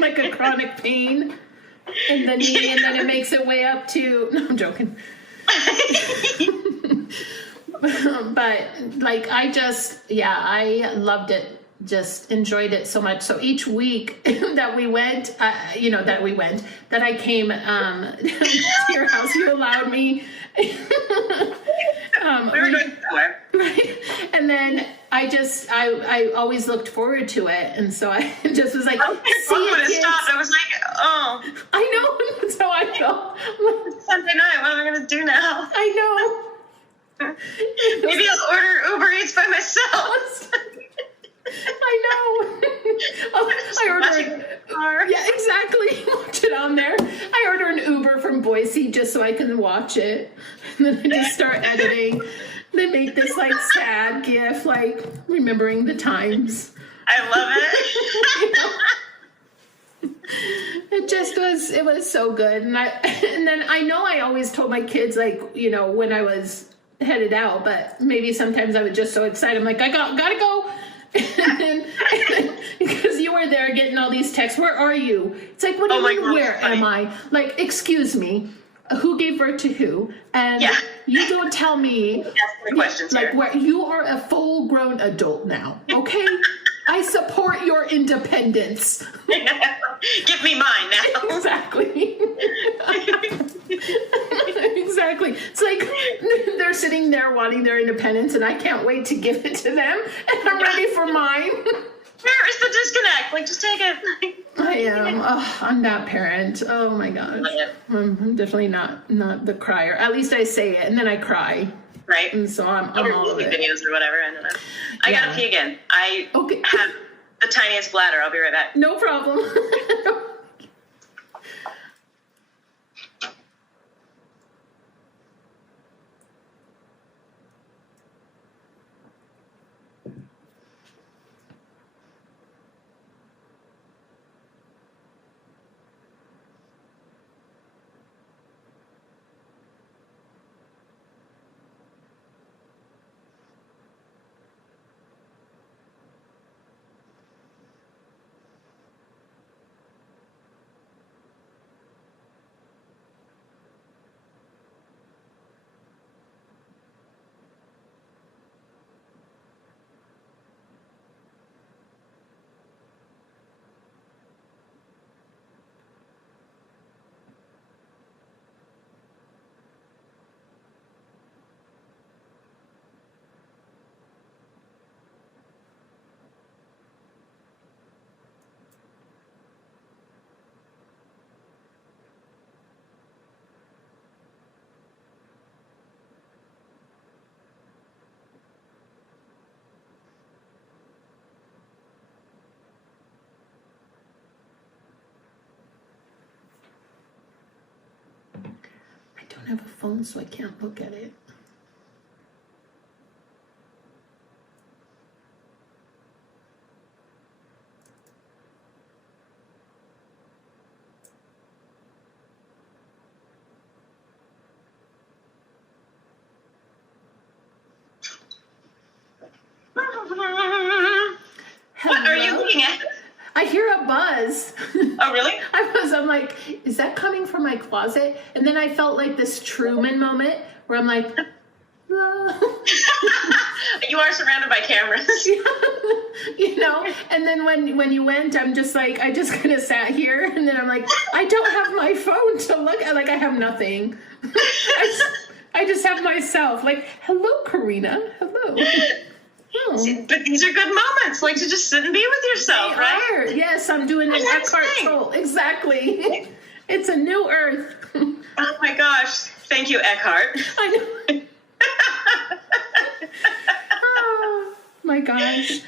Like a chronic pain. And then it makes it way up to... No, I'm joking. But, like, I loved it. Just enjoyed it so much. So each week that we went, that I came to your house, you allowed me... we were doing somewhere. Right. And then I always looked forward to it. And so I just was like, when it stopped, I was like, oh. I know. That's how I felt. It's Sunday night. What am I going to do now? I know. Maybe I'll order Uber Eats by myself. I know. I ordered. Yeah, exactly. Watch it on there. I order an Uber from Boise just so I can watch it. And then I just start editing. They make this like sad gif, like remembering the times. I love it. It was so good. And then I know I always told my kids, like, you know, when I was headed out, but maybe sometimes I was just so excited. I'm like, gotta go. And because you were there getting all these texts, where are you? It's like, what do you mean, where am I? Like, excuse me, who gave birth to who? And you don't tell me, like, where you are a full-grown adult now, okay? I support your independence. Give me mine now. Exactly. Exactly. It's like they're sitting there wanting their independence, and I can't wait to give it to them, and I'm ready for mine. Where is the disconnect? Like, just take it. I am. Oh, I'm that parent. Oh my gosh. I'm definitely not the crier. At least I say it, and then I cry. Right. And so I'm all of movie it. videos or whatever. I don't know. I gotta pee again. I Okay. have the tiniest bladder. I'll be right back. No problem. I don't have a phone, so I can't look at it. What are you looking at? I hear a buzz. Oh, really? I'm like, is that coming from my closet? And then I felt like this Truman moment where I'm like, ah. You are surrounded by cameras. You know, and then when you went, I'm just like, I just kind of sat here, and then I'm like, I don't have my phone to look at, like I have nothing. I just have myself, like, hello, Corina, hello. Oh. See, but these are good moments, like to just sit and be with yourself, They right? are. Yes, I'm doing an Eckhart Tolle. Exactly. It's a new earth. Oh my gosh. Thank you, Eckhart. I know. Oh my gosh.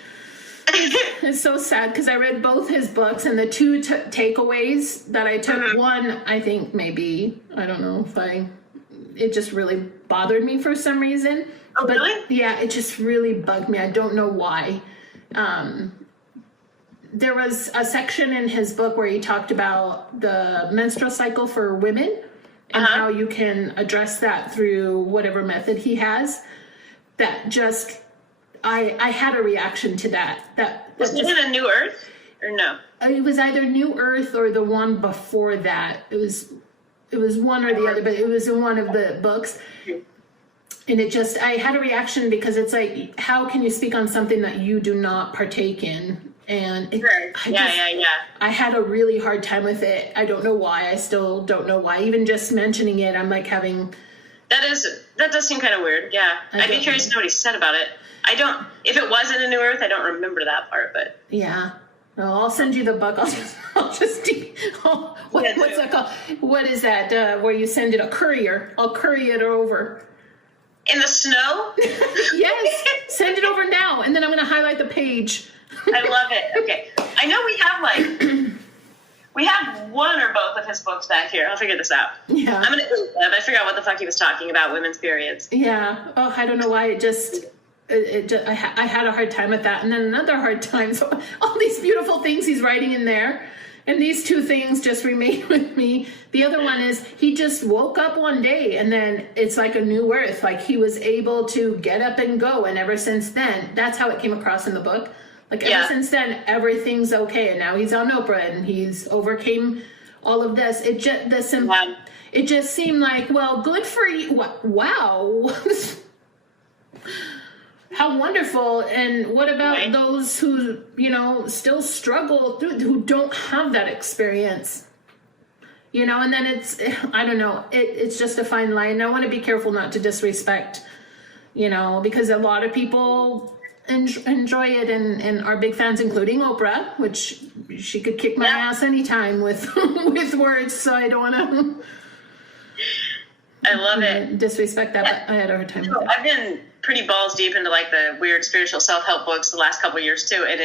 It's so sad because I read both his books, and the two takeaways that I took, one, I think maybe, I don't know if it just really bothered me for some reason. Oh, but really? Yeah, it just really bugged me. I don't know why. There was a section in his book where he talked about the menstrual cycle for women and how you can address that through whatever method he has. That just, I had a reaction to that. Was it in A New Earth or no? It was either New Earth or the one before that. It was one or the other, but it was in one of the books. And I had a reaction because it's like, how can you speak on something that you do not partake in? And I had a really hard time with it. I don't know why. I still don't know why. Even just mentioning it, I'm like having... That does seem kind of weird, yeah. I'd be curious to know what he said about it. If it wasn't A New Earth, I don't remember that part, but... Yeah. No, I'll send you the book. What's that called? What is that? Where you send it a courier? I'll courier it over. In the snow? Yes. Send it over now, and then I'm going to highlight the page. I love it. Okay. I know we have one or both of his books back here. I'll figure this out. Yeah. I'm going to Google them. I figure out what the fuck he was talking about, women's periods. Yeah. Oh, I don't know why I had a hard time with that. And then another hard time. So all these beautiful things he's writing in there. And these two things just remain with me. The other one is he just woke up one day and then it's like a new earth. Like he was able to get up and go. And ever since then, that's how it came across in the book. Like ever since then, everything's okay. And now he's on Oprah and he's overcame all of this. It just seemed like, well, good for you. Wow. How wonderful. And what about those who, still struggle through, who don't have that experience? And then I don't know, it's just a fine line. I want to be careful not to disrespect, because a lot of people enjoy it and are big fans, including Oprah, which she could kick my ass anytime with with words. So I don't want to. I love it. Disrespect that, but I had a hard time with it. I've been pretty balls deep into like the weird spiritual self-help books the last couple of years too, and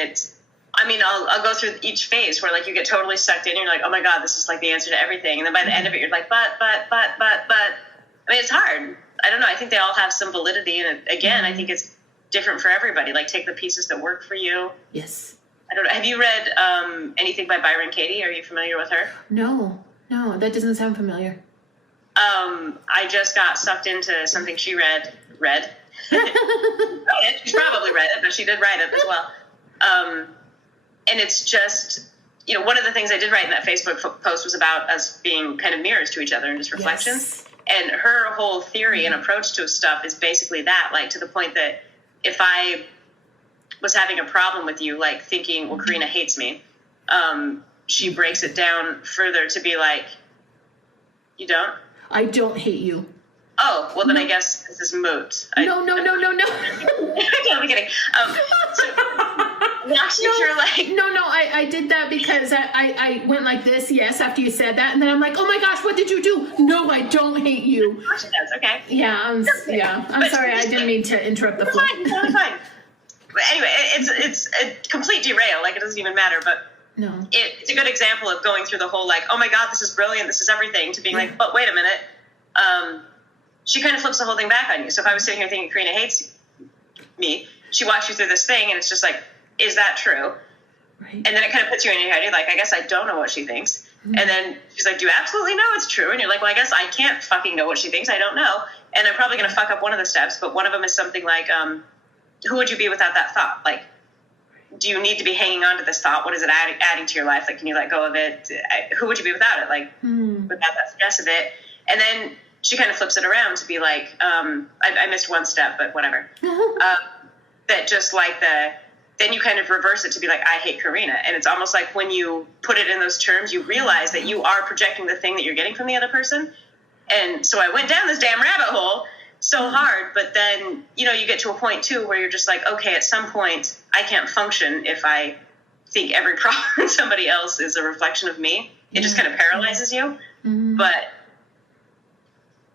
I'll go through each phase where like you get totally sucked in and you're like, oh my god, this is like the answer to everything, and then by the end of it you're like, but I mean, it's hard. I don't know, I think they all have some validity, and again, I think it's different for everybody. Like, take the pieces that work for you. Yes. I don't know, have you read anything by Byron Katie? Are you familiar with her? No, that doesn't sound familiar. I just got sucked into something she read. She's probably read it, but she did write it as well. And it's just, one of the things I did write in that Facebook post was about us being kind of mirrors to each other and just reflections. Yes. And her whole theory and approach to stuff is basically that, like, to the point that if I was having a problem with you, like thinking, well, Corina hates me, she breaks it down further to be like, you don't? I don't hate you. Oh, well, then I guess this is moot. No. I'm kidding. I did that because I went like this, yes, after you said that, and then I'm like, oh my gosh, what did you do? No, I don't hate you. Of course it does, okay. Yeah, I'm sorry, I didn't mean to interrupt the flow. Totally fine. But anyway, it's a complete derail, like it doesn't even matter, but no. It's a good example of going through the whole, like, oh my god, this is brilliant, this is everything, to being like, but wait a minute. She kind of flips the whole thing back on you. So if I was sitting here thinking Corina hates me, she walks you through this thing, and it's just like, is that true? Right. And then it kind of puts you in your head. You're like, I guess I don't know what she thinks. Mm-hmm. And then she's like, do you absolutely know it's true? And you're like, well, I guess I can't fucking know what she thinks. I don't know. And I'm probably going to fuck up one of the steps, but one of them is something like, who would you be without that thought? Like, do you need to be hanging on to this thought? What is it adding to your life? Like, can you let go of it? Who would you be without it? Like, without that stress of it? And then she kind of flips it around to be like, I missed one step, but whatever. That just like then you kind of reverse it to be like, I hate Corina. And it's almost like when you put it in those terms, you realize that you are projecting the thing that you're getting from the other person. And so I went down this damn rabbit hole so hard, but then, you get to a point too where you're just like, okay, at some point I can't function if I think every problem in somebody else is a reflection of me. It just kind of paralyzes you. Mm-hmm. But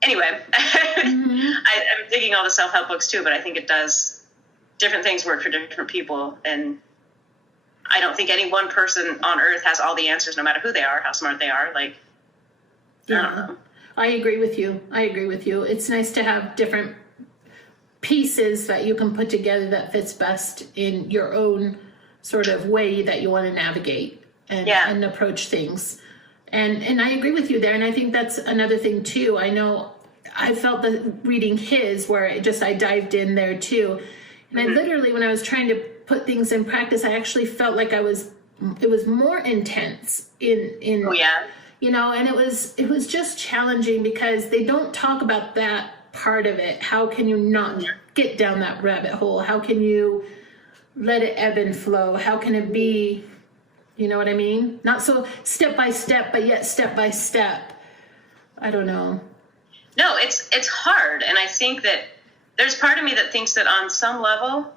anyway, I'm digging all the self-help books too, but I think it does, different things work for different people, and I don't think any one person on earth has all the answers, no matter who they are, how smart they are. Like, yeah. I don't know. I agree with you. It's nice to have different pieces that you can put together that fits best in your own sort of way that you want to navigate and approach things. And I agree with you there. And I think that's another thing too. I know I felt that reading his where I dived in there too. And I literally, when I was trying to put things in practice, I actually felt like it was more intense in oh yeah. And it was just challenging because they don't talk about that part of it. How can you not get down that rabbit hole? How can you let it ebb and flow? How can it be, you know what I mean? Not so step by step, but yet step by step. I don't know. No, it's hard. And I think that there's part of me that thinks that on some level,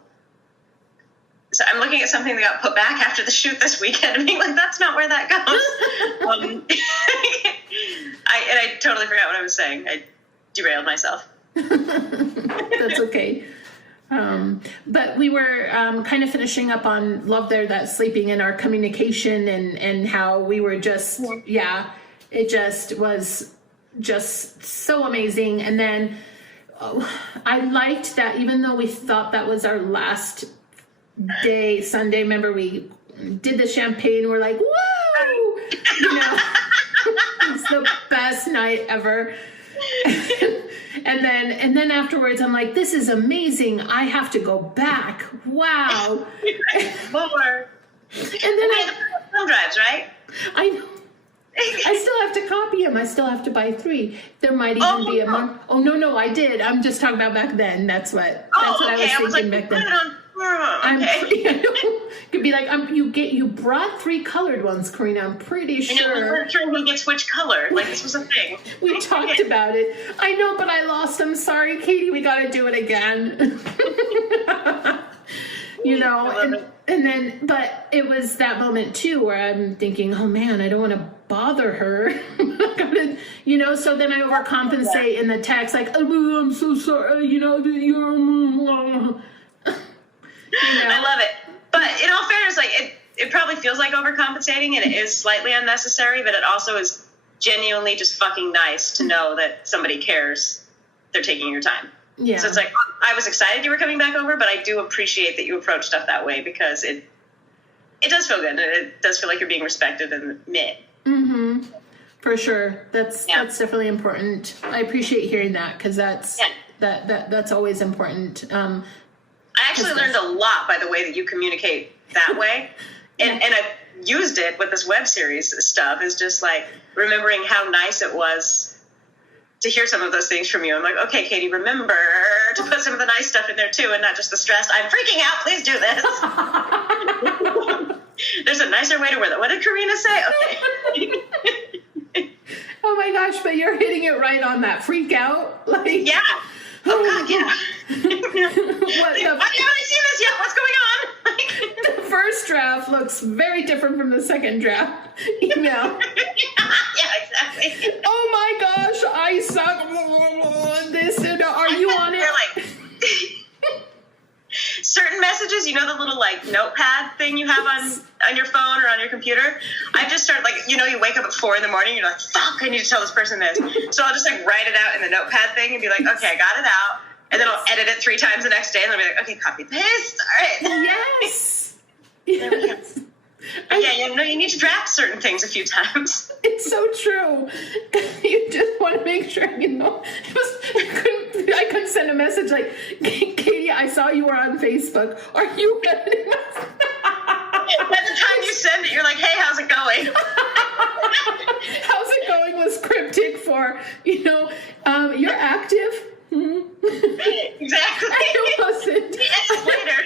so I'm looking at something that got put back after the shoot this weekend and being like, that's not where that goes. I totally forgot what I was saying. I derailed myself. That's okay. But we were kind of finishing up on love there, that sleeping in our communication and how we were just, it just was just so amazing. And then I liked that even though we thought that was our last day, Sunday, remember we did the champagne, we're like, woo! It's the best night ever. And then afterwards I'm like, this is amazing. I have to go back. Wow. More. And then film drives, right? I know. I still have to copy them. I still have to buy 3. There might even be a month. Oh no, I did. I'm just talking about back then. That's what I was thinking back then. Okay. Could be like, you brought 3 colored ones, Corina. I'm pretty sure. We weren't sure who gets which color. Like, this was a thing. We talked about it. I know, but I lost them. Sorry, Katie. We got to do it again. And then, but it was that moment too where I'm thinking, oh man, I don't want to bother her. So then I overcompensate in the text, like, oh, I'm so sorry, I love it. But in all fairness, like it probably feels like overcompensating, and it is slightly unnecessary, but it also is genuinely just fucking nice to know that somebody cares. They're taking your time. Yeah. So it's like, I was excited you were coming back over, but I do appreciate that you approach stuff that way, because it does feel good, and it does feel like you're being respected and met. Mm-hmm. For sure. That's definitely important. I appreciate hearing that, because that's always important. I actually learned a lot by the way that you communicate that way. And I've used it with this web series stuff, is just like remembering how nice it was to hear some of those things from you. I'm like, okay, Katie, remember to put some of the nice stuff in there too, and not just the stressed, I'm freaking out, please do this. There's a nicer way to word that. What did Corina say? Okay. Oh my gosh, but you're hitting it right on that freak out. Like, yeah. Oh God, yeah. Why haven't I seen this yet? What's going on? The first draft looks very different from the second draft email. Yeah, exactly. Oh my gosh, I suck. This, are you on it? Like, certain messages, the little like notepad thing you have on your phone or on your computer. I just start like, you wake up at 4 a.m, you're like, fuck, I need to tell this person this. So I'll just like write it out in the notepad thing and be like, okay, I got it out. And then I'll edit it 3 times the next day, and I'll be like, okay, copy paste. All right. Yes. There we go. You need to draft certain things a few times. It's so true. You just want to make sure, I couldn't send a message like, Katie, I saw you were on Facebook. Are you ready? By the time you send it, you're like, hey, how's it going? How's it going was cryptic for, you're active. Mm-hmm. Exactly. I wasn't. Yes, later.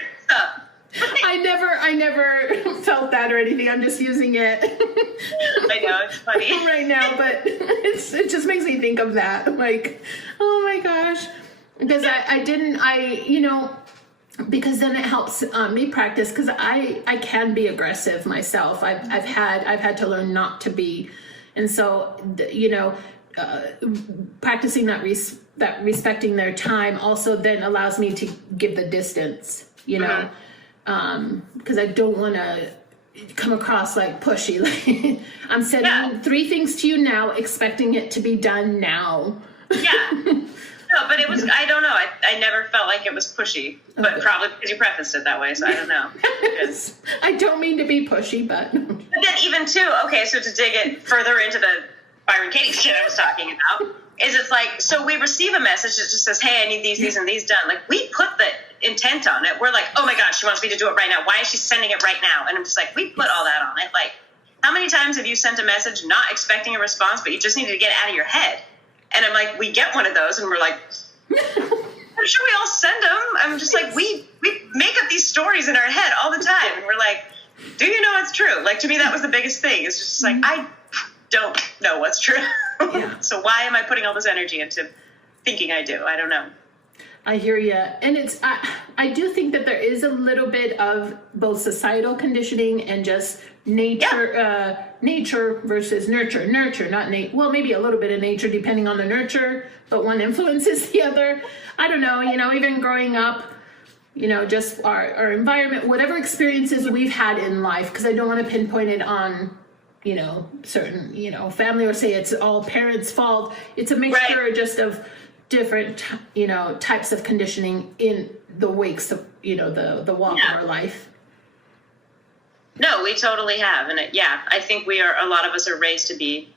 I never felt that or anything. I'm just using it. I know, it's funny right now, but it just makes me think of that. I'm like, oh my gosh, because because then it helps me practice, because I can be aggressive myself. I've had to learn not to be, and so practicing that respecting their time also then allows me to give the distance, because I don't want to come across like pushy. Like, I'm sending 3 things to you now, expecting it to be done now. Yeah. No, but it was, I don't know. I never felt like it was pushy, but probably because you prefaced it that way, so I don't know. I don't mean to be pushy, but then even too, okay, so to dig it further into the Byron Katie shit I was talking about, is it's like, so we receive a message that just says, hey, I need these and these done. Like, we put the intent on it. We're like, oh my gosh, she wants me to do it right now. Why is she sending it right now? And I'm just like, we put all that on it. Like, how many times have you sent a message not expecting a response, but you just needed to get it out of your head? And I'm like, we get one of those, and we're like, I'm sure we all send them. I'm just like, we make up these stories in our head all the time. And we're like, do you know it's true? Like, to me, that was the biggest thing. It's just like, I don't know what's true. Yeah. So why am I putting all this energy into thinking I do? I don't know. I hear you. And I do think that there is a little bit of both societal conditioning and just nature, nature versus nurture. Nurture, not well, maybe a little bit of nature depending on the nurture, but one influences the other. I don't know, even growing up, just our environment, whatever experiences we've had in life, because I don't want to pinpoint it on, certain, family, or say it's all parents' fault. It's a mixture just of different, types of conditioning in the wakes of, the walk of our life. No, we totally have. And I think a lot of us are raised to be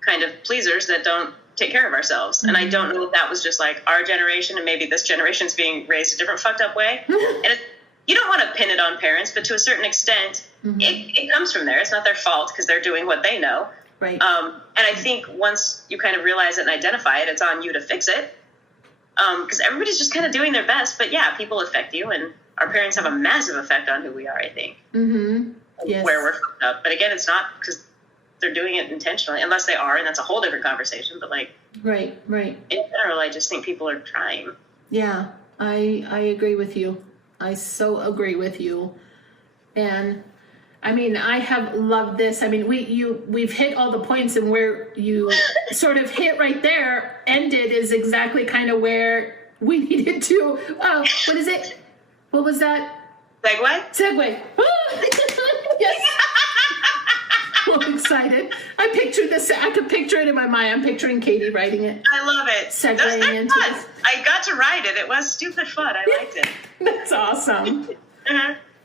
kind of pleasers that don't take care of ourselves. Mm-hmm. And I don't know if that was just like our generation, and maybe this generation's being raised a different fucked up way. And you don't want to pin it on parents, but to a certain extent, it comes from there. It's not their fault because they're doing what they know. Right. And I think once you kind of realize it and identify it, it's on you to fix it. Because everybody's just kind of doing their best. But people affect you, and our parents have a massive effect on who we are, I think. Mm-hmm. Yes. Where we're fucked up. But again, it's not because they're doing it intentionally, unless they are, and that's a whole different conversation. But right. In general, I just think people are trying. Yeah, I agree with you. I so agree with you. And I mean, I have loved this. I mean, we've hit all the points, and where you sort of hit right there, ended, is exactly kind of where we needed to. What is it? What was that? Segway. Yes. I'm excited. I pictured this. I could picture it in my mind. I'm picturing Katie writing it. I love it. Segueing into fun. this. I got to write it. It was stupid fun. I liked it. That's awesome.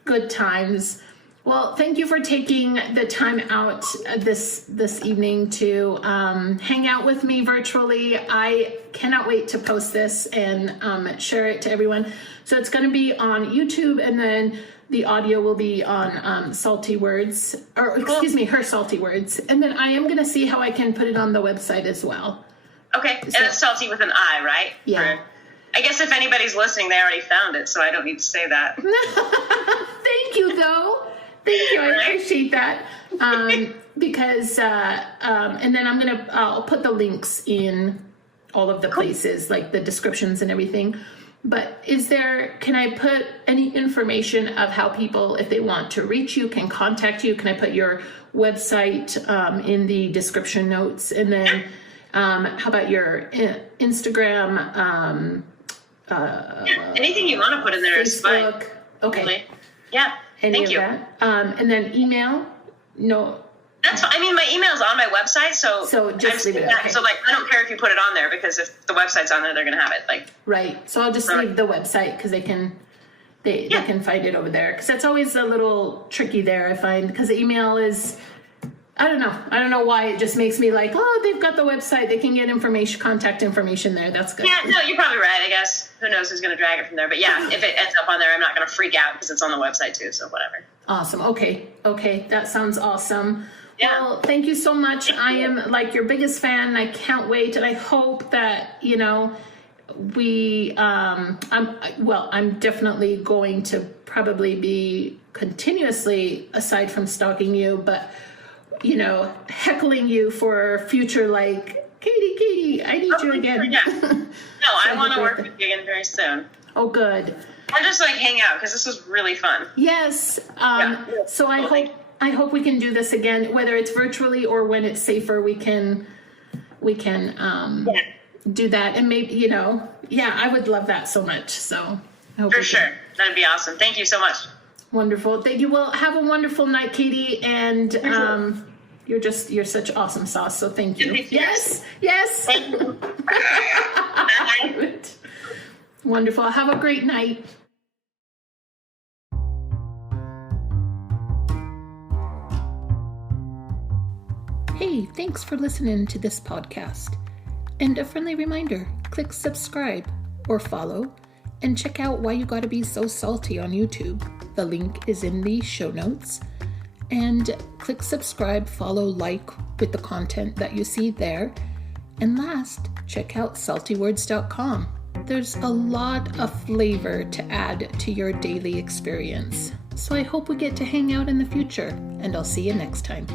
Good times. Well, thank you for taking the time out this evening to hang out with me virtually. I cannot wait to post this and share it to everyone. So it's going to be on YouTube, and then the audio will be on Salty Words, or excuse me, Her Salty Words. And then I am going to see how I can put it on the website as well. Okay, and it's Salty with an I, right? Yeah. I guess if anybody's listening, they already found it, so I don't need to say that. Thank you, though. Thank you. I appreciate that. Because, and then I'll put the links in all of the places, like the descriptions and everything. But can I put any information of how people, if they want to reach you, can contact you? Can I put your website in the description notes? And then how about your Instagram? Anything you want to put in there is fine. Facebook. Okay. Really? Yeah. Thank you. That. And then email? No. That's fine. I mean, my email's on my website, so just leave it. Okay. So, I don't care if you put it on there, because if the website's on there, they're going to have it. Right. So I'll just leave the website, because they can find it over there. Because that's always a little tricky there, I find, because the email is, I don't know why it just makes me like, oh, they've got the website, they can get contact information there. That's good. Yeah, no, you're probably right, I guess. Who knows who's going to drag it from there. But yeah, if it ends up on there, I'm not going to freak out, because it's on the website too, so whatever. Awesome. Okay. That sounds awesome. Yeah. Well, thank you so much. I am your biggest fan. I can't wait. And I hope that, I'm definitely going to probably be continuously, aside from stalking you, but, heckling you for future, Katie, I need you again. Yeah. No, I want to work with you again very soon. Oh, good. Or just hang out, because this was really fun. Yes. So I hope we can do this again, whether it's virtually or when it's safer, we can do that. And maybe, I would love that so much. So I hope for sure. That'd be awesome. Thank you so much. Wonderful. Thank you. Well, have a wonderful night, Katie. And you're such awesome sauce. So thank you. Yes. Thank you. Wonderful. Have a great night. Hey, thanks for listening to this podcast. And a friendly reminder, click subscribe or follow, and check out Why You Gotta Be So Salty on YouTube. The link is in the show notes. And click subscribe, follow, like with the content that you see there. And last, check out saltywords.com. There's a lot of flavor to add to your daily experience. So I hope we get to hang out in the future, and I'll see you next time.